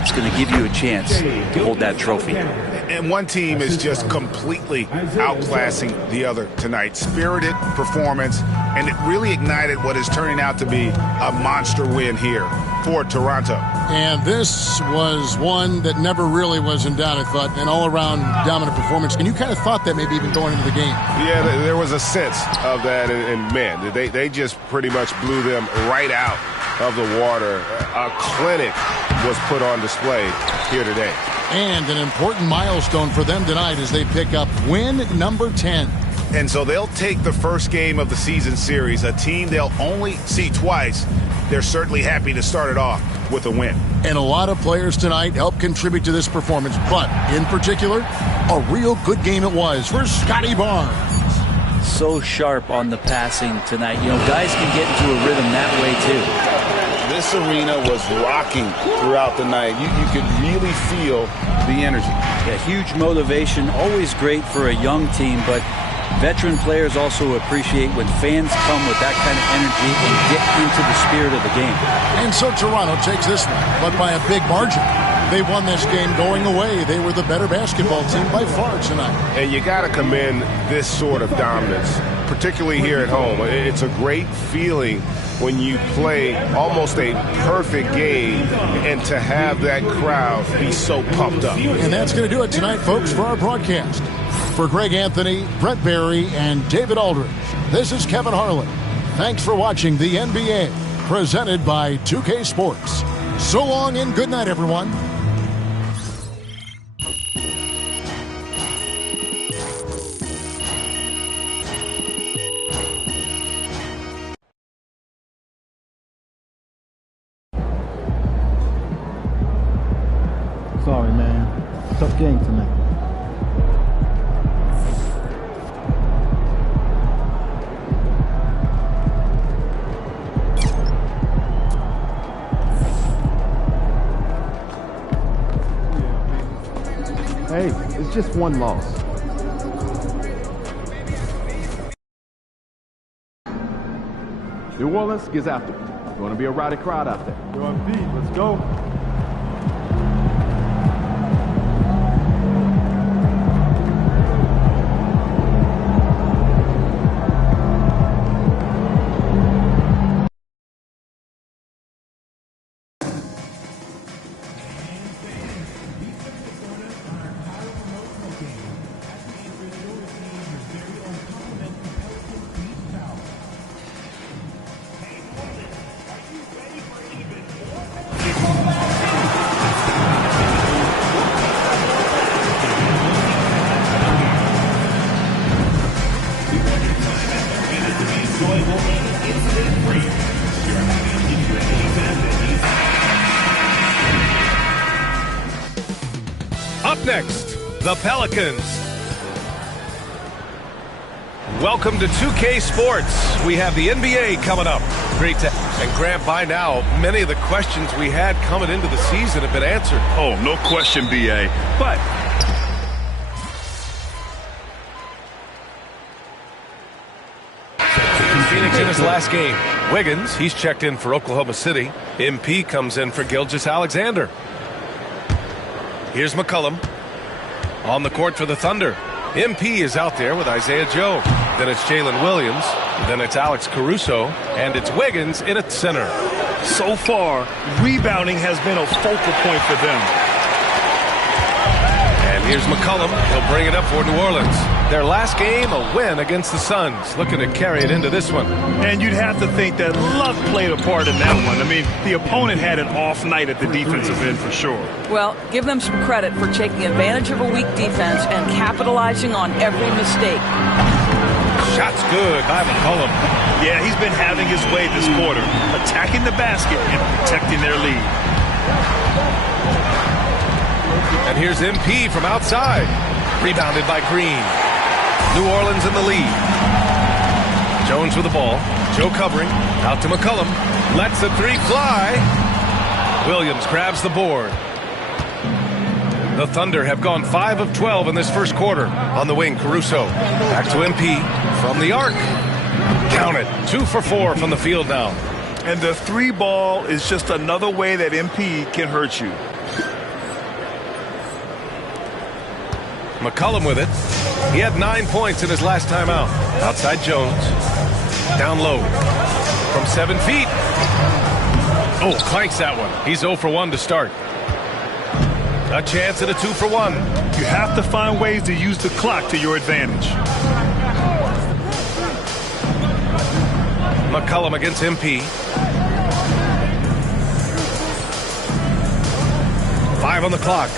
it's going to give you a chance to hold that trophy. And one team is just completely outclassing the other tonight. Spirited performance, and it really ignited what is turning out to be a monster win here for Toronto. And this was one that never really was in doubt, I thought, an all-around dominant performance. And you kind of thought that maybe even going into the game. Yeah, there was a sense of that, and man, they just pretty much blew them right out of the water. A clinic was put on display here today. And an important milestone for them tonight as they pick up win number 10. And so they'll take the first game of the season series, a team they'll only see twice. They're certainly happy to start it off with a win. And a lot of players tonight helped contribute to this performance, but in particular, a real good game it was for Scotty Barnes. So sharp on the passing tonight. You know, guys can get into a rhythm that way too. This arena was rocking throughout the night. You could really feel the energy. Yeah, huge motivation, always great for a young team, but veteran players also appreciate when fans come with that kind of energy and get into the spirit of the game. And so Toronto takes this one, but by a big margin. They won this game going away. They were the better basketball team by far tonight. And you got to commend this sort of dominance, particularly here at home. It's a great feeling when you play almost a perfect game and to have that crowd be so pumped up. And that's going to do it tonight, folks, for our broadcast. For Greg Anthony, Brett Barry, and David Aldridge, this is Kevin Harlan. Thanks for watching the NBA, presented by 2K Sports. So long and good night, everyone. Sorry, man. Tough game tonight. Hey, it's just one loss. New Orleans gets after it. It's going to be a rowdy crowd out there. You're on beat. Let's go. Up next, the Pelicans. Welcome to 2K Sports. We have the NBA coming up. Great to and Grant, by now, many of the questions we had coming into the season have been answered. Oh, no question, B.A. But Phoenix in his last game. Wiggins, he's checked in for Oklahoma City. MP comes in for Gilgeous-Alexander. Here's McCollum on the court for the Thunder. MP is out there with Isaiah Joe. Then it's Jalen Williams. Then it's Alex Caruso. And it's Wiggins in at center. So far, rebounding has been a focal point for them. And here's McCollum. He'll bring it up for New Orleans. Their last game, a win against the Suns. Looking to carry it into this one. And you'd have to think that luck played a part in that one. I mean, the opponent had an off night at the defensive end for sure. Well, give them some credit for taking advantage of a weak defense and capitalizing on every mistake. Shot's good by McCollum. Yeah, he's been having his way this quarter, attacking the basket and protecting their lead. And here's MP from outside. Rebounded by Green. New Orleans in the lead. Jones with the ball. Joe covering. Out to McCollum. Lets the three fly. Williams grabs the board. The Thunder have gone 5 of 12 in this first quarter. On the wing, Caruso. Back to MP from the arc. Count it. 2 for 4 from the field now. And the three ball is just another way that MP can hurt you. McCollum with it. He had 9 points in his last time out. Outside Jones. Down low. From 7 feet. Oh, clanks that one. He's 0 for 1 to start. A chance at a 2 for 1. You have to find ways to use the clock to your advantage. McCollum against MP. 5 on the clock.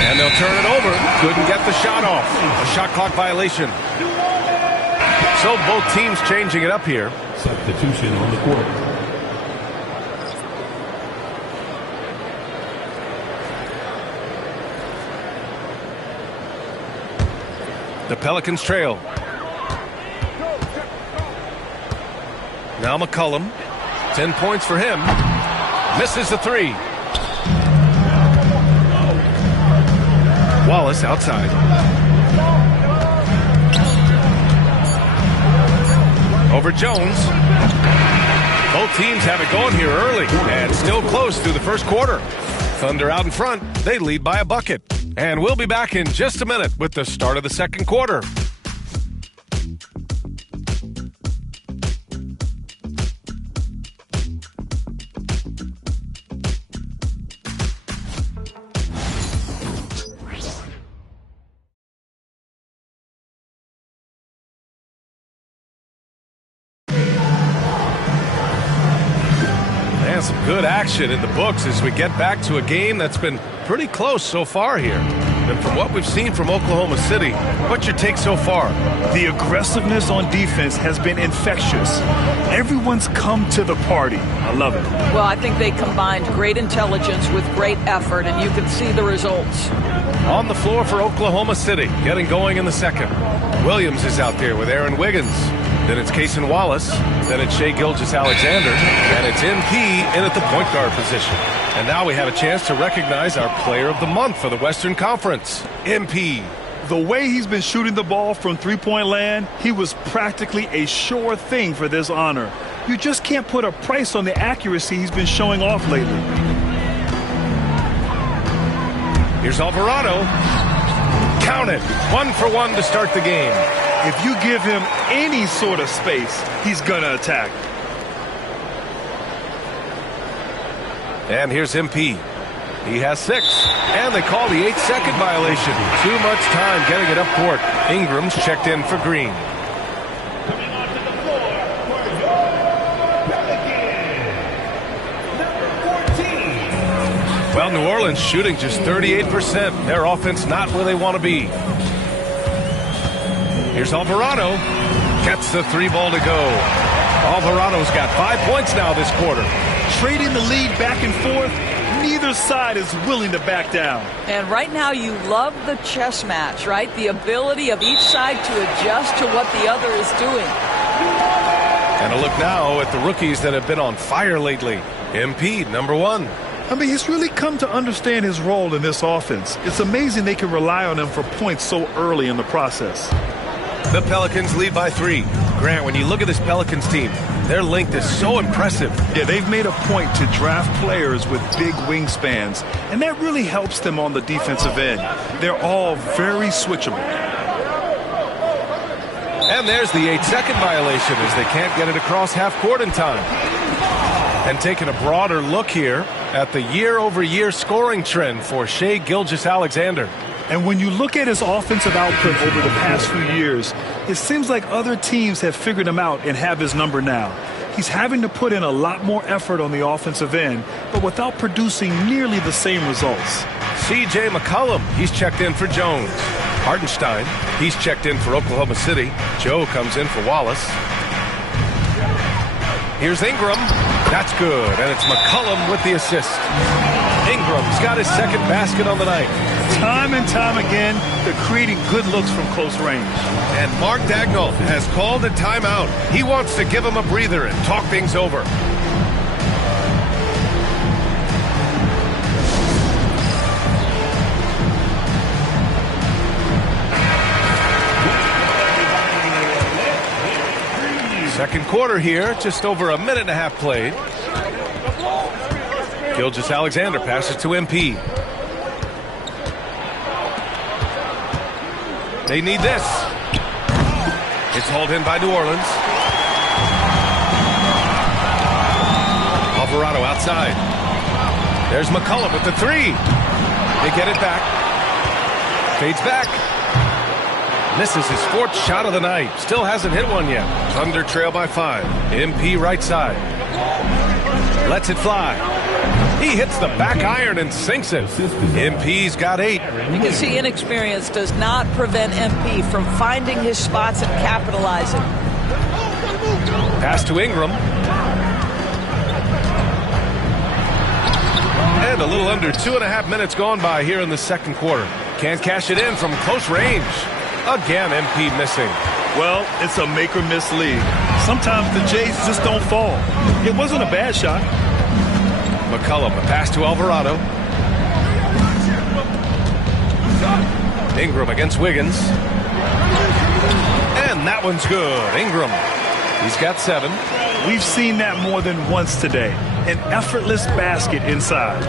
And they'll turn it over. Couldn't get the shot off. A shot clock violation. So both teams changing it up here. Substitution on the court. The Pelicans trail. Now McCollum. 10 points for him. Misses the three. Wallace outside. Over Jones. Both teams have it going here early and still close through the first quarter. Thunder out in front. They lead by a bucket. And we'll be back in just a minute with the start of the second quarter. Some good action in the books as we get back to a game that's been pretty close so far here. And from what we've seen from Oklahoma City, what's your take so far? The aggressiveness on defense has been infectious. Everyone's come to the party. I love it. Well, I think they combined great intelligence with great effort, and you can see the results. On the floor for Oklahoma City, getting going in the second. Williams is out there with Aaron Wiggins. Then it's Cason Wallace. Then it's Shai Gilgeous-Alexander. And it's MP in at the point guard position. And now we have a chance to recognize our player of the month for the Western Conference, MP. The way he's been shooting the ball from three-point land, he was practically a sure thing for this honor. You just can't put a price on the accuracy he's been showing off lately. Here's Alvarado. Count it. 1 for 1 to start the game. If you give him any sort of space, he's going to attack. And here's MP. He has 6. And they call the 8-second violation. Too much time getting it up court. Ingram's checked in for Green. Well, New Orleans shooting just 38%. Their offense not where they want to be. Here's Alvarado. Gets the 3 ball to go. Alvarado's got 5 points now this quarter. Trading the lead back and forth neither side is willing to back down. And right now you love the chess match, right? The ability of each side to adjust to what the other is doing. And a look now at the rookies that have been on fire lately. MP, number 1. I mean, he's really come to understand his role in this offense. It's amazing they can rely on him for points so early in the process. The Pelicans lead by 3. Grant, when you look at this Pelicans team, their length is so impressive. Yeah, they've made a point to draft players with big wingspans, and that really helps them on the defensive end. They're all very switchable. And there's the 8-second violation as they can't get it across half court in time. And taking a broader look here at the year-over-year scoring trend for Shai Gilgeous-Alexander. And when you look at his offensive output over the past few years, it seems like other teams have figured him out and have his number now. He's having to put in a lot more effort on the offensive end, but without producing nearly the same results. C.J. McCollum, he's checked in for Jones. Hartenstein, he's checked in for Oklahoma City. Joe comes in for Wallace. Here's Ingram. That's good, and it's McCollum with the assist. Ingram's got his second basket on the night. Time and time again, they're creating good looks from close range. And Mark Dagnall has called a timeout. He wants to give him a breather and talk things over. Second quarter here, just over a minute and a half played. Gilgeous-Alexander passes to MP. They need this. It's hauled in by New Orleans. Alvarado outside. There's McCollum with the 3. They get it back. Fades back. Misses his 4th shot of the night. Still hasn't hit one yet. Thunder trail by 5. MP right side. Lets it fly. He hits the back iron and sinks it. MP's got 8. You can see inexperience does not prevent MP from finding his spots and capitalizing. Pass to Ingram. And a little under 2.5 minutes gone by here in the second quarter. Can't cash it in from close range. Again, MP missing. Well, it's a make-or-miss league. Sometimes the Jays just don't fall. It wasn't a bad shot. McCollum, a pass to Alvarado. Ingram against Wiggins. And that one's good. Ingram, he's got 7. We've seen that more than once today. An effortless basket inside.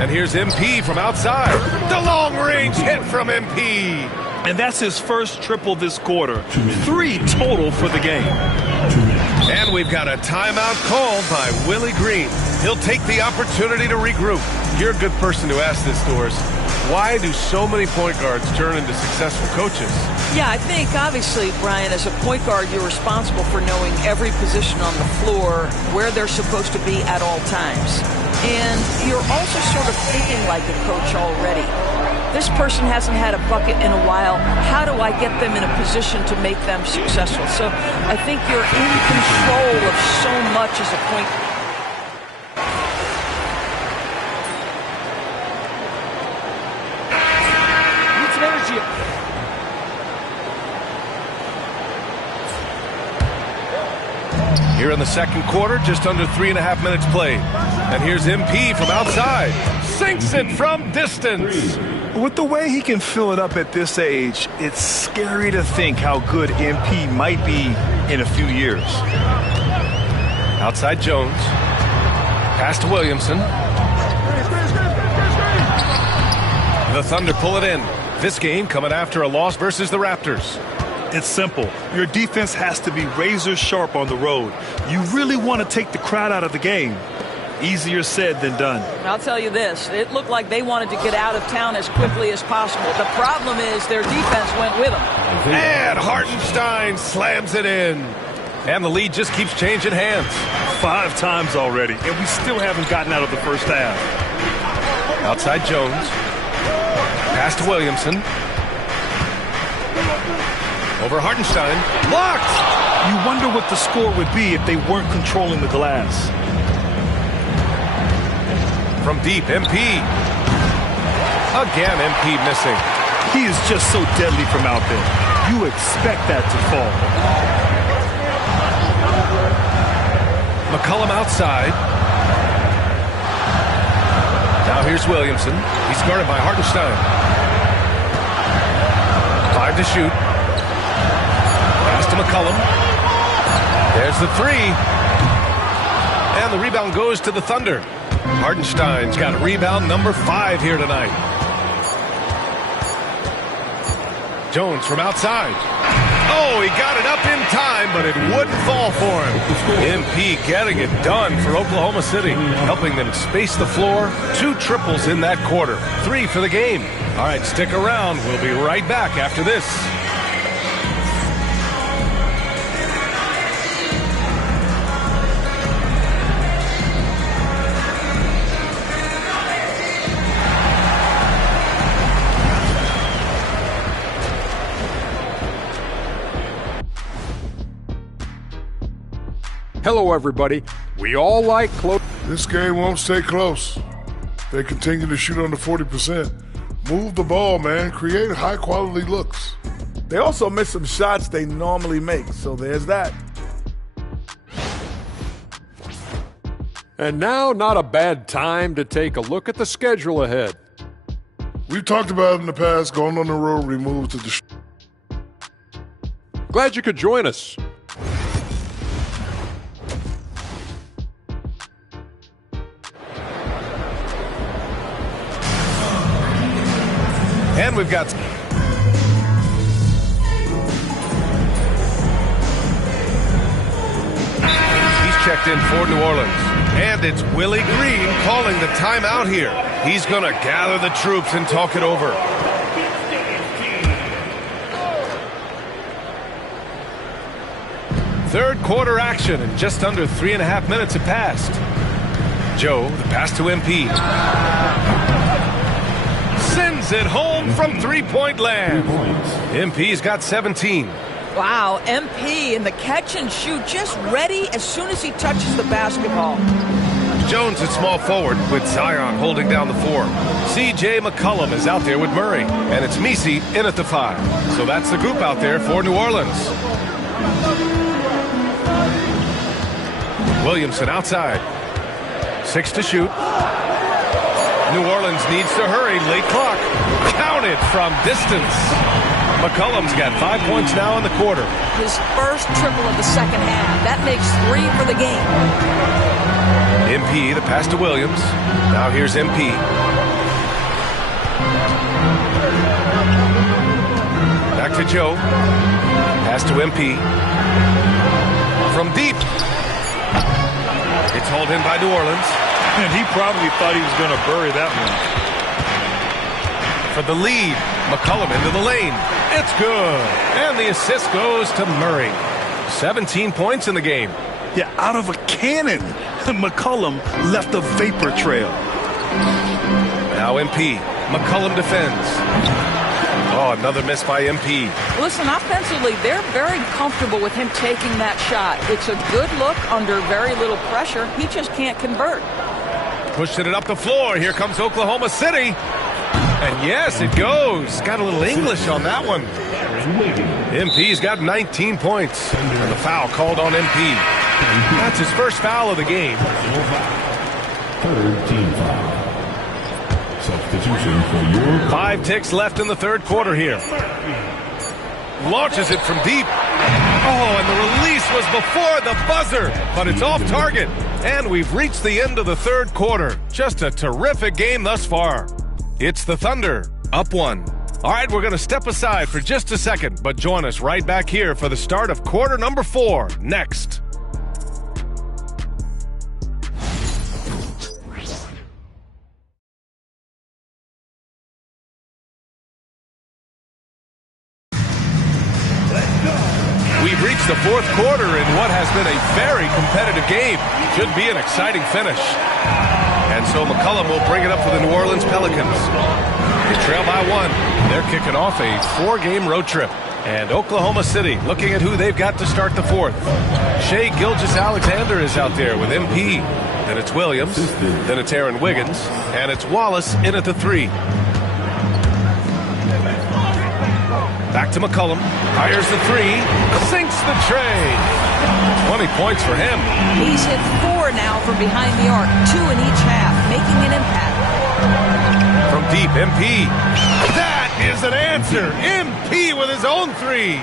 And here's MP from outside. The long-range hit from MP. And that's his first triple this quarter. 3 total for the game. And we've got a timeout called by Willie Green. He'll take the opportunity to regroup. You're a good person to ask this, Doris. Why do so many point guards turn into successful coaches? Yeah, I think, obviously, Brian, as a point guard, you're responsible for knowing every position on the floor, where they're supposed to be at all times. And you're also sort of thinking like a coach already. This person hasn't had a bucket in a while. How do I get them in a position to make them successful? So I think you're in control of so much as a point guard. Here in the second quarter, just under 3.5 minutes played. And here's MP from outside. Sinks it from distance. With the way he can fill it up at this age, it's scary to think how good MP might be in a few years. Outside Jones. Pass to Williamson. The Thunder pull it in. This game coming after a loss versus the Raptors. It's simple. Your defense has to be razor sharp on the road. You really want to take the crowd out of the game. Easier said than done. I'll tell you this. It looked like they wanted to get out of town as quickly as possible. The problem is their defense went with them. And Hartenstein slams it in. And the lead just keeps changing hands. 5 times already, and we still haven't gotten out of the first half. Outside Jones. Pass to Williamson. Over Hartenstein. Blocked! You wonder what the score would be if they weren't controlling the glass. From deep, MP. Again, MP missing. He is just so deadly from out there. You expect that to fall. McCollum outside. Now here's Williamson. He's guarded by Hartenstein. 5 to shoot. Pass to McCollum. There's the 3. And the rebound goes to the Thunder. Hartenstein's got rebound number 5 here tonight. Jones from outside. Oh, he got it up in time, but it wouldn't fall for him. MP getting it done for Oklahoma City, helping them space the floor. 2 triples in that quarter. 3 for the game. All right, stick around. We'll be right back after this. Hello, everybody. We all like close. This game won't stay close. They continue to shoot under 40%. Move the ball, man. Create high-quality looks. They also miss some shots they normally make, so there's that. And now, not a bad time to take a look at the schedule ahead. We've talked about it in the past. Going on the road removes the Glad you could join us. And we've got... He's checked in for New Orleans. And it's Willie Green calling the timeout here. He's going to gather the troops and talk it over. Third quarter action, and just under 3.5 minutes have passed. Joe, the pass to MP. Sends it home from three-point land. MP's got 17. Wow, MP in the catch and shoot, just ready as soon as he touches the basketball. Jones at small forward with Zion holding down the 4. C.J. McCollum is out there with Murray, and it's Messi in at the 5. So that's the group out there for New Orleans. Williamson outside. 6 to shoot. New Orleans needs to hurry. Late clock. Counted from distance. McCollum's got 5 points now in the quarter. His first triple of the second half. That makes 3 for the game. MP, the pass to Williams. Now here's MP. Back to Joe. Pass to MP. From deep. It's hauled in by New Orleans. And he probably thought he was going to bury that one. For the lead, McCollum into the lane. It's good. And the assist goes to Murray. 17 points in the game. Yeah, out of a cannon. McCollum left a vapor trail. Now MP. McCollum defends. Oh, another miss by MP. Listen, offensively, they're very comfortable with him taking that shot. It's a good look under very little pressure. He just can't convert. Pushing it up the floor. Here comes Oklahoma City. And yes, it goes. Got a little English on that one. MP's got 19 points. And the foul called on MP. That's his first foul of the game. Third team foul. Substitution for your... 5 ticks left in the third quarter here. Launches it from deep. Oh, and the release was before the buzzer, but it's off target. And we've reached the end of the third quarter. Just a terrific game thus far. It's the Thunder, up 1. All right, we're going to step aside for just a second, but join us right back here for the start of quarter number 4 next. We've reached the fourth quarter in what has been a very competitive game. Should be an exciting finish. And so McCollum will bring it up for the New Orleans Pelicans. They trail by 1. They're kicking off a 4-game road trip. And Oklahoma City looking at who they've got to start the fourth. Shai Gilgeous-Alexander is out there with MP. Then it's Williams. Then it's Aaron Wiggins. And it's Wallace in at the 3. Back to McCollum. Fires the 3. Sinks the tray. 20 points for him. He's hit 4 now from behind the arc. 2 in each half, making an impact. From deep, MP. That is an answer. MP with his own 3.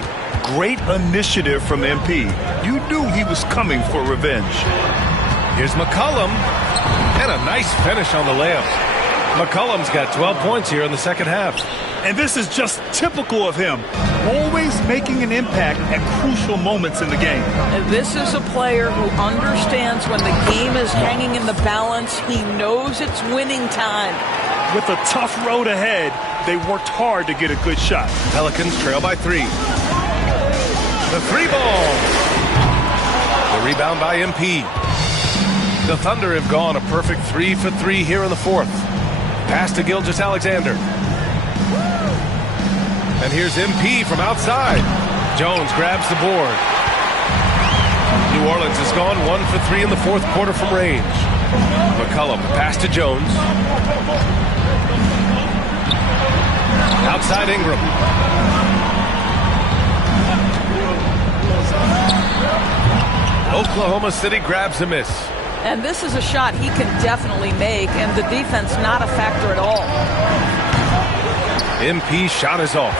Great initiative from MP. You knew he was coming for revenge. Here's McCollum. And a nice finish on the layup. McCollum's got 12 points here in the second half. And this is just typical of him. Always making an impact at crucial moments in the game. And this is a player who understands when the game is hanging in the balance. He knows it's winning time. With a tough road ahead, they worked hard to get a good shot. Pelicans trail by 3. The 3 ball. The rebound by MP. The Thunder have gone a perfect 3 for 3 here in the fourth. Pass to Gilgeous-Alexander. And here's MP from outside. Jones grabs the board. New Orleans has gone 1 for 3 in the fourth quarter from range. McCollum, pass to Jones. Outside Ingram. Oklahoma City grabs a miss. And this is a shot he can definitely make, and the defense not a factor at all. MP shot is off.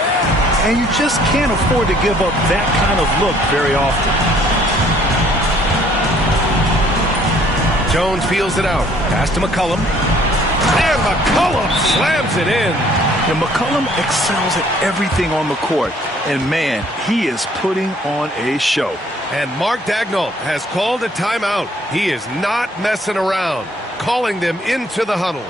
And you just can't afford to give up that kind of look very often. Jones feels it out. Pass to McCollum. And McCollum slams it in. And McCollum excels at everything on the court. And man, he is putting on a show. And Mark Daigneault has called a timeout. He is not messing around. Calling them into the huddle.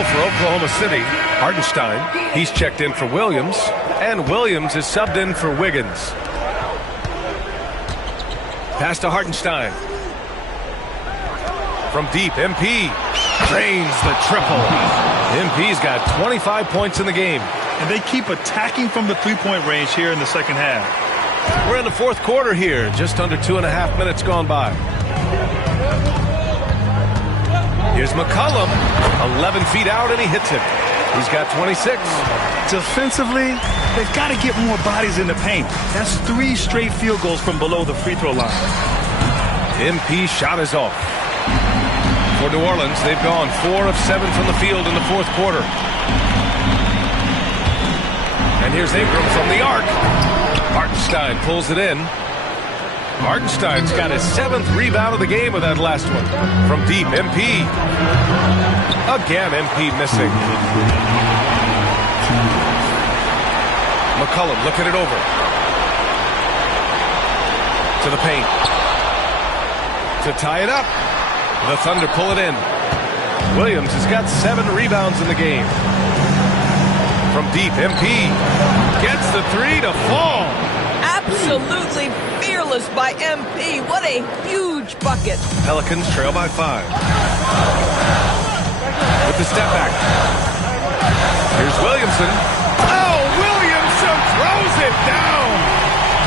For Oklahoma City, Hartenstein, he's checked in for Williams, and Williams is subbed in for Wiggins. Pass to Hartenstein. From deep, MP drains the triple. MP's got 25 points in the game. And they keep attacking from the three-point range here in the second half. We're in the fourth quarter here, just under 2.5 minutes gone by. Here's McCollum, 11 feet out, and he hits it. He's got 26. Defensively, they've got to get more bodies in the paint. That's 3 straight field goals from below the free throw line. MP shot is off. For New Orleans, they've gone 4 of 7 from the field in the fourth quarter. And here's Ingram from the arc. Hartenstein pulls it in. Hartenstein's got his 7th rebound of the game with that last one. From deep, MP. Again, MP missing. McCollum looking it over. To the paint. To tie it up. The Thunder pull it in. Williams has got 7 rebounds in the game. From deep, MP. Gets the 3 to fall. Absolutely fearless by MP. What a huge bucket. Pelicans trail by 5. With the step back. Here's Williamson. Oh, Williamson throws it down.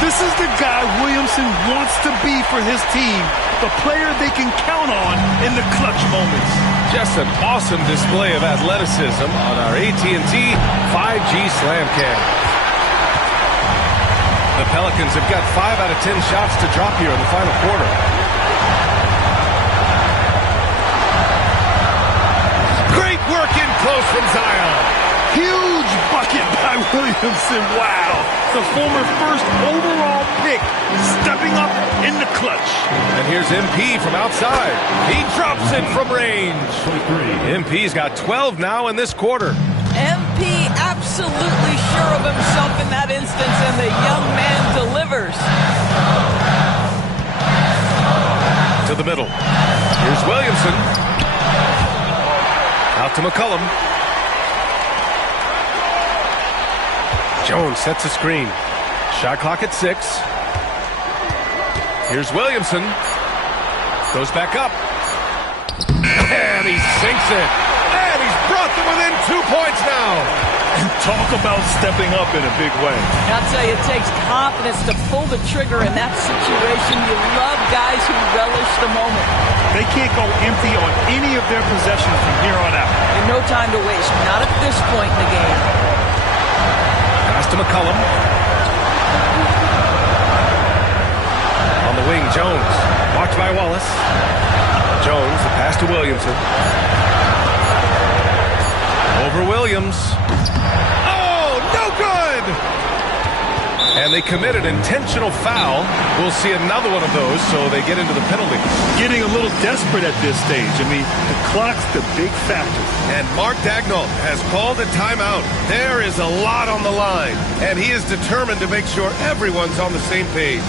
This is the guy Williamson wants to be for his team. The player they can count on in the clutch moments. Just an awesome display of athleticism on our AT&T 5G Slam Cam. The Pelicans have got 5 out of 10 shots to drop here in the final quarter. Great work in close from Zion. Huge bucket by Williamson. Wow. The former first overall pick stepping up in the clutch. And here's MP from outside. He drops it from range. MP's got 12 now in this quarter. MP absolutely sure of himself in that instance, and the young man delivers. To the middle. Here's Williamson. Out to McCollum. Jones sets a screen. Shot clock at 6. Here's Williamson. Goes back up. And he sinks it. And he's brought them within 2 points now. And talk about stepping up in a big way. I'll tell you, it takes confidence to pull the trigger in that situation. You love guys who relish the moment. They can't go empty on any of their possessions from here on out. And no time to waste, not at this point in the game. Pass to McCollum. On the wing, Jones. Watched by Wallace. Jones, the pass to Williamson. Over Williams. Oh, no good! And they committed intentional foul. We'll see another one of those, so they get into the penalty. Getting a little desperate at this stage. I mean, the clock's the big factor. And Mark Daigneault has called a timeout. There is a lot on the line, and he is determined to make sure everyone's on the same page.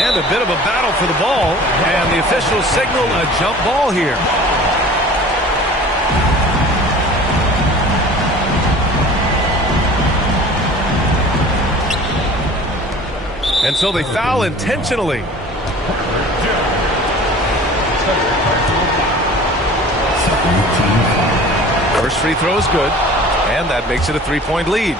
And a bit of a battle for the ball, and the officials signal a jump ball here. And so they foul intentionally. First free throw is good, and that makes it a 3-point lead.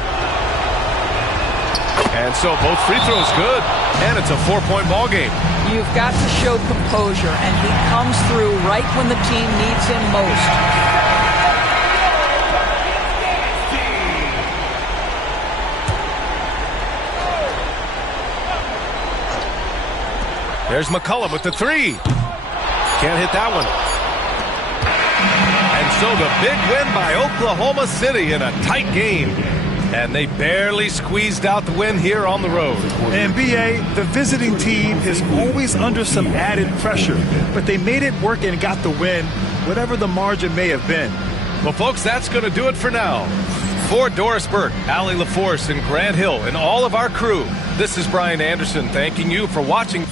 And so both free throws good, and it's a 4-point ball game. You've got to show composure, and he comes through right when the team needs him most. There's McCollum with the 3. Can't hit that one. And so the big win by Oklahoma City in a tight game. And they barely squeezed out the win here on the road. And BA, the visiting team is always under some added pressure, but they made it work and got the win, whatever the margin may have been. Well, folks, that's going to do it for now. For Doris Burke, Allie LaForce, and Grant Hill, and all of our crew, this is Brian Anderson thanking you for watching.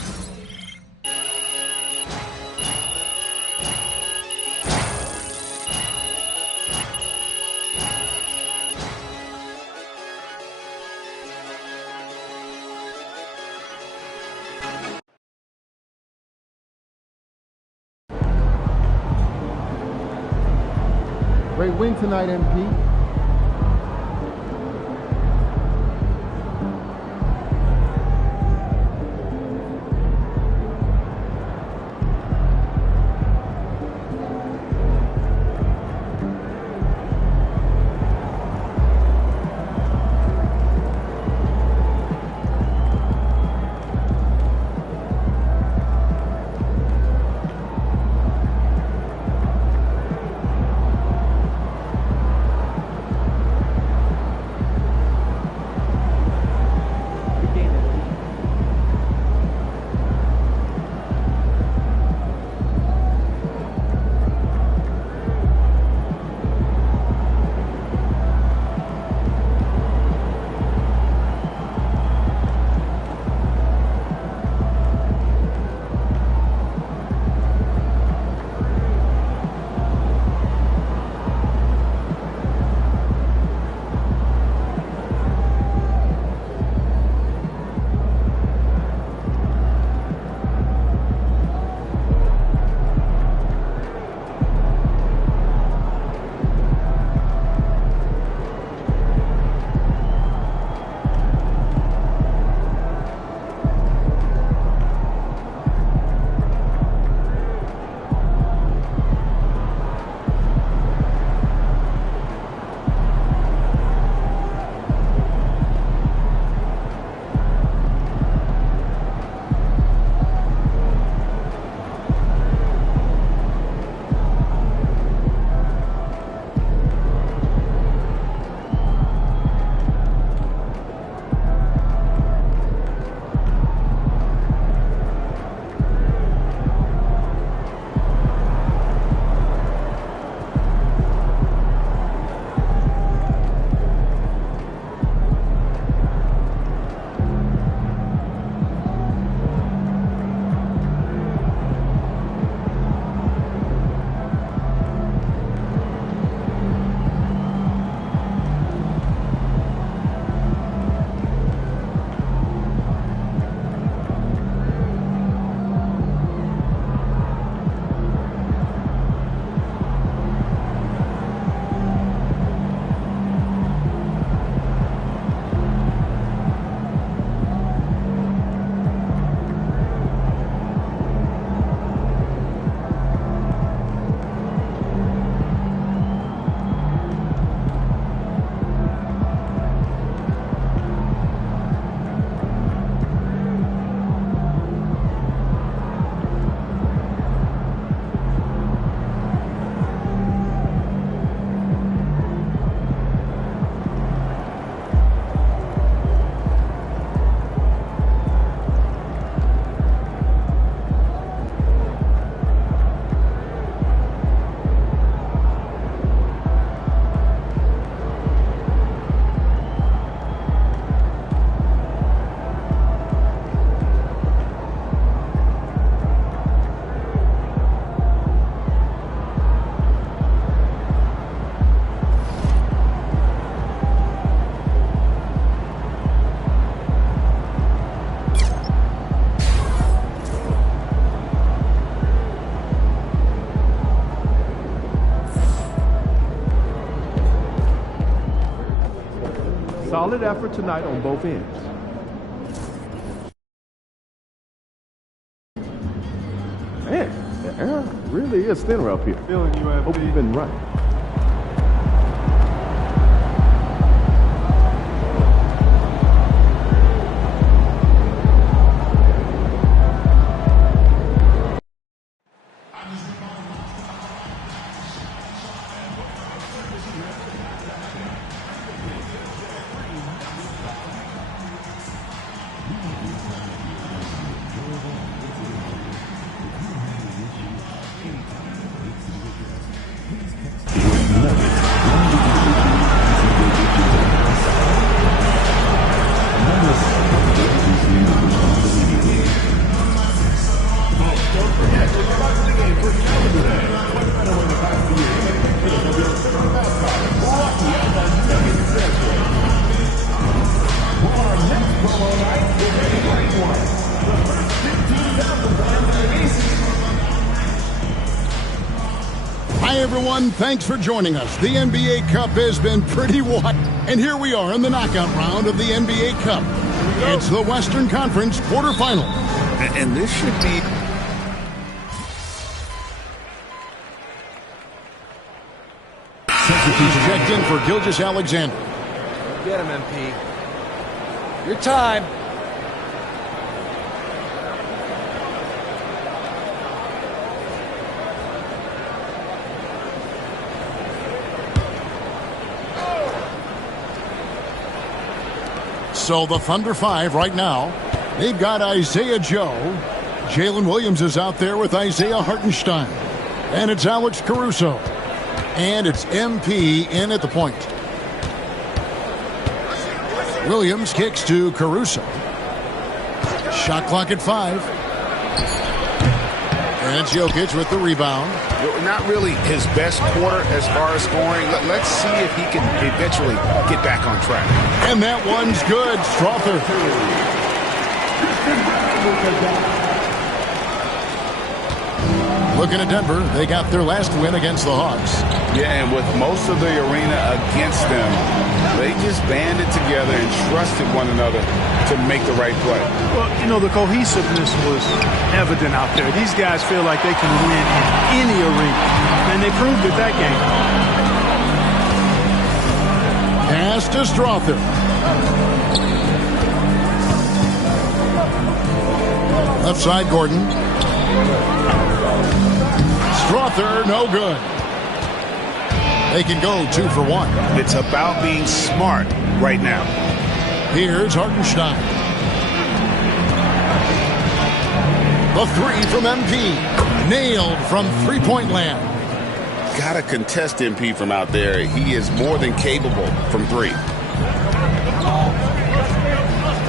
Great win tonight, MP. Solid effort tonight on both ends. Man, the air really is thinner up here. Hope you've been right. Hi, everyone. Thanks for joining us. The NBA Cup has been pretty wild. And here we are in the knockout round of the NBA Cup. It's the Western Conference quarterfinal. And this should be... He's checked in for Gilgeous Alexander. Get him, MP. Your time. So the Thunder 5 right now. They've got Isaiah Joe. Jalen Williams is out there with Isaiah Hartenstein. And it's Alex Caruso. And it's MP in at the point. Williams kicks to Caruso. Shot clock at 5. And it's Jokic with the rebound. Not really his best quarter as far as scoring. Let's see if he can eventually get back on track. And that one's good. Strother. Looking at Denver, they got their last win against the Hawks. Yeah, and with most of the arena against them, they just banded together and trusted one another to make the right play. Well, you know, the cohesiveness was evident out there. These guys feel like they can win in any arena, and they proved it that game. Pass to Strother. Left side, Gordon. Strother, no good. They can go 2 for 1. It's about being smart right now. Here's Hartenstein. The 3 from MP. Nailed from three-point land. Gotta contest MP from out there. He is more than capable from 3.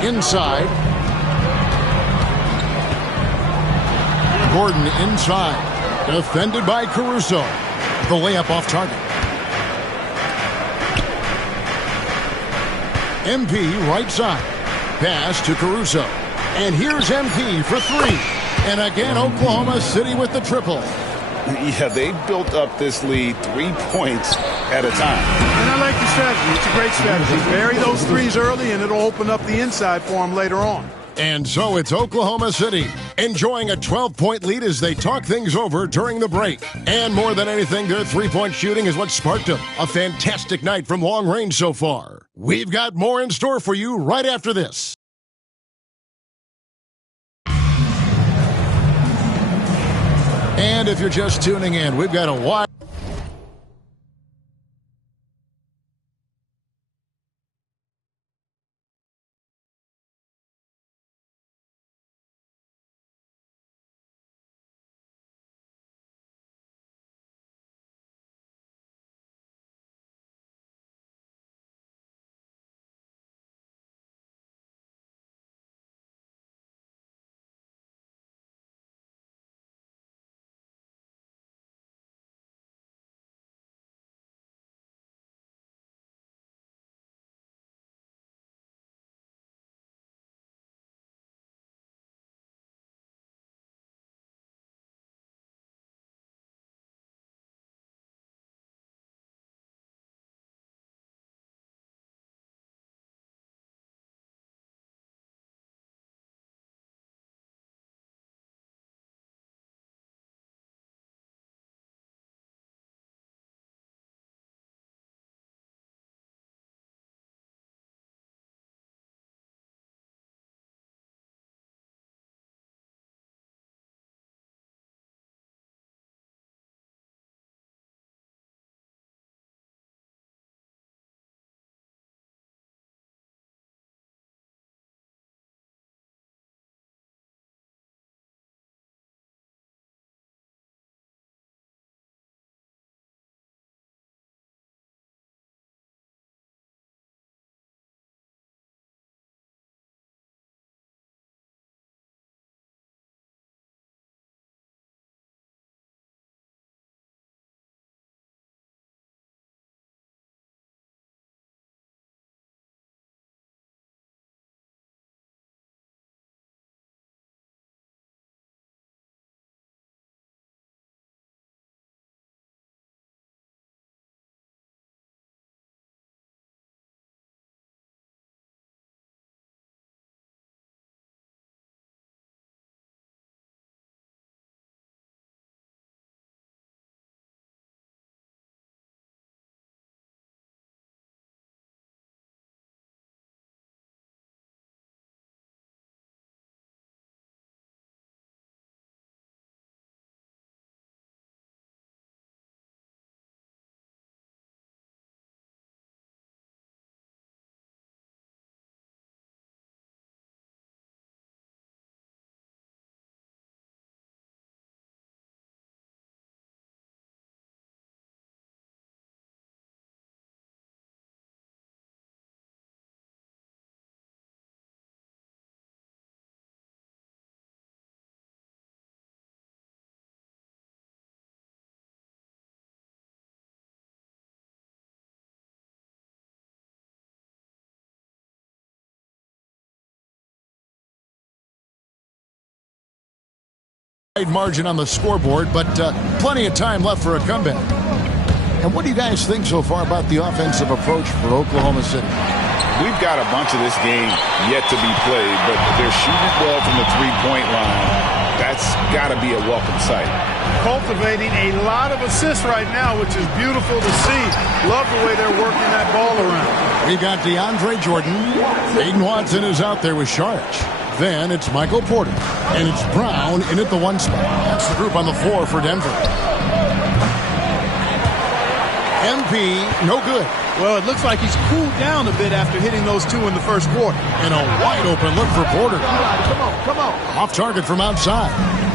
Inside. Gordon inside. Defended by Caruso. The layup off target. MP right side. Pass to Caruso. And here's MP for 3. And again, Oklahoma City with the triple. Yeah, they built up this lead 3 points at a time. And I like the strategy. It's a great strategy. Bury those threes early, and it'll open up the inside for them later on. And so it's Oklahoma City enjoying a 12-point lead as they talk things over during the break. And more than anything, their three-point shooting is what sparked them. A fantastic night from long range so far. We've got more in store for you right after this. And if you're just tuning in, we've got a wide margin on the scoreboard, but plenty of time left for a comeback. And what do you guys think so far about the offensive approach for Oklahoma City? We've got a bunch of this game yet to be played, but they're shooting it well from the three-point line. That's got to be a welcome sight. Cultivating a lot of assists right now, which is beautiful to see. Love the way they're working that ball around. We've got DeAndre Jordan. Aiden Watson is out there with Sharch. Then it's Michael Porter. And it's Brown in at the 1 spot. That's the group on the floor for Denver. MP, no good. Well, it looks like he's cooled down a bit after hitting those 2 in the first quarter. And a wide open look for Porter. Come on. Off target from outside.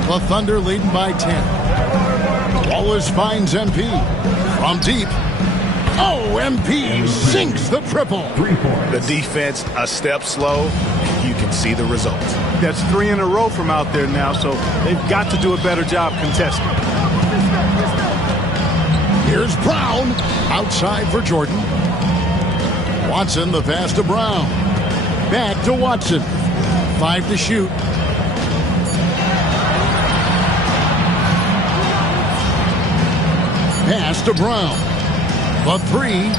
The Thunder leading by 10. Wallace finds MP. From deep. Oh, MP sinks the triple. The defense a step slow. You can see the results. That's 3 in a row from out there now, so they've got to do a better job contesting. Here's Brown, outside for Jordan. Watson, the pass to Brown. Back to Watson. 5 to shoot. Pass to Brown. The 3.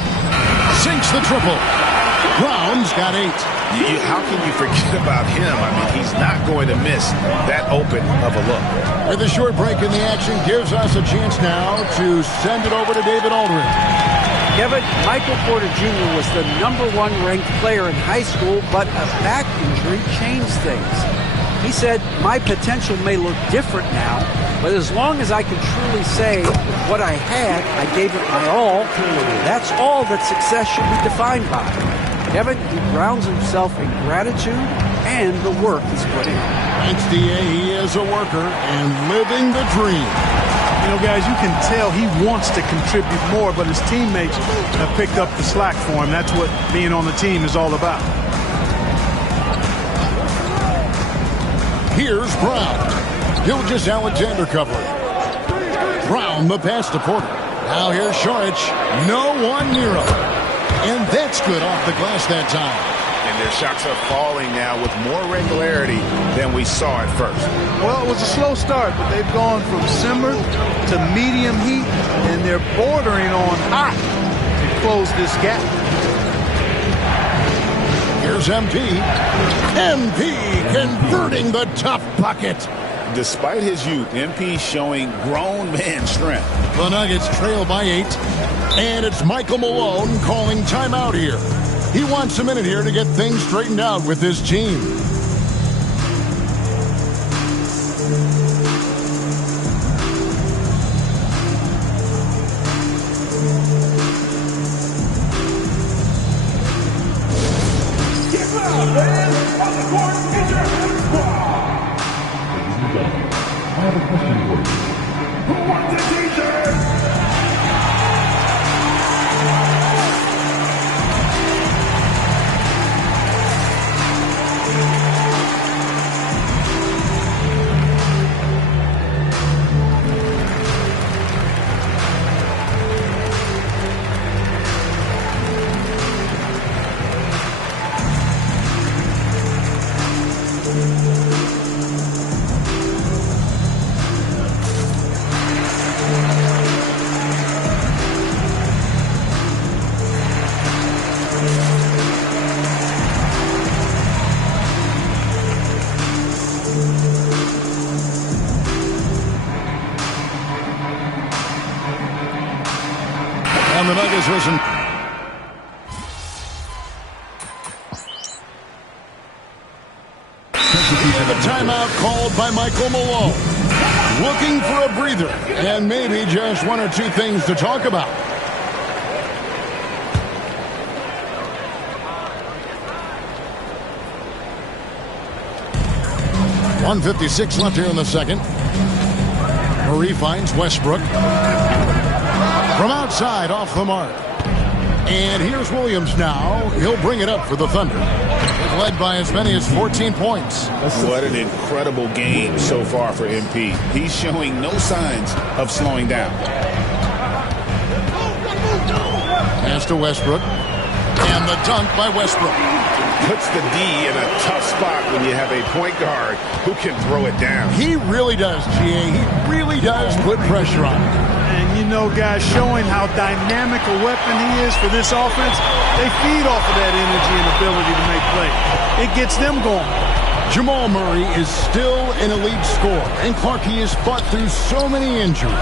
Sinks the triple. Brown's got 8. How can you forget about him? I mean, he's not going to miss that open of a look. With a short break in the action gives us a chance now to send it over to David Aldridge. Kevin, Michael Porter Jr. was the #1 ranked player in high school, but a back injury changed things. He said, my potential may look different now, but as long as I can truly say with what I had, I gave it my all, that's all that success should be defined by. Kevin, he grounds himself in gratitude and the work he's put in. Thanks, D.A. He is a worker and living the dream. You know, guys, you can tell he wants to contribute more, but his teammates have picked up the slack for him. That's what being on the team is all about. Here's Brown. Gilgeous Alexander covering. Brown, the pass to Porter. Now here's Sharch. No one near him. And that's good off the glass that time. And their shots are falling now with more regularity than we saw at first. Well, it was a slow start, but they've gone from simmer to medium heat, and they're bordering on hot to close this gap. Here's MP. MP converting the tough bucket. Despite his youth, MP showing grown man strength. The Nuggets trail by 8. And it's Michael Malone calling timeout here. He wants a minute here to get things straightened out with his team. I have a question for you. Who wants a t-shirt? And the Nuggets listen. And a timeout called by Michael Malone. Looking for a breather and maybe just 1 or 2 things to talk about. .156 left here in the second. Murray finds Westbrook. From outside, off the mark. And here's Williams now. He'll bring it up for the Thunder. They've led by as many as 14 points. What an incredible game so far for MP. He's showing no signs of slowing down. Pass to Westbrook. And the dunk by Westbrook. Puts the D in a tough spot when you have a point guard who can throw it down. He really does, GA. He really does put pressure on him. And you know, guys, showing how dynamic a weapon he is for this offense, they feed off of that energy and ability to make plays. It gets them going. Jamal Murray is still an elite scorer, and Clarkie has fought through so many injuries.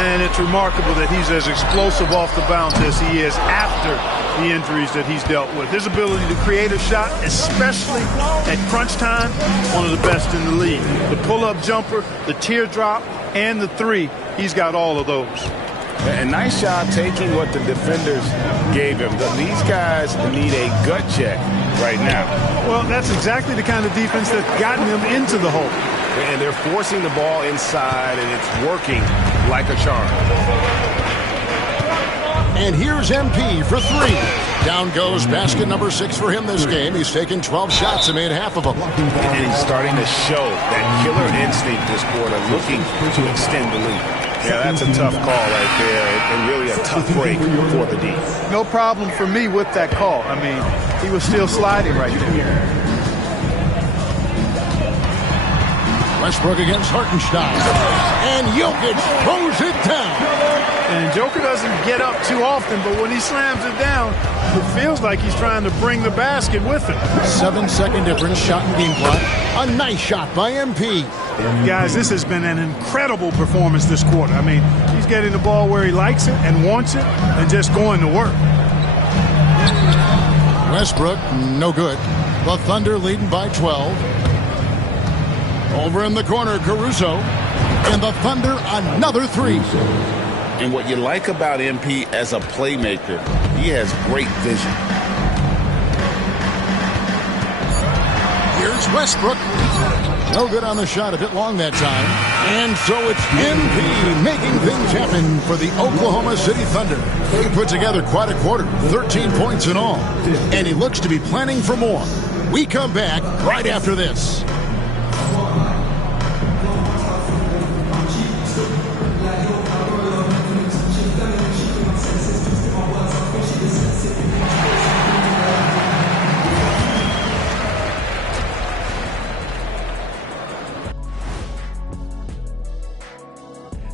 And it's remarkable that he's as explosive off the bounce as he is after the injuries that he's dealt with. His ability to create a shot, especially at crunch time, one of the best in the league. The pull-up jumper, the teardrop, and the three, he's got all of those. And nice job taking what the defenders gave him. These guys need a gut check right now. Well, that's exactly the kind of defense that's gotten them into the hole. And they're forcing the ball inside, and it's working like a charm. And here's MP for three. Down goes basket number 6 for him this game. He's taken 12 shots and made half of them. And he's starting to show that killer instinct this quarter, looking to extend the lead. Yeah, that's a tough call right there, and really a tough break for the D. No problem for me with that call. I mean, he was still sliding right there. Westbrook against Hartenstein. And Jokic throws it down. And Joker doesn't get up too often, but when he slams it down, it feels like he's trying to bring the basket with him. 7-second difference, shot and game clock. A nice shot by MP. Guys, this has been an incredible performance this quarter. I mean, he's getting the ball where he likes it and wants it and just going to work. Westbrook, no good. The Thunder leading by 12. Over in the corner, Caruso. And the Thunder, another three. And what you like about MP as a playmaker, he has great vision. Here's Westbrook. No good on the shot, a bit long that time. And so it's MP making things happen for the Oklahoma City Thunder. He put together quite a quarter, 13 points in all. And he looks to be planning for more. We come back right after this.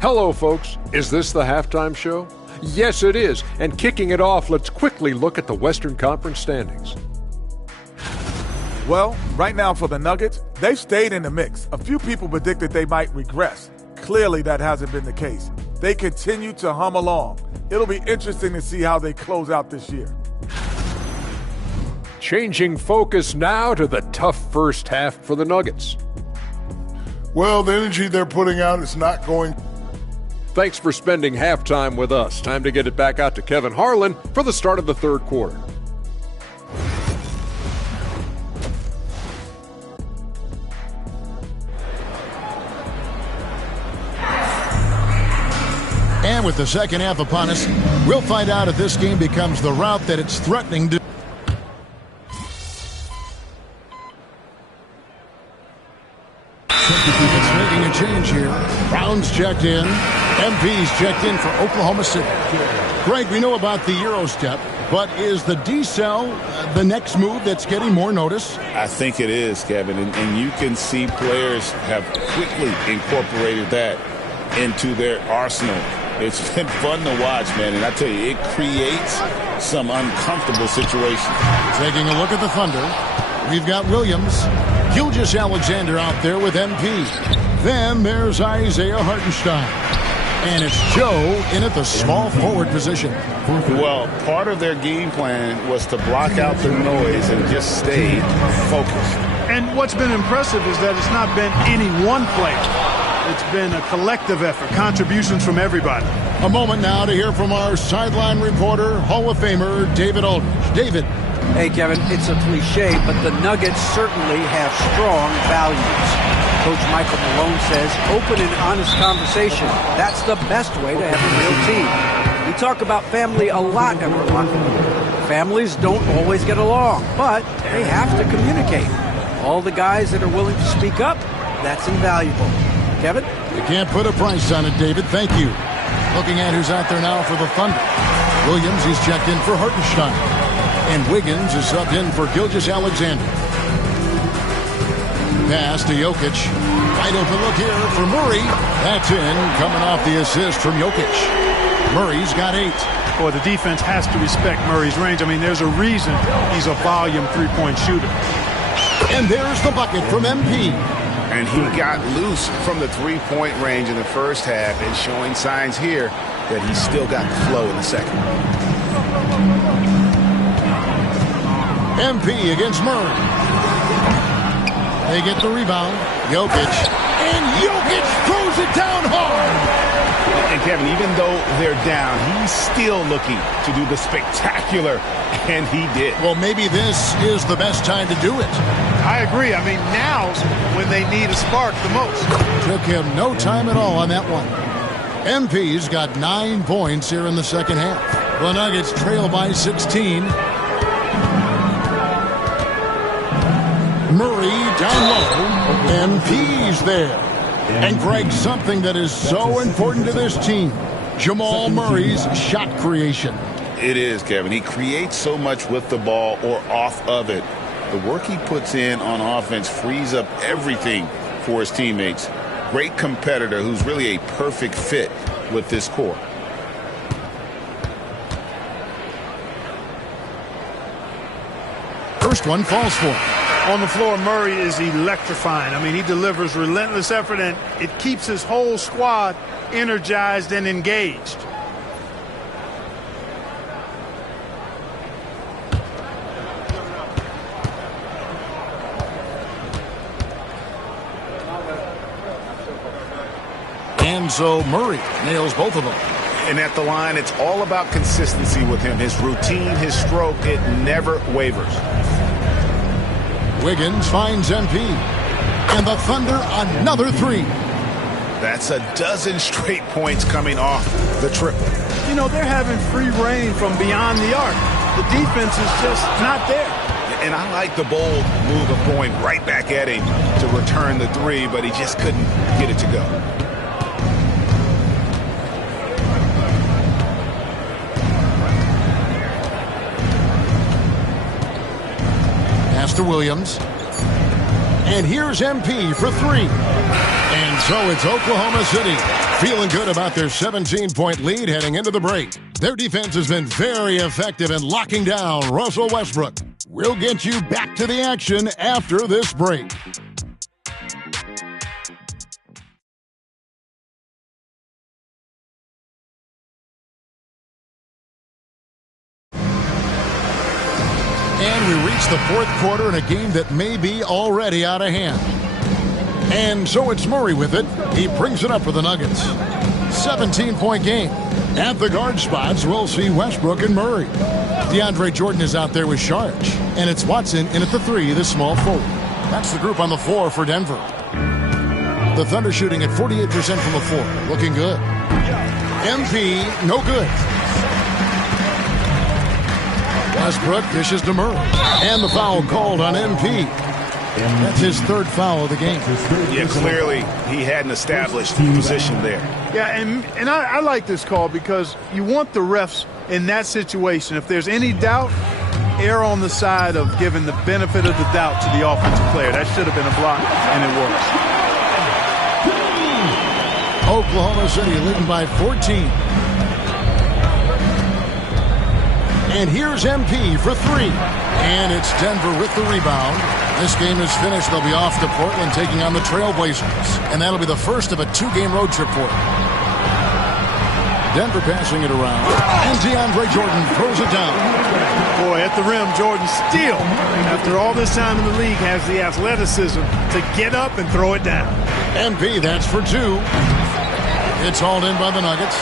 Hello, folks. Is this the halftime show? Yes, it is. And kicking it off, let's quickly look at the Western Conference standings. Well, right now for the Nuggets, they've stayed in the mix. A few people predicted they might regress. Clearly, that hasn't been the case. They continue to hum along. It'll be interesting to see how they close out this year. Changing focus now to the tough first half for the Nuggets. Well, the energy they're putting out is not going. Thanks for spending halftime with us. Time to get it back out to Kevin Harlan for the start of the third quarter. And with the second half upon us, we'll find out if this game becomes the route that it's threatening to. It's making a change here. Brown's checked in. MP's checked in for Oklahoma City. Greg, we know about the Euro step, but is the D-cell the next move that's getting more notice? I think it is, Kevin, and you can see players have quickly incorporated that into their arsenal. It's been fun to watch, man, and I tell you, it creates some uncomfortable situations. Taking a look at the Thunder, we've got Williams, Gilgeous-Alexander out there with MP. Then there's Isaiah Hartenstein. And it's Joe in at the small forward position. Well, part of their game plan was to block out the noise and just stay focused. And what's been impressive is that it's not been any one player. It's been a collective effort, contributions from everybody. A moment now to hear from our sideline reporter, Hall of Famer David Aldridge. David. Hey, Kevin, it's a cliche, but the Nuggets certainly have strong values. Coach Michael Malone says open and honest conversation. That's the best way to have a real team. We talk about family a lot at our locker room. Families don't always get along, but they have to communicate. All the guys that are willing to speak up, that's invaluable. Kevin? You can't put a price on it, David. Thank you. Looking at who's out there now for the Thunder. Williams, he's checked in for Hartenstein. And Wiggins is subbed in for Gilgeous-Alexander. Pass to Jokic. Wide open look here for Murray. That's in, coming off the assist from Jokic. Murray's got 8. Boy, the defense has to respect Murray's range. I mean, there's a reason he's a volume three-point shooter. And there's the bucket from MP. And he got loose from the three-point range in the first half and showing signs here that he's still got the flow in the second. MP against Murray. They get the rebound. Jokic. And Jokic throws it down hard. And Kevin, even though they're down, he's still looking to do the spectacular, and he did. Well, maybe this is the best time to do it. I agree. I mean, now's when they need a spark the most. Took him no time at all on that one. MP's got 9 points here in the second half. The Nuggets trail by 16. Murray down low. MP's there. And Greg, something that is so important to this team, Jamal Murray's shot creation. It is, Kevin. He creates so much with the ball or off of it. The work he puts in on offense frees up everything for his teammates. Great competitor who's really a perfect fit with this core. First one falls for him. On the floor, Murray is electrifying. I mean, he delivers relentless effort, and it keeps his whole squad energized and engaged. And so Murray nails both of them. And at the line, it's all about consistency with him. His routine, his stroke, it never wavers. Wiggins finds MP. And the Thunder another 3. That's a dozen straight points coming off the triple. You know, they're having free reign from beyond the arc. The defense is just not there. And I like the bold move of going right back at him to return the 3, but he just couldn't get it to go. Pass to Williams. And here's MP for 3. And so it's Oklahoma City feeling good about their 17-point lead heading into the break. Their defense has been very effective in locking down Russell Westbrook. We'll get you back to the action after this break. And we reach the fourth quarter in a game that may be already out of hand. And so it's Murray with it. He brings it up for the Nuggets. 17-point game. At the guard spots, we'll see Westbrook and Murray. DeAndre Jordan is out there with Sharge. And it's Watson in at the 3, the small forward. That's the group on the floor for Denver. The Thunder shooting at 48% from the floor. Looking good. MP, no good. Westbrook dishes to Murray. And the foul called on MP. That's his 3rd foul of the game. Yeah, clearly he hadn't established position there. Yeah, and I like this call because you want the refs in that situation. If there's any doubt, err on the side of giving the benefit of the doubt to the offensive player. That should have been a block, and it works. Oklahoma City leading by 14. And here's MP for 3. And it's Denver with the rebound. This game is finished. They'll be off to Portland taking on the Trailblazers. And that'll be the first of a 2-game road trip for them. Denver passing it around. And DeAndre Jordan throws it down. Boy, at the rim, Jordan still, after all this time in the league, has the athleticism to get up and throw it down. MP, that's for 2. It's hauled in by the Nuggets.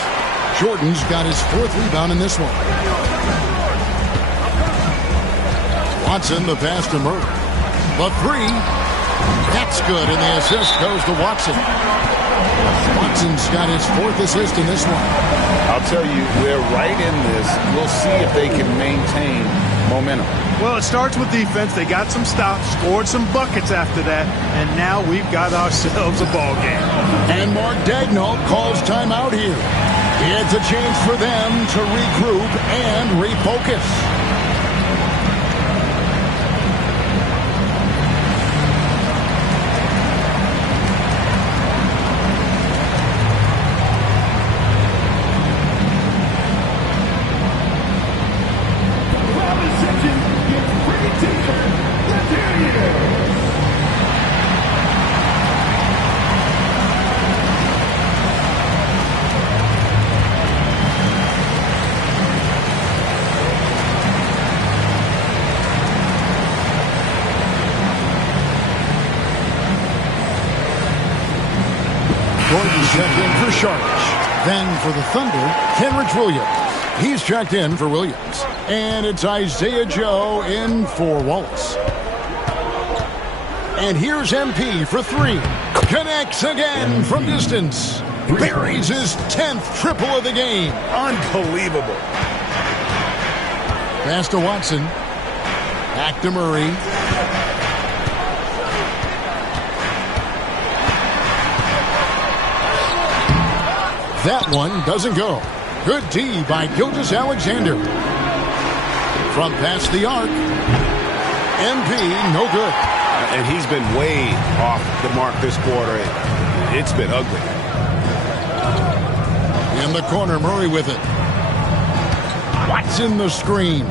Jordan's got his 4th rebound in this one. Watson, the pass to Murray. The 3. That's good, and the assist goes to Watson. Watson's got his 4th assist in this one. I'll tell you, they're right in this. We'll see if they can maintain momentum. Well, it starts with defense. They got some stops, scored some buckets after that, and now we've got ourselves a ball game. And Mark Daigneault calls timeout here. It's a chance for them to regroup and refocus. charge. Then for the Thunder, Kenrich Williams. He's checked in for Williams. And it's Isaiah Joe in for Wallace. And here's MP for three. Connects again from distance. Buries his 10th triple of the game. Unbelievable. Pass to Watson. Back to Murray. That one doesn't go. Good D by Gilgeous-Alexander. From past the arc. MP, no good. And he's been way off the mark this quarter. It's been ugly. In the corner, Murray with it. Watson the screen.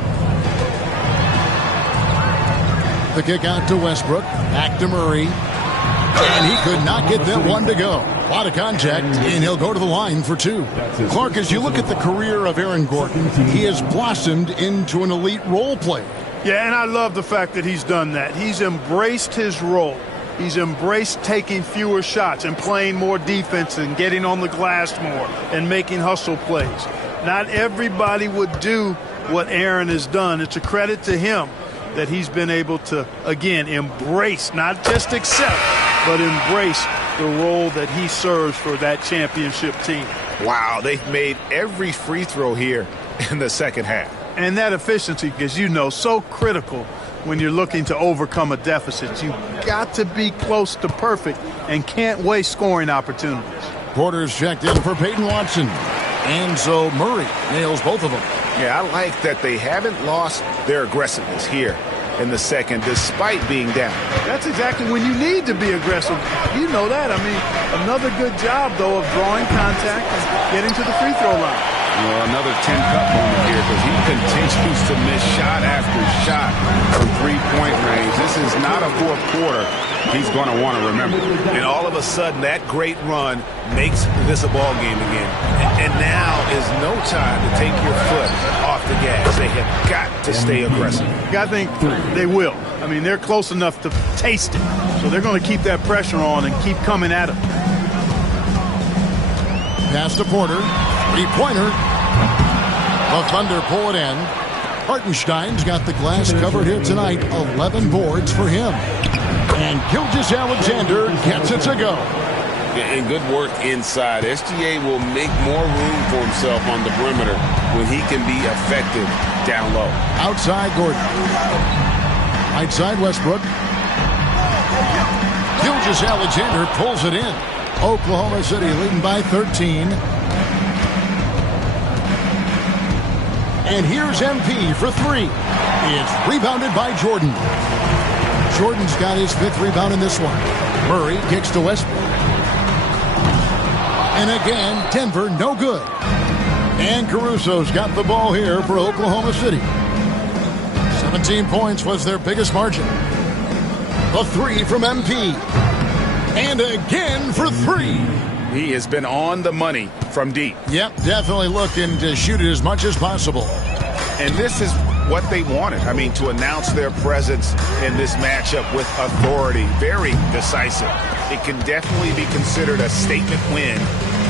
The kick out to Westbrook. Back to Murray. And he could not get that one to go. A lot of contact, and he'll go to the line for two. Clark, as you look at the career of Aaron Gordon, he has blossomed into an elite role player. Yeah, and I love the fact that he's done that. He's embraced his role. He's embraced taking fewer shots and playing more defense and getting on the glass more and making hustle plays. Not everybody would do what Aaron has done. It's a credit to him that he's been able to, again, embrace, not just accept, but embrace the role that he serves for that championship team. Wow, they've made every free throw here in the second half. And that efficiency, as you know, so critical when you're looking to overcome a deficit. You've got to be close to perfect and can't waste scoring opportunities. Porter's checked in for Peyton Watson. And so Murray nails both of them. Yeah, I like that they haven't lost their aggressiveness here in the second, despite being down. That's exactly when you need to be aggressive. You know that. I mean, another good job, though, of drawing contact and getting to the free throw line. Well, another 10-cup moment here because he continues to miss shot after shot from three-point range. This is not a fourth quarter he's going to want to remember. And all of a sudden, that great run makes this a ball game again. And now is no time to take your foot off the gas. They have got to stay aggressive. I think they will. I mean, they're close enough to taste it. So they're going to keep that pressure on and keep coming at him. Pass to Porter. Three-pointer. The Thunder pull it in. Hartenstein's got the glass covered here tonight. 11 boards for him. And Gilgeous-Alexander gets it to go. And good work inside. SGA will make more room for himself on the perimeter when he can be effective down low. Outside Gordon. Right side Westbrook. Gilgeous-Alexander pulls it in. Oklahoma City leading by 13. And here's MP for three. It's rebounded by Jordan. Jordan's got his fifth rebound in this one. Murray kicks to Westbrook. And again, Denver no good. And Caruso's got the ball here for Oklahoma City. 17 points was their biggest margin. The three from MP. And again for three. He has been on the money from deep. Yep, definitely looking to shoot it as much as possible. And this is what they wanted. I mean, to announce their presence in this matchup with authority. Very decisive. It can definitely be considered a statement win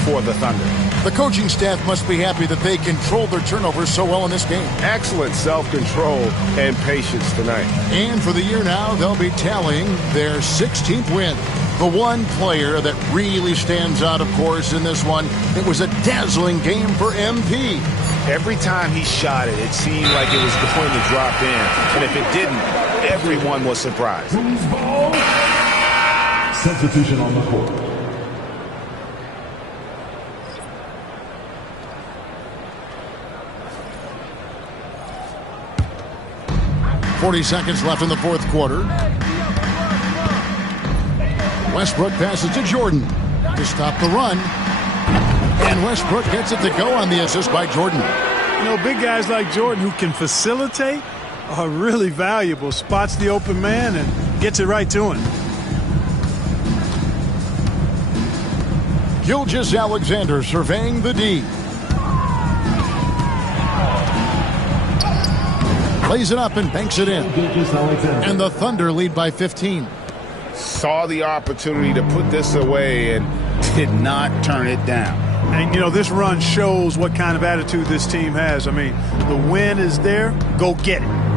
for the Thunder. The coaching staff must be happy that they controlled their turnovers so well in this game. Excellent self-control and patience tonight. And for the year now, they'll be tallying their 16th win. The one player that really stands out, of course, in this one, it was a dazzling game for MP. Every time he shot it, it seemed like it was going to drop in. And if it didn't, everyone was surprised. Substitution on the court. .40 seconds left in the fourth quarter. Westbrook passes to Jordan to stop the run. And Westbrook gets it to go on the assist by Jordan. You know, big guys like Jordan who can facilitate are really valuable. Spots the open man and gets it right to him. Gilgeous-Alexander surveying the D. Plays it up and banks it in. And the Thunder lead by 15. Saw the opportunity to put this away and did not turn it down. And, you know, this run shows what kind of attitude this team has. I mean, the win is there. Go get it.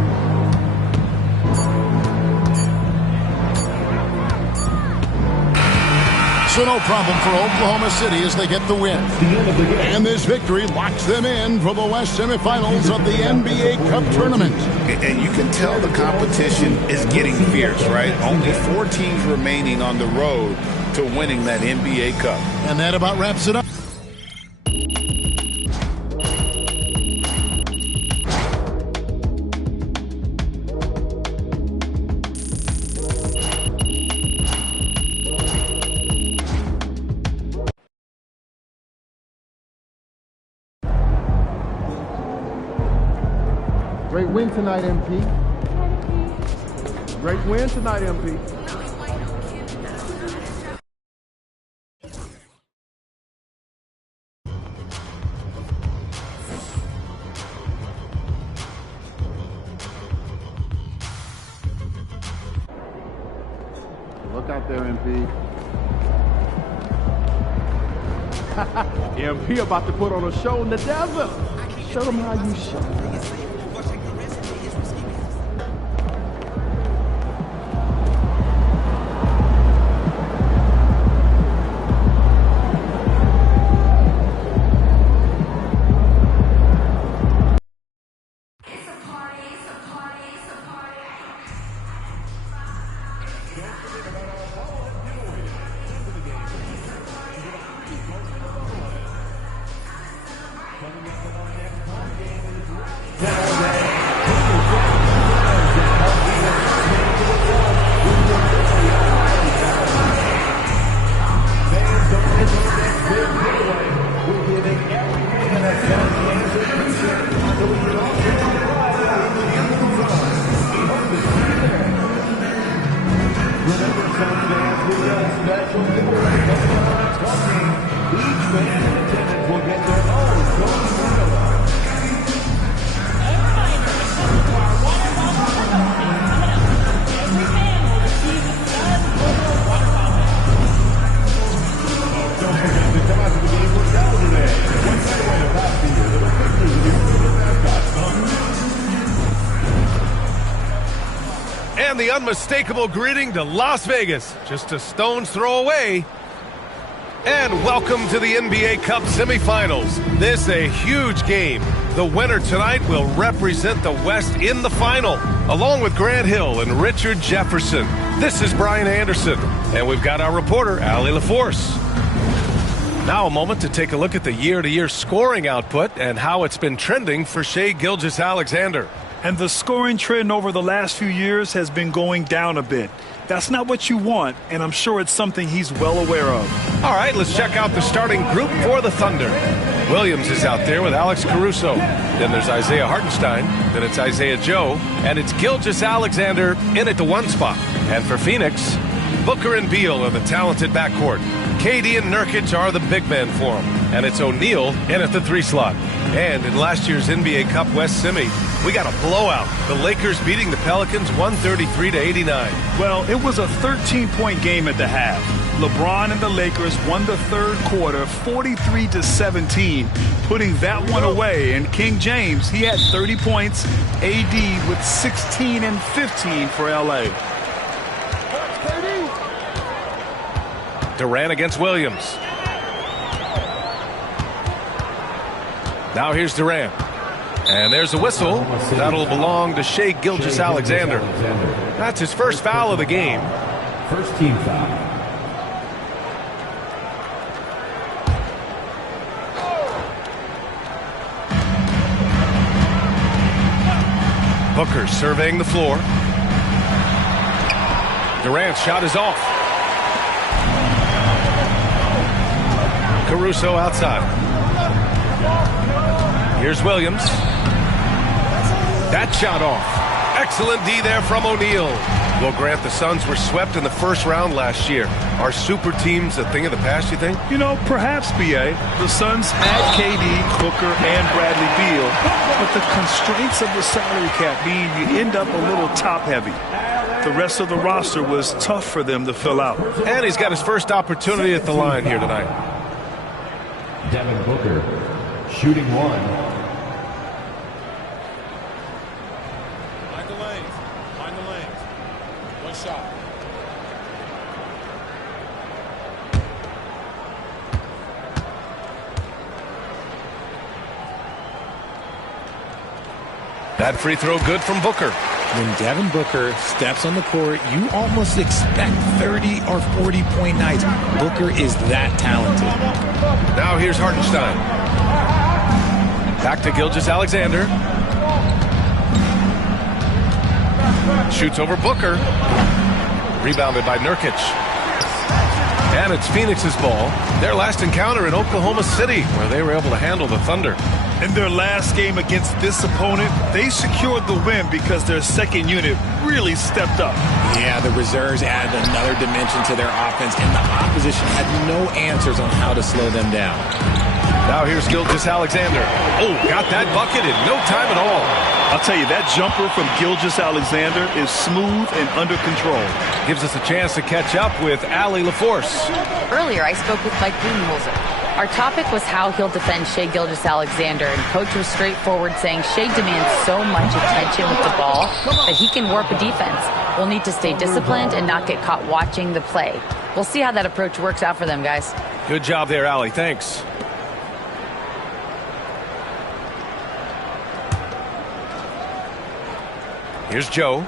So no problem for Oklahoma City as they get the win. And this victory locks them in for the West semifinals of the NBA Cup tournament. And you can tell the competition is getting fierce, right? Only 4 teams remaining on the road to winning that NBA Cup. And that about wraps it up. Great win tonight, MP. Great win tonight, MP. Look out there, MP. MP about to put on a show in the desert. Show them how you show. And the unmistakable greeting to Las Vegas, just a stone's throw away. And welcome to the NBA Cup semifinals. This a huge game. The winner tonight will represent the West in the final, along with Grant Hill and Richard Jefferson. This is Brian Anderson, and we've got our reporter, Allie LaForce. Now a moment to take a look at the year-to-year scoring output and how it's been trending for Shai Gilgeous-Alexander. And the scoring trend over the last few years has been going down a bit. That's not what you want, and I'm sure it's something he's well aware of. All right, let's check out the starting group for the Thunder. Williams is out there with Alex Caruso. Then there's Isaiah Hartenstein. Then it's Isaiah Joe. And it's Gilgeous-Alexander in at the 1 spot. And for Phoenix, Booker and Beal are the talented backcourt. KD and Nurkic are the big men for him. And it's O'Neal in at the 3 slot. And in last year's NBA Cup West Semi, we got a blowout. The Lakers beating the Pelicans 133-89. Well, it was a 13-point game at the half. LeBron and the Lakers won the third quarter 43-17, putting that one away. And King James, he had 30 points. AD with 16 and 15 for LA. Durant against Williams. Now here's Durant. And there's a whistle. That'll belong to Shai Gilgeous-Alexander. That's his first foul of the game. First team foul. Booker surveying the floor. Durant's shot is off. Caruso outside. Here's Williams. That shot off. Excellent D there from O'Neal. Well, Grant, the Suns were swept in the first round last year. Are super teams a thing of the past, you think? You know, perhaps, B.A. The Suns had KD, Booker, and Bradley Beal, but the constraints of the salary cap mean you end up a little top-heavy. The rest of the roster was tough for them to fill out. And he's got his first opportunity at the line here tonight. Devin Booker, shooting 1. Find the lanes. Find the lanes. One shot. That free throw good from Booker. When Devin Booker steps on the court, you almost expect 30 or 40-point nights. Booker is that talented. Now here's Hartenstein. Back to Gilgeous-Alexander. Shoots over Booker. Rebounded by Nurkic. And it's Phoenix's ball. Their last encounter in Oklahoma City, where they were able to handle the Thunder. In their last game against this opponent, they secured the win because their second unit really stepped up. Yeah, the reserves added another dimension to their offense, and the opposition had no answers on how to slow them down. Now here's Gilgeous-Alexander. Oh, got that bucket in no time at all. I'll tell you, that jumper from Gilgeous-Alexander is smooth and under control. Gives us a chance to catch up with Allie LaForce. Earlier, I spoke with Mike Budenholzer. Our topic was how he'll defend Shai Gilgeous-Alexander, and Coach was straightforward, saying Shai demands so much attention with the ball that he can warp a defense. We'll need to stay disciplined and not get caught watching the play. We'll see how that approach works out for them, guys. Good job there, Allie. Thanks. Here's Joe.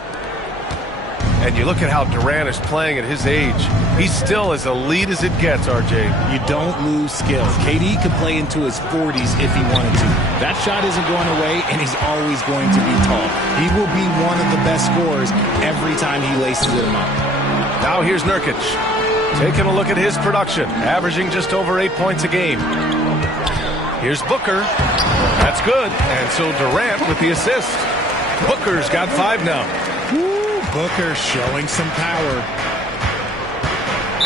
And you look at how Durant is playing at his age. He's still as elite as it gets, RJ. You don't lose skills. KD could play into his 40s if he wanted to. That shot isn't going away, and he's always going to be tall. He will be one of the best scorers every time he laces them up. Now here's Nurkic. Taking a look at his production, averaging just over 8 points a game. Here's Booker. That's good. And so Durant with the assist. Booker's got 5 now. Booker showing some power.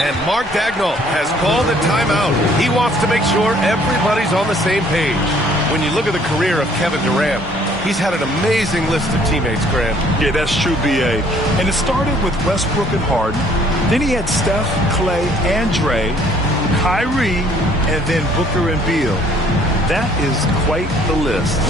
And Mark Dagnall has called a timeout. He wants to make sure everybody's on the same page. When you look at the career of Kevin Durant, he's had an amazing list of teammates, Grant. Yeah, that's true, B.A. And it started with Westbrook and Harden. Then he had Steph, Clay, and Dre, Kyrie, and then Booker and Beal. That is quite the list.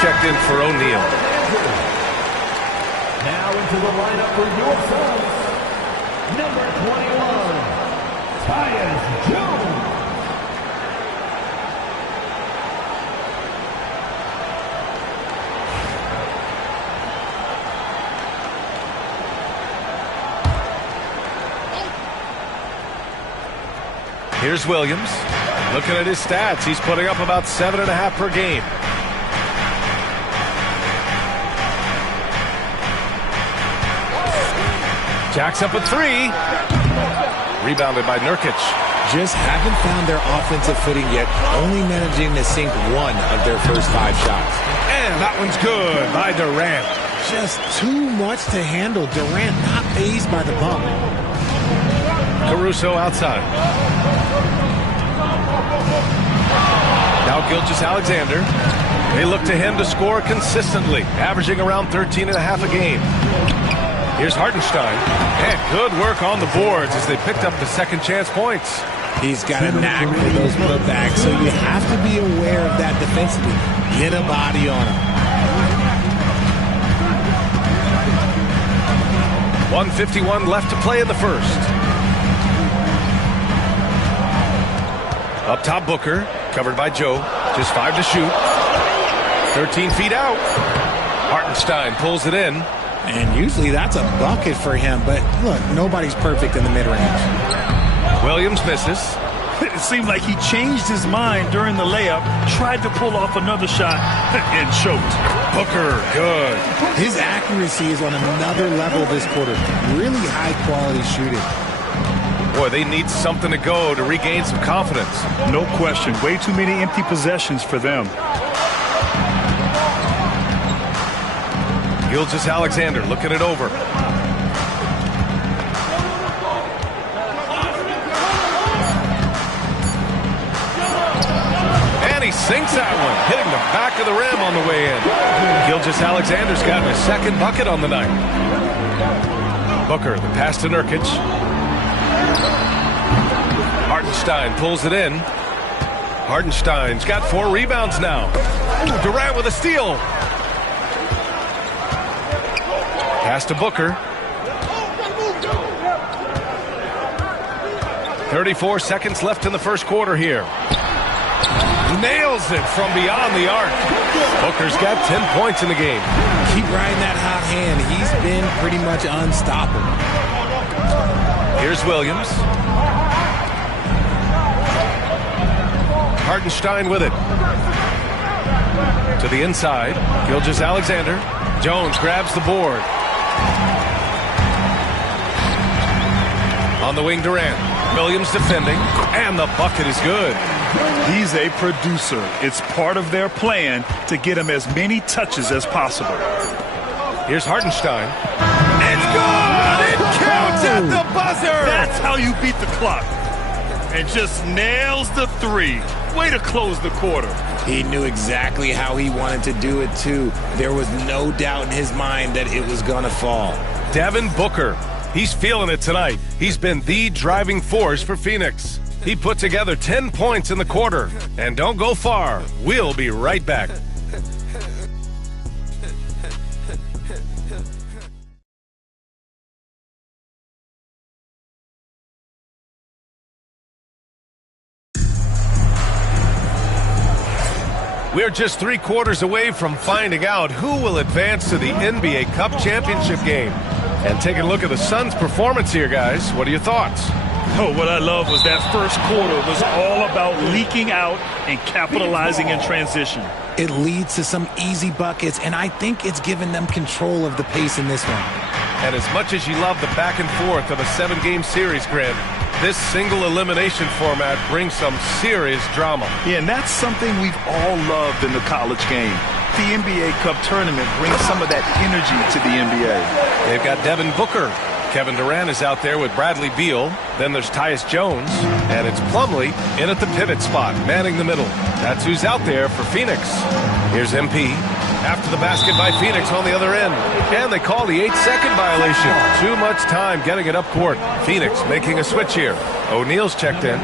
Checked in for O'Neal. Now into the lineup for your Suns, number 21, Tyus Jones. Here's Williams. Looking at his stats, he's putting up about 7.5 per game. Jacks up a 3. Rebounded by Nurkic. Just haven't found their offensive footing yet, only managing to sink 1 of their first 5 shots. And that one's good by Durant. Just too much to handle. Durant not fazed by the bump. Caruso outside. Now Gilgeous-Alexander. They look to him to score consistently, averaging around 13.5 a game. Here's Hartenstein. And good work on the boards as they picked up the second chance points. He's got a knack for those putbacks, so you have to be aware of that defensively. Get a body on him. 1:51 left to play in the first. Up top, Booker, covered by Joe. Just 5 to shoot. 13 feet out. Hartenstein pulls it in. And usually that's a bucket for him, but look, nobody's perfect in the mid-range. Williams misses. It seemed like he changed his mind during the layup, tried to pull off another shot, and choked. Booker, good. His accuracy is on another level this quarter. Really high-quality shooting. Boy, they need something to go to regain some confidence. No question. Way too many empty possessions for them. Gilgeous-Alexander looking it over. And he sinks that one, hitting the back of the rim on the way in. Gilgeous-Alexander's gotten his second bucket on the night. Booker, the pass to Nurkic. Hartenstein pulls it in. Hartenstein's got 4 rebounds now. Ooh, Durant with a steal. Pass to Booker. 34 seconds left in the first quarter here. Nails it from beyond the arc. Booker's got 10 points in the game. Keep riding that hot hand. He's been pretty much unstoppable. Here's Williams. Hartenstein with it. To the inside. Gilgeous-Alexander. Jones grabs the board. On the wing, Durant. Williams defending. And the bucket is good. He's a producer. It's part of their plan to get him as many touches as possible. Here's Hartenstein. It's good! It counts at the buzzer! That's how you beat the clock. And just nails the 3. Way to close the quarter. He knew exactly how he wanted to do it, too. There was no doubt in his mind that it was going to fall. Devin Booker. He's feeling it tonight. He's been the driving force for Phoenix. He put together 10 points in the quarter. And don't go far. We'll be right back. We're just 3 quarters away from finding out who will advance to the NBA Cup Championship game. And taking a look at the Suns' performance here, guys. What are your thoughts? Oh, what I love was that first quarter was all about leaking out and capitalizing in transition. It leads to some easy buckets, and I think it's given them control of the pace in this one. And as much as you love the back and forth of a 7-game series, Grant, this single elimination format brings some serious drama. Yeah, and that's something we've all loved in the college game. The NBA Cup tournament brings some of that energy to the NBA. They've got Devin Booker. Kevin Durant is out there with Bradley Beal. Then there's Tyus Jones. And it's Plumlee in at the pivot spot, manning the middle. That's who's out there for Phoenix. Here's MP. After the basket by Phoenix on the other end. And they call the 8-second violation. Too much time getting it up court. Phoenix making a switch here. O'Neal's checked in.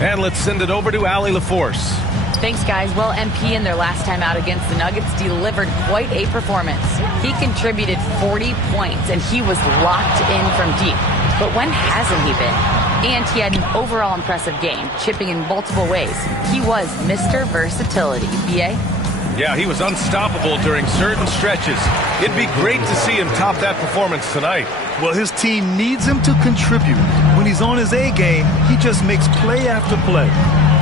And let's send it over to Allie LaForce. Thanks, guys. Well, MP in their last time out against the Nuggets delivered quite a performance. He contributed 40 points, and he was locked in from deep. But when hasn't he been? And he had an overall impressive game, chipping in multiple ways. He was Mr. Versatility. BA? Yeah, he was unstoppable during certain stretches. It'd be great to see him top that performance tonight. Well, his team needs him to contribute. When he's on his A game, he just makes play after play.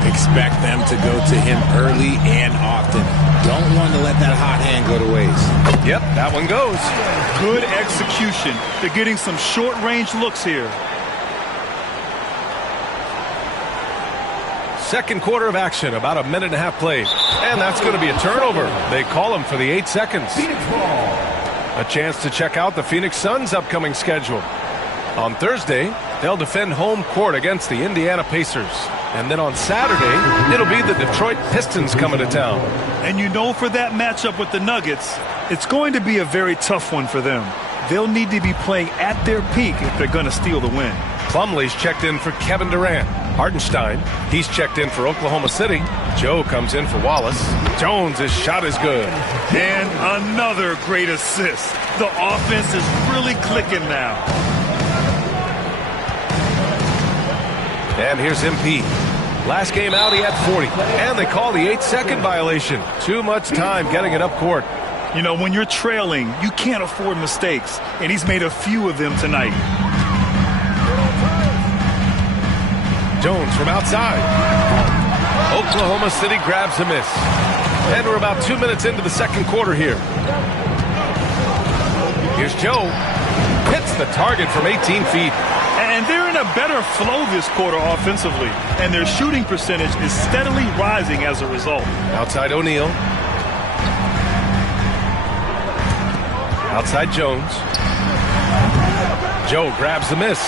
Expect them to go to him early and often. Don't want to let that hot hand go to waste. Yep, that one goes. Good execution. They're getting some short-range looks here. Second quarter of action, about a minute and a half played. And that's going to be a turnover. They call him for the 8 seconds. A chance to check out the Phoenix Suns' upcoming schedule. On Thursday, they'll defend home court against the Indiana Pacers. And then on Saturday, it'll be the Detroit Pistons coming to town. And you know, for that matchup with the Nuggets, it's going to be a very tough one for them. They'll need to be playing at their peak if they're going to steal the win. Plumlee's checked in for Kevin Durant. Hartenstein, he's checked in for Oklahoma City. Joe comes in for Wallace. Jones' shot is good. And another great assist. The offense is really clicking now. And here's MP. Last game out, he had 40. And they call the 8-second violation. Too much time getting it up court. You know, when you're trailing, you can't afford mistakes. And he's made a few of them tonight. Jones from outside. Oklahoma City grabs a miss. And we're about 2 minutes into the second quarter here. Here's Joe. Hits the target from 18 feet. And they're in a better flow this quarter offensively. And their shooting percentage is steadily rising as a result. Outside O'Neal. Outside Jones. Joe grabs the miss.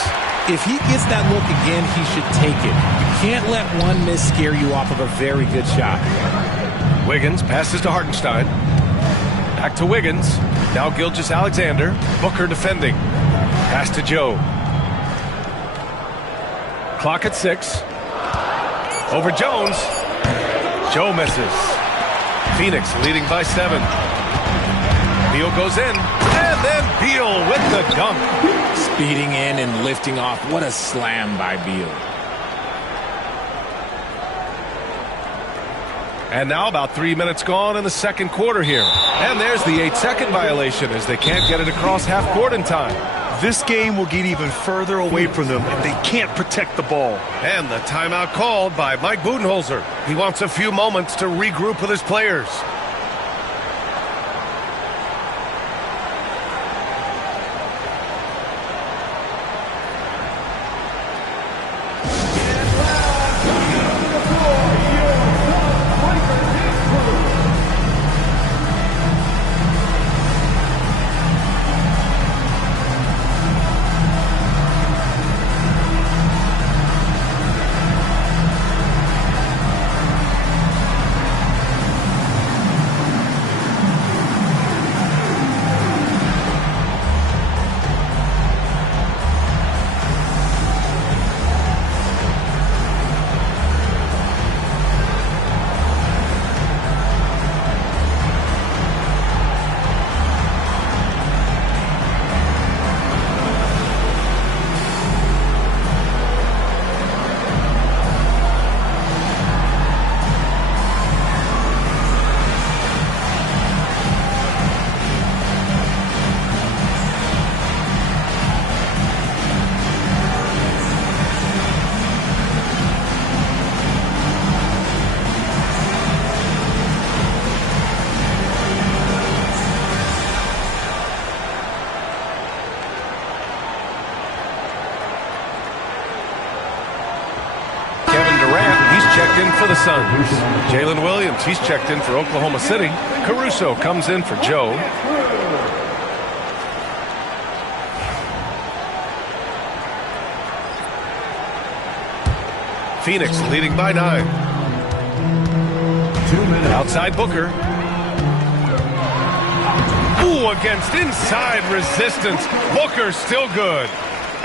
If he gets that look again, he should take it. You can't let one miss scare you off of a very good shot. Wiggins passes to Hartenstein. Back to Wiggins. Now Gilgeous-Alexander. Booker defending. Pass to Joe. Clock at 6. Over Jones. Joe misses. Phoenix leading by 7. Beal goes in. And then Beal with the dunk. Speeding in and lifting off. What a slam by Beal. And now about 3 minutes gone in the second quarter here. And there's the 8-second violation as they can't get it across half court in time. This game will get even further away from them if they can't protect the ball. And the timeout called by Mike Budenholzer. He wants a few moments to regroup with his players. For the Suns. Jalen Williams, he's checked in for Oklahoma City. Caruso comes in for Joe. Phoenix leading by 9. 2 minutes. Outside Booker. Ooh, against inside resistance. Booker still good.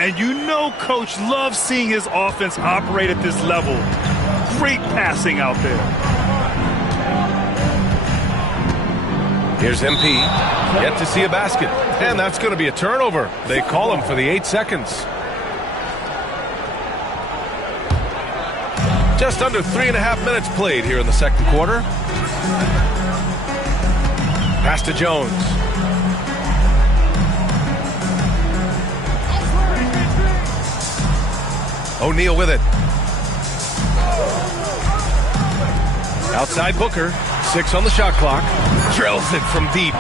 And you know Coach loves seeing his offense operate at this level. Great passing out there. Here's MP. Yet to see a basket. And that's going to be a turnover. They call him for the 8 seconds. Just under 3.5 minutes played here in the second quarter. Pass to Jones. O'Neal with it. Outside Booker. 6 on the shot clock. Drills it from deep.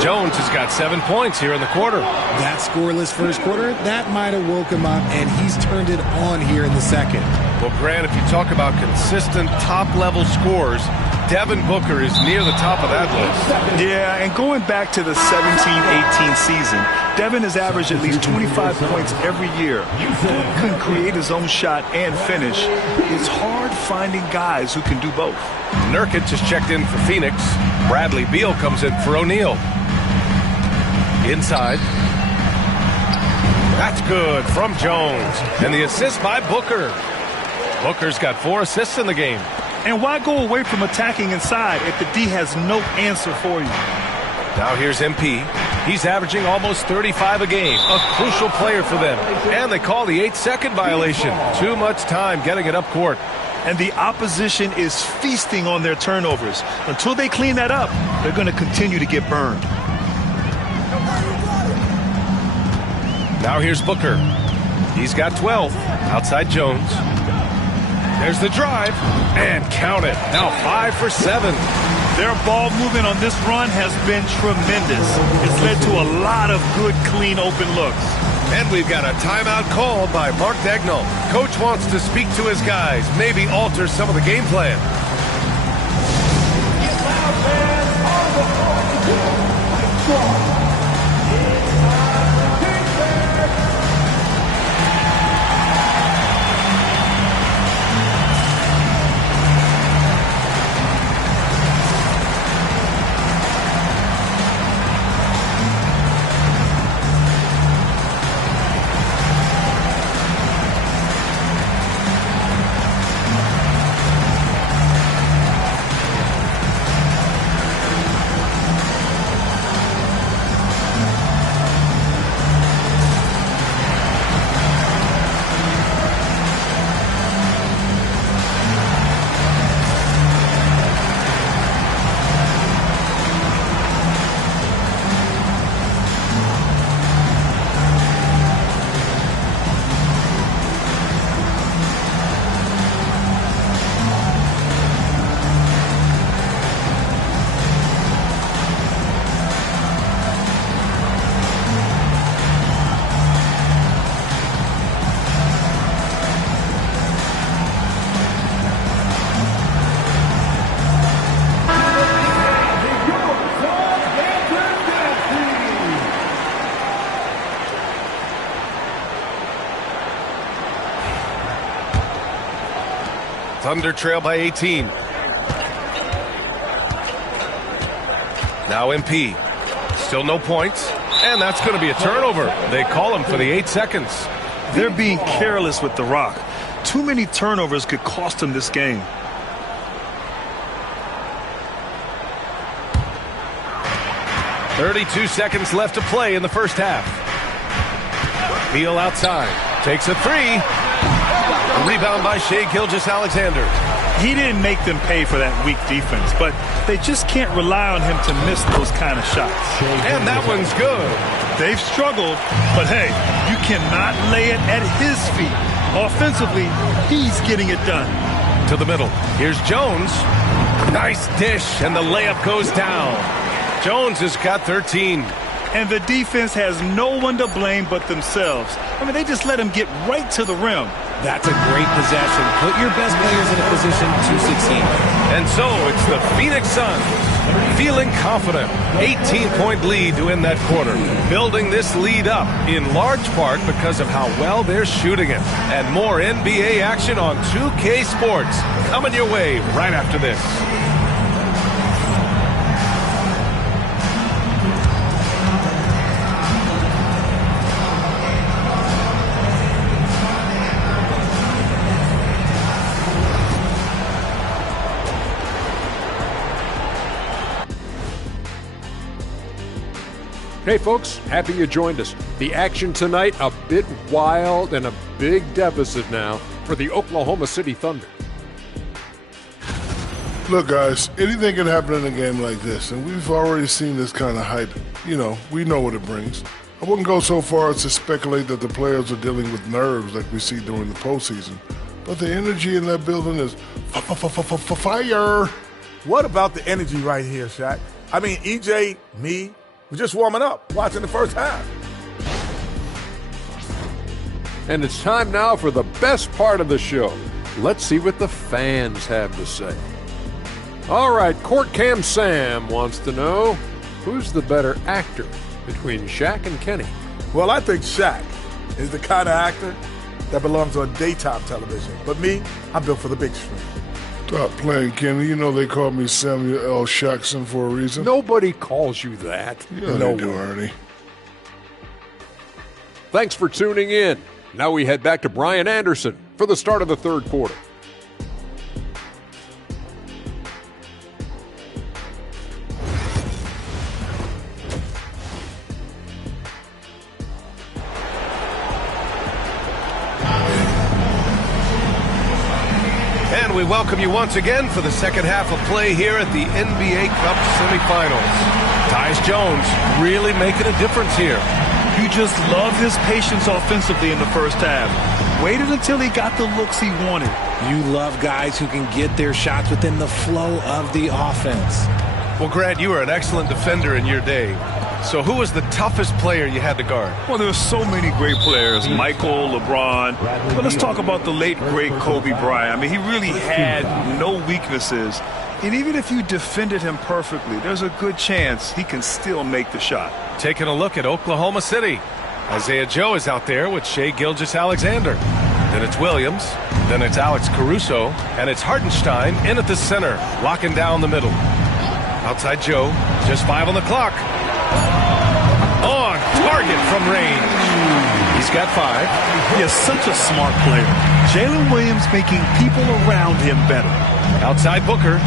Jones has got 7 points here in the quarter. That scoreless first quarter, that might have woke him up, and he's turned it on here in the second. Well, Grant, if you talk about consistent top-level scores, Devin Booker is near the top of that list. Yeah, and going back to the 17-18 season, Devin has averaged at least 25 points every year. Book can create his own shot and finish. It's hard finding guys who can do both. Nurkic has checked in for Phoenix. Bradley Beal comes in for O'Neal. Inside. That's good from Jones. And the assist by Booker. Booker's got 4 assists in the game. And why go away from attacking inside if the D has no answer for you? Now here's MP. He's averaging almost 35 a game. A crucial player for them. And they call the 8-second violation. Too much time getting it up court. And the opposition is feasting on their turnovers. Until they clean that up, they're going to continue to get burned. Now here's Booker. He's got 12. Outside Jones. There's the drive. And count it. Now 5 for 7. Their ball movement on this run has been tremendous. It's led to a lot of good, clean, open looks. And we've got a timeout called by Mark Dagnall. Coach wants to speak to his guys, maybe alter some of the game plan. Thunder trail by 18. Now MP. Still no points. And that's going to be a turnover. They call him for the 8 seconds. They're being careless with the rock. Too many turnovers could cost them this game. .32 seconds left to play in the first half. Beal outside. Takes a 3. Rebound by Shai Gilgeous-Alexander. He didn't make them pay for that weak defense, but they just can't rely on him to miss those kind of shots. And that one's good. They've struggled, but hey, you cannot lay it at his feet. Offensively, he's getting it done. To the middle. Here's Jones. Nice dish, and the layup goes down. Jones has got 13. And the defense has no one to blame but themselves. I mean, they just let him get right to the rim. That's a great possession. Put your best players in a position to succeed. And so it's the Phoenix Suns feeling confident. 18-point lead to end that quarter. Building this lead up in large part because of how well they're shooting it. And more NBA action on 2K Sports coming your way right after this. Hey folks, happy you joined us. The action tonight, a bit wild and a big deficit now for the Oklahoma City Thunder. Look, guys, anything can happen in a game like this, and we've already seen this kind of hype. You know, we know what it brings. I wouldn't go so far as to speculate that the players are dealing with nerves like we see during the postseason, but the energy in that building is fire. What about the energy right here, Shaq? I mean, EJ, me, we're just warming up, watching the first half. And it's time now for the best part of the show. Let's see what the fans have to say. All right, Court Cam Sam wants to know, who's the better actor between Shaq and Kenny? Well, I think Shaq is the kind of actor that belongs on daytime television. But me, I'm built for the big screen. Stop playing, Kenny. You know they call me Samuel L. Jackson for a reason. Nobody calls you that. Yeah, they do, Ernie. Thanks for tuning in. Now we head back to Brian Anderson for the start of the third quarter. And we welcome you once again for the second half of play here at the NBA Cup semifinals. Tyus Jones really making a difference here. You just love his patience offensively in the first half. Waited until he got the looks he wanted. You love guys who can get their shots within the flow of the offense. Well, Grant, you were an excellent defender in your day. So who was the toughest player you had to guard? Well, there's so many great players, Michael, LeBron. But let's talk about the late, great Kobe Bryant. I mean, he really had no weaknesses. And even if you defended him perfectly, there's a good chance he can still make the shot. Taking a look at Oklahoma City. Isaiah Joe is out there with Shai Gilgeous-Alexander. Then it's Williams. Then it's Alex Caruso. And it's Hartenstein in at the center, locking down the middle. Outside Joe, just 5 on the clock. On target from range. He's got 5. He is such a smart player. Jalen Williams making people around him better. Outside Booker.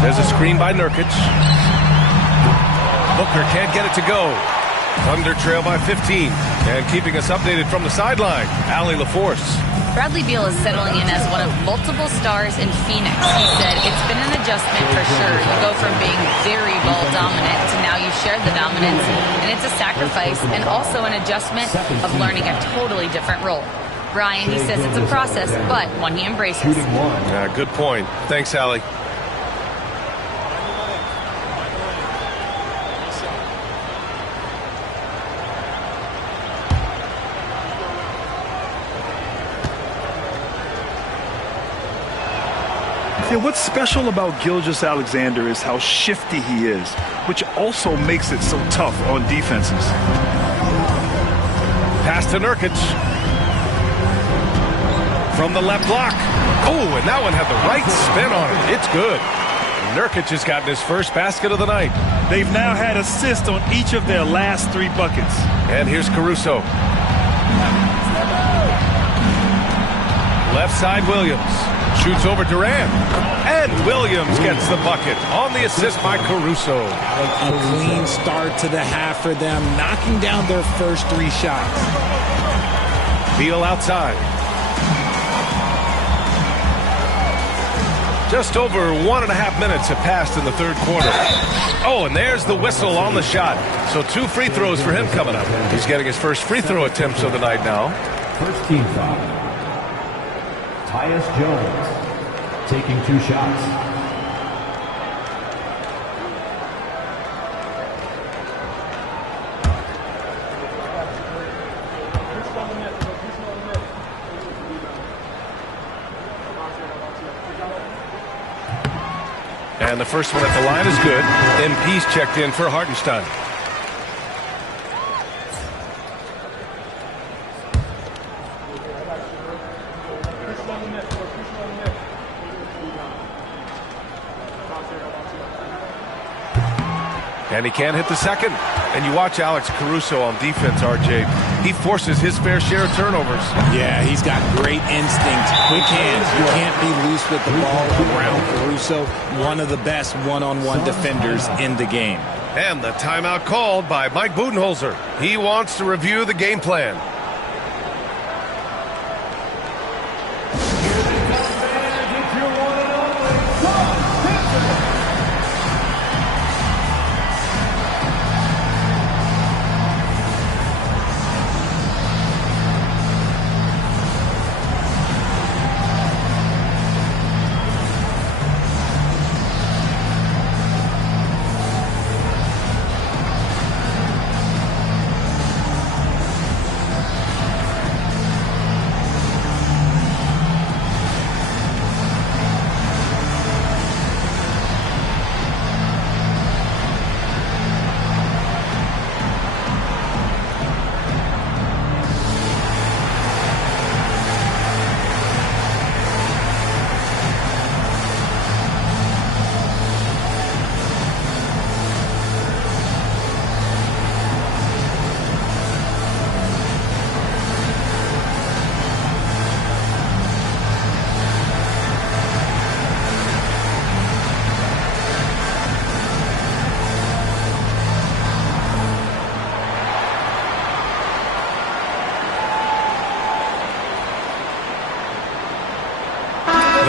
There's a screen by Nurkic. Booker can't get it to go. Thunder trail by 15. And keeping us updated from the sideline, Allie LaForce. Bradley Beal is settling in as one of multiple stars in Phoenix. He said, it's been an adjustment for sure. You go from being very ball dominant to now you share the dominance. And it's a sacrifice and also an adjustment of learning a totally different role. Brian, he says it's a process, but one he embraces. Good point. Thanks, Allie. What's special about Gilgeous-Alexander is how shifty he is, which also makes it so tough on defenses. Pass to Nurkic. From the left block. Oh, and that one had the right spin on it. It's good. Nurkic has gotten his first basket of the night. They've now had assists on each of their last 3 buckets. And here's Caruso. Left side, Williams. Shoots over Durant. And Williams gets the bucket on the assist by Caruso. A clean start to the half for them, knocking down their first 3 shots. Beal outside. Just over 1.5 minutes have passed in the third quarter. Oh, and there's the whistle on the shot. So 2 free throws for him coming up. He's getting his first free throw attempts of the night now. First team foul. Tyus Jones taking 2 shots. And the first one at the line is good. MP's checked in for Hartenstein. And he can't hit the second. And you watch Alex Caruso on defense, RJ. He forces his fair share of turnovers. Yeah, he's got great instincts, quick hands. You can't be loose with the ball around Caruso. One of the best one-on-one defenders in the game. And the timeout called by Mike Budenholzer. He wants to review the game plan.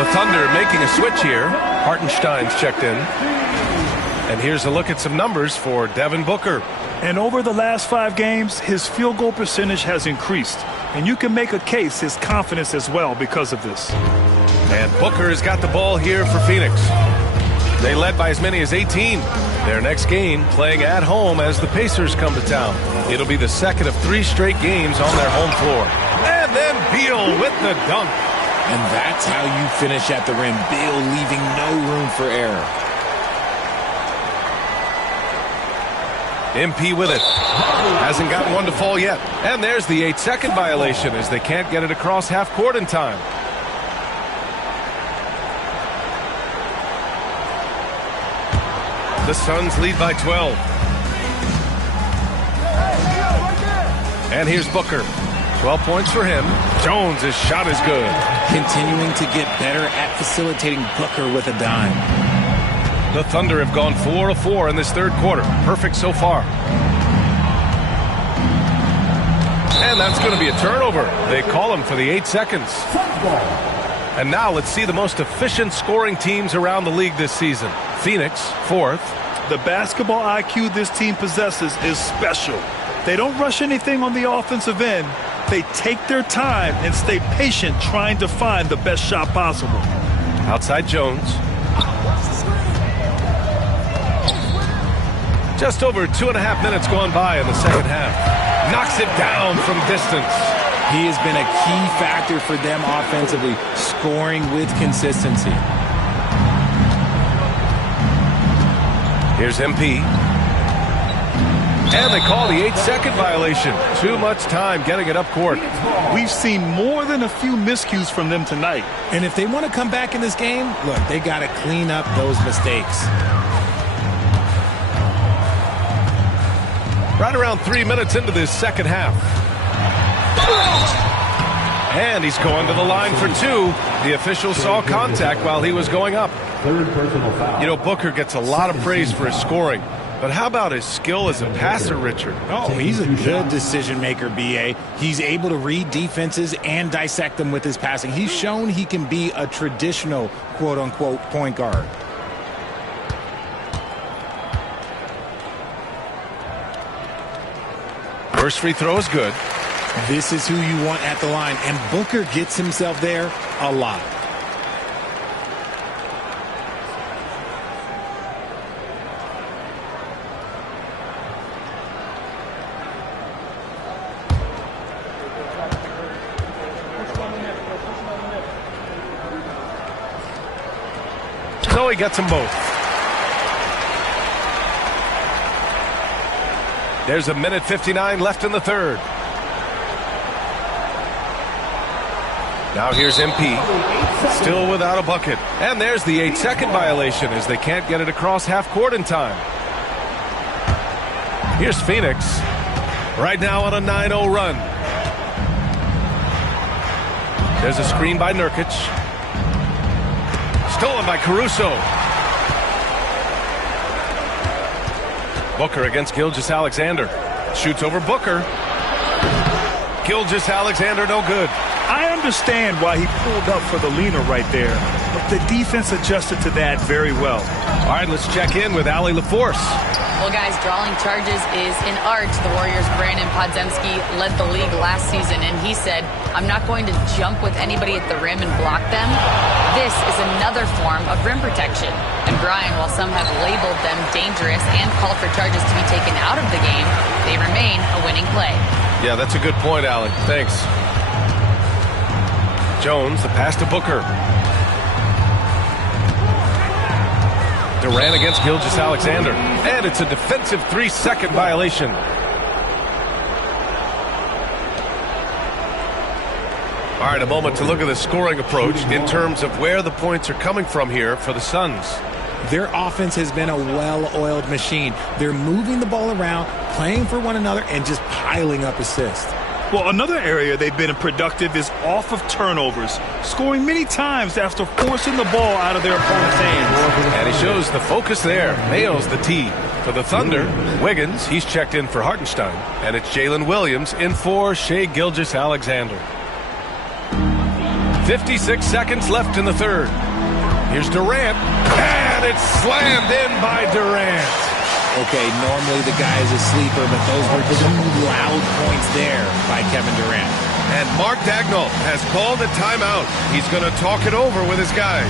The Thunder making a switch here. Hartenstein's checked in. And here's a look at some numbers for Devin Booker. And over the last 5 games, his field goal percentage has increased. And you can make a case his confidence as well because of this. And Booker has got the ball here for Phoenix. They led by as many as 18. Their next game playing at home as the Pacers come to town. It'll be the second of 3 straight games on their home floor. And then Beal with the dunk. And that's how you finish at the rim. Beal leaving no room for error. MP with it. Hasn't gotten one to fall yet. And there's the 8-second violation as they can't get it across half court in time. The Suns lead by 12. And here's Booker. 12 points for him. Jones' shot is good. Continuing to get better at facilitating Booker with a dime. The Thunder have gone 4 of 4 in this third quarter. Perfect so far. And that's going to be a turnover. They call him for the 8 seconds. And now let's see the most efficient scoring teams around the league this season. Phoenix, 4th. The basketball IQ this team possesses is special. They don't rush anything on the offensive end. They take their time and stay patient trying to find the best shot possible. Outside Jones. Just over 2.5 minutes gone by in the second half. Knocks it down from distance. He has been a key factor for them offensively, scoring with consistency. Here's MP. And they call the 8-second violation. Too much time getting it up court. We've seen more than a few miscues from them tonight. And if they want to come back in this game, look, they got to clean up those mistakes. Right around 3 minutes into this second half. And he's going to the line for 2. The official saw contact while he was going up. Third personal foul. You know, Booker gets a lot of praise for his scoring. But how about his skill as a passer, Richard? Oh, he's a good decision maker, B.A. He's able to read defenses and dissect them with his passing. He's shown he can be a traditional, quote-unquote, point guard. First free throw is good. This is who you want at the line, and Booker gets himself there a lot. So he gets them both. There's 1:59 left in the third. Now here's MP. Still without a bucket. And there's the 8-second violation as they can't get it across half court in time. Here's Phoenix. Right now on a 9-0 run. There's a screen by Nurkic. Stolen by Caruso. Booker against Gilgeous-Alexander. Shoots over Booker. Gilgeous-Alexander no good. I understand why he pulled up for the leaner right there, but the defense adjusted to that very well. All right, let's check in with Allie LaForce. Well, guys, drawing charges is an art. The Warriors' Brandon Podziemski led the league last season, and he said, I'm not going to jump with anybody at the rim and block them. This is another form of rim protection. And Brian, while some have labeled them dangerous and called for charges to be taken out of the game, they remain a winning play. Yeah, that's a good point, Allie. Thanks. Jones, the pass to Booker. Durant against Gilgeous-Alexander. And it's a defensive 3-second violation. All right, a moment to look at the scoring approach in terms of where the points are coming from here for the Suns. Their offense has been a well-oiled machine. They're moving the ball around, playing for one another, and just piling up assists. Well, another area they've been productive is off of turnovers, scoring many times after forcing the ball out of their opponent's hands. And he shows the focus there. Nails the tee. For the Thunder, Wiggins, he's checked in for Hartenstein. And it's Jalen Williams in for Shai Gilgeous-Alexander. 56 seconds left in the third. Here's Durant, and it's slammed in by Durant. Okay, normally the guy is a sleeper, but those were two loud points there by Kevin Durant. And Mark Daigneault has called a timeout. He's going to talk it over with his guys.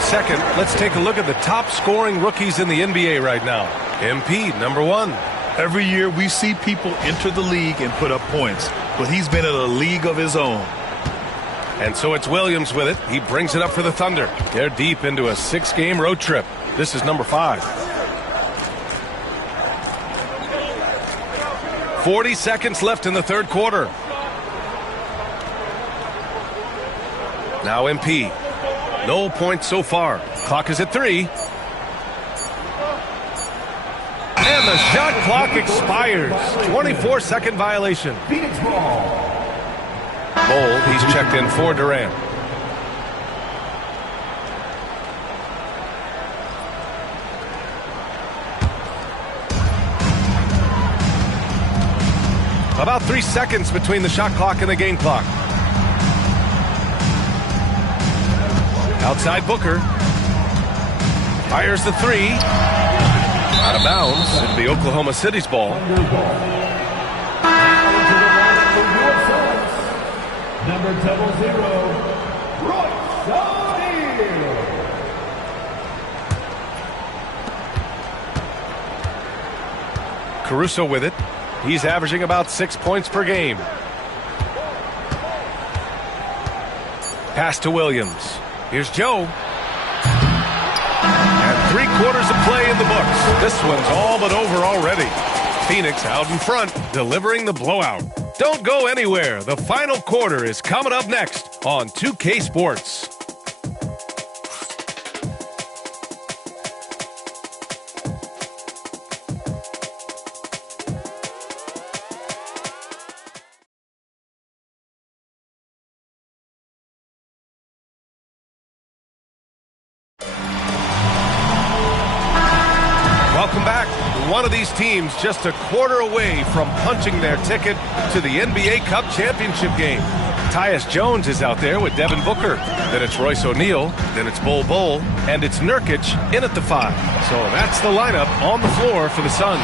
Second, let's take a look at the top scoring rookies in the NBA right now. MP, number 1. Every year we see people enter the league and put up points, but he's been in a league of his own. And so it's Williams with it. He brings it up for the Thunder. They're deep into a 6-game road trip. This is number 5. 40 seconds left in the third quarter. Now MP. No points so far. Clock is at 3. And the shot clock expires. 24-second violation. Bol, he's checked in for Durant. About 3 seconds between the shot clock and the game clock. Outside Booker. Fires the 3. Out of bounds. It'll be Oklahoma City's ball. Number 00, Royce O'Neal. Caruso with it. He's averaging about 6 points per game. Pass to Williams. Here's Joe. And 3/4 of play in the books. This one's all but over already. Phoenix out in front, delivering the blowout. Don't go anywhere. The final quarter is coming up next on 2K Sports. Welcome back. One of these teams just a quarter away from punching their ticket to the NBA Cup championship game. Tyus Jones is out there with Devin Booker. Then it's Royce O'Neal. Then it's Bol. And it's Nurkic in at the 5. So that's the lineup on the floor for the Suns.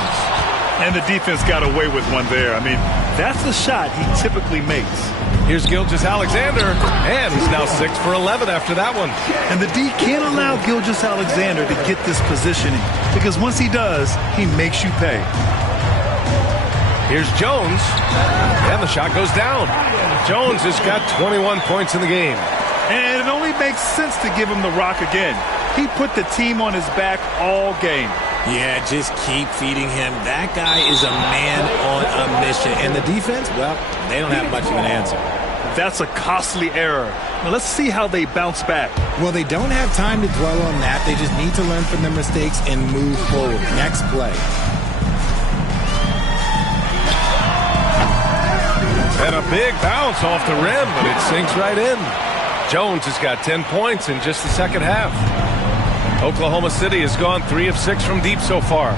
And the defense got away with one there. I mean, that's the shot he typically makes. Here's Gilgeous-Alexander, and he's now 6 for 11 after that one. And the D can't allow Gilgeous-Alexander to get this positioning, because once he does, he makes you pay. Here's Jones, and the shot goes down. Jones has got 21 points in the game. And it only makes sense to give him the rock again. He put the team on his back all game. Yeah, just keep feeding him. That guy is a man on a mission. And the defense, well, they don't have much of an answer. That's a costly error. Now let's see how they bounce back. Well, they don't have time to dwell on that. They just need to learn from their mistakes and move forward. Next play. And a big bounce off the rim, but it sinks right in. Jones has got 10 points in just the second half. Oklahoma City has gone 3 of 6 from deep so far.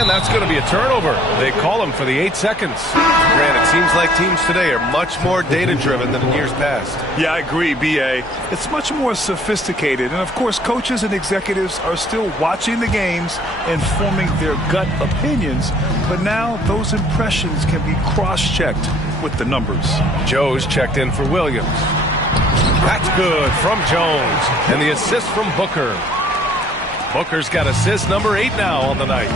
And that's going to be a turnover. They call him for the 8 seconds. Grant, it seems like teams today are much more data-driven than in years past. Yeah, I agree, B.A. It's much more sophisticated. And, of course, coaches and executives are still watching the games and forming their gut opinions. But now those impressions can be cross-checked with the numbers. Joe's checked in for Williams. That's good from Jones. And the assist from Booker. Booker's got assist number 8 now on the night.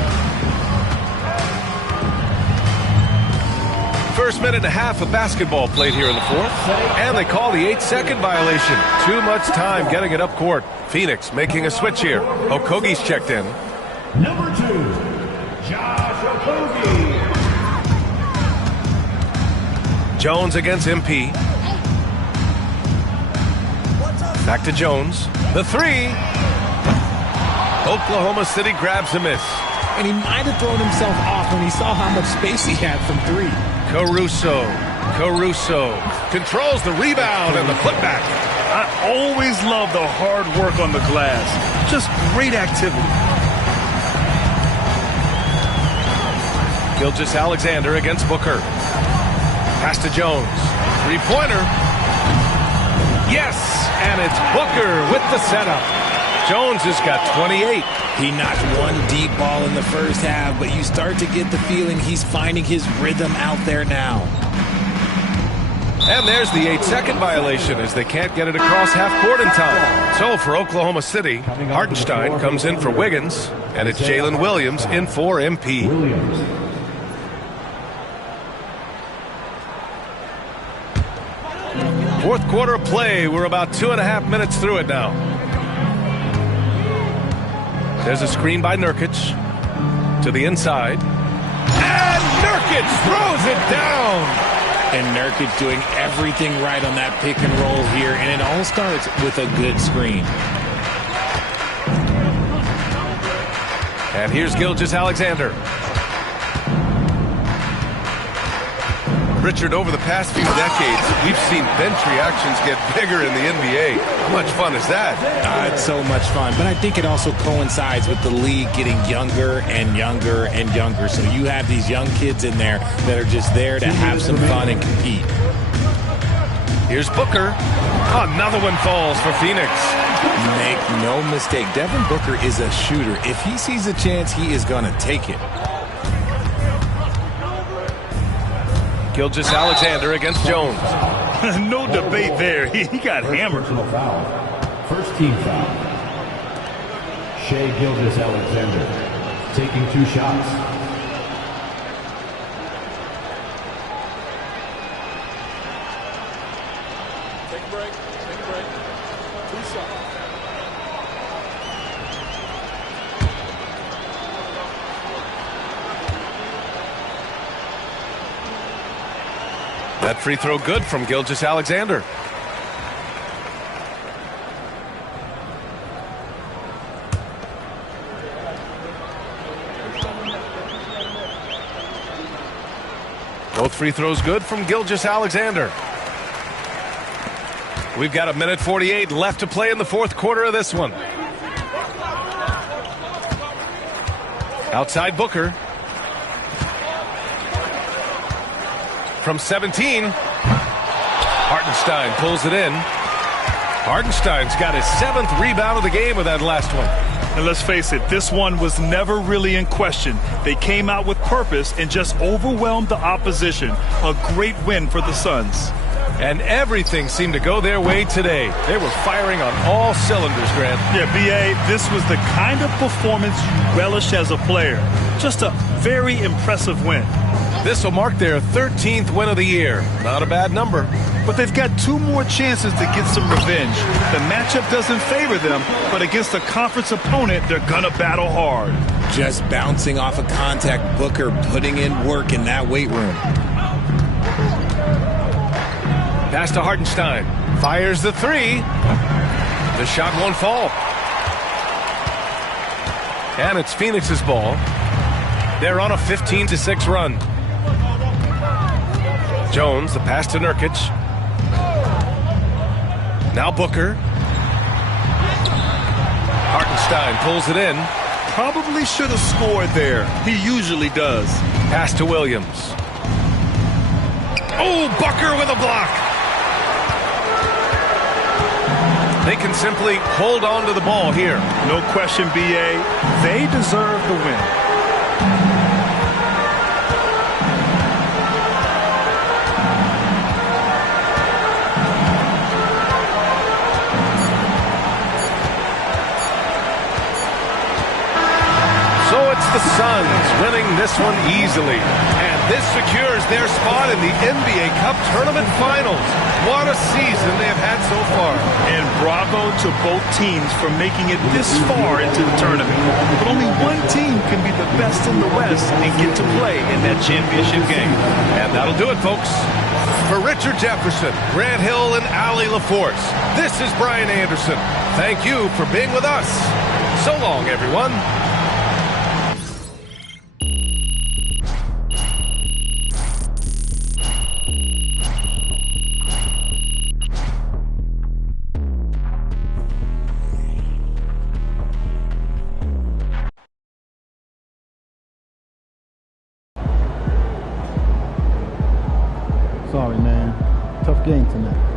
First minute and a half of basketball played here in the fourth. And they call the 8-second violation. Too much time getting it up court. Phoenix making a switch here. Okogie's checked in. Number 2, Josh Okogie. Jones against MP. Back to Jones. The 3. Oklahoma City grabs a miss. And he might have thrown himself off when he saw how much space he had from 3. Caruso controls the rebound and the putback. I always love the hard work on the glass. Just great activity. Gilgeous-Alexander against Booker. Pass to Jones. Three-pointer. Yes, and it's Booker with the setup. Jones has got 28. He knocked one deep ball in the first half, but you start to get the feeling he's finding his rhythm out there now. And there's the 8-second violation as they can't get it across half court in time. So for Oklahoma City, Hartenstein comes in for Wiggins, and it's Jalen Williams in for MP. Fourth quarter of play. We're about 2.5 minutes through it now. There's a screen by Nurkic to the inside. And Nurkic throws it down. And Nurkic doing everything right on that pick and roll here. And it all starts with a good screen. And here's Gilgeous-Alexander. Richard, over the past few decades, we've seen bench reactions get bigger in the NBA. How much fun is that? It's so much fun. But I think it also coincides with the league getting younger and younger and younger. So you have these young kids in there that are just there to have some fun and compete. Here's Booker. Another one falls for Phoenix. Make no mistake, Devin Booker is a shooter. If he sees a chance, he is going to take it. Gilgeous-Alexander against Jones. No debate there. He got hammered. First team foul. Shai Gilgeous-Alexander taking 2 shots. Take a break. 2 shots. That free throw good from Gilgeous-Alexander. Both free throws good from Gilgeous-Alexander. We've got 1:48 left to play in the fourth quarter of this one. Outside Booker. From 17, Hartenstein pulls it in. Hartenstein's got his 7th rebound of the game with that last one. And let's face it, this one was never really in question. They came out with purpose and just overwhelmed the opposition. A great win for the Suns. And everything seemed to go their way today. They were firing on all cylinders, Grant. Yeah, B.A., this was the kind of performance you relish as a player. Just a very impressive win. This will mark their 13th win of the year. Not a bad number. But they've got 2 more chances to get some revenge. The matchup doesn't favor them, but against a conference opponent, they're going to battle hard. Just bouncing off of contact, Booker putting in work in that weight room. Pass to Hartenstein. Fires the 3. The shot won't fall. And it's Phoenix's ball. They're on a 15-6 run. Jones, the pass to Nurkic. Now Booker. Hartenstein pulls it in. Probably should have scored there. He usually does. Pass to Williams. Oh, Bucker with a block. They can simply hold on to the ball here. No question, B.A. They deserve the win. The Suns winning this one easily, and this secures their spot in the NBA Cup Tournament Finals. What a season they have had so far. And bravo to both teams for making it this far into the tournament. But only one team can be the best in the West and get to play in that championship game. And that'll do it, folks. For Richard Jefferson, Grant Hill, and Allie LaForce, this is Brian Anderson. Thank you for being with us. So long, everyone. Sorry, man. Tough game tonight.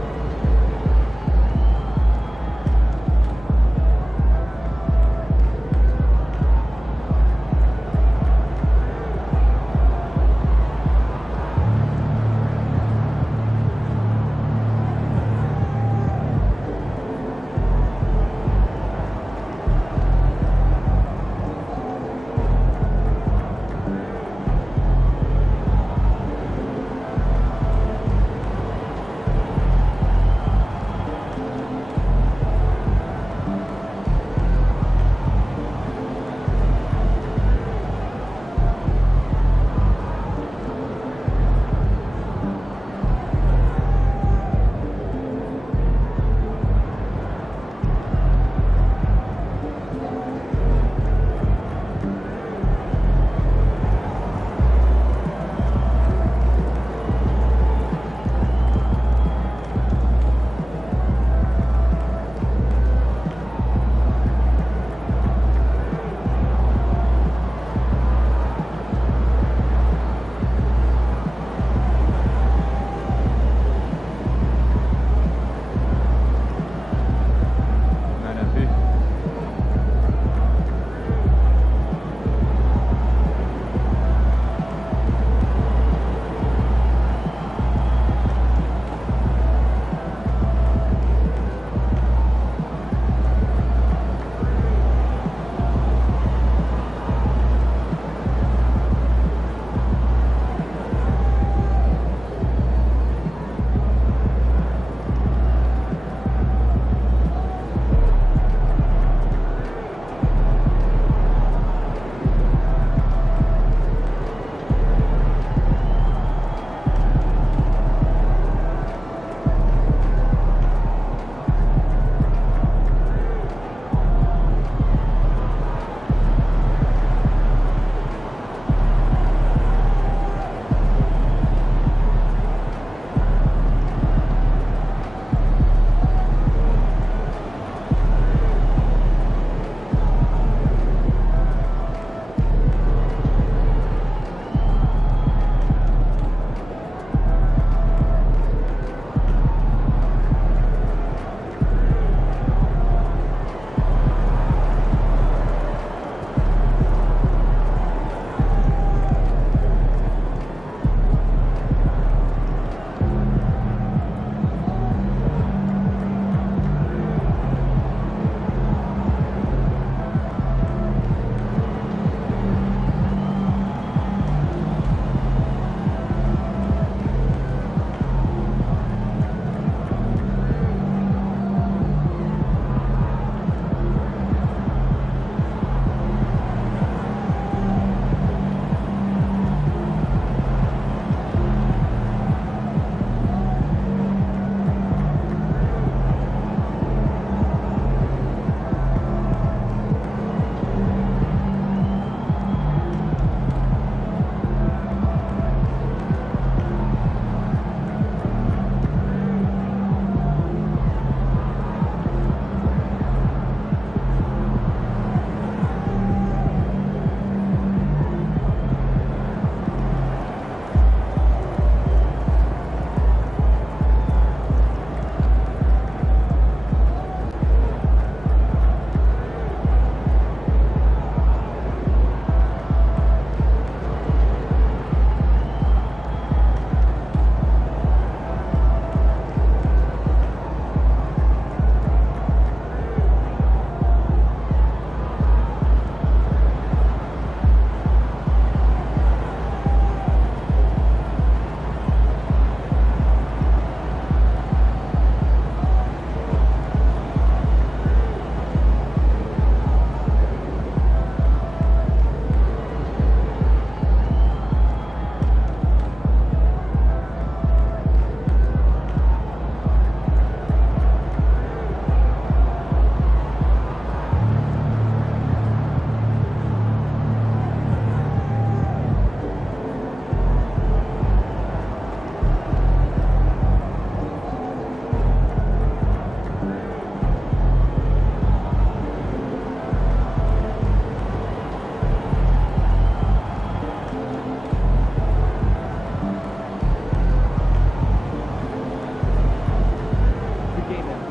game.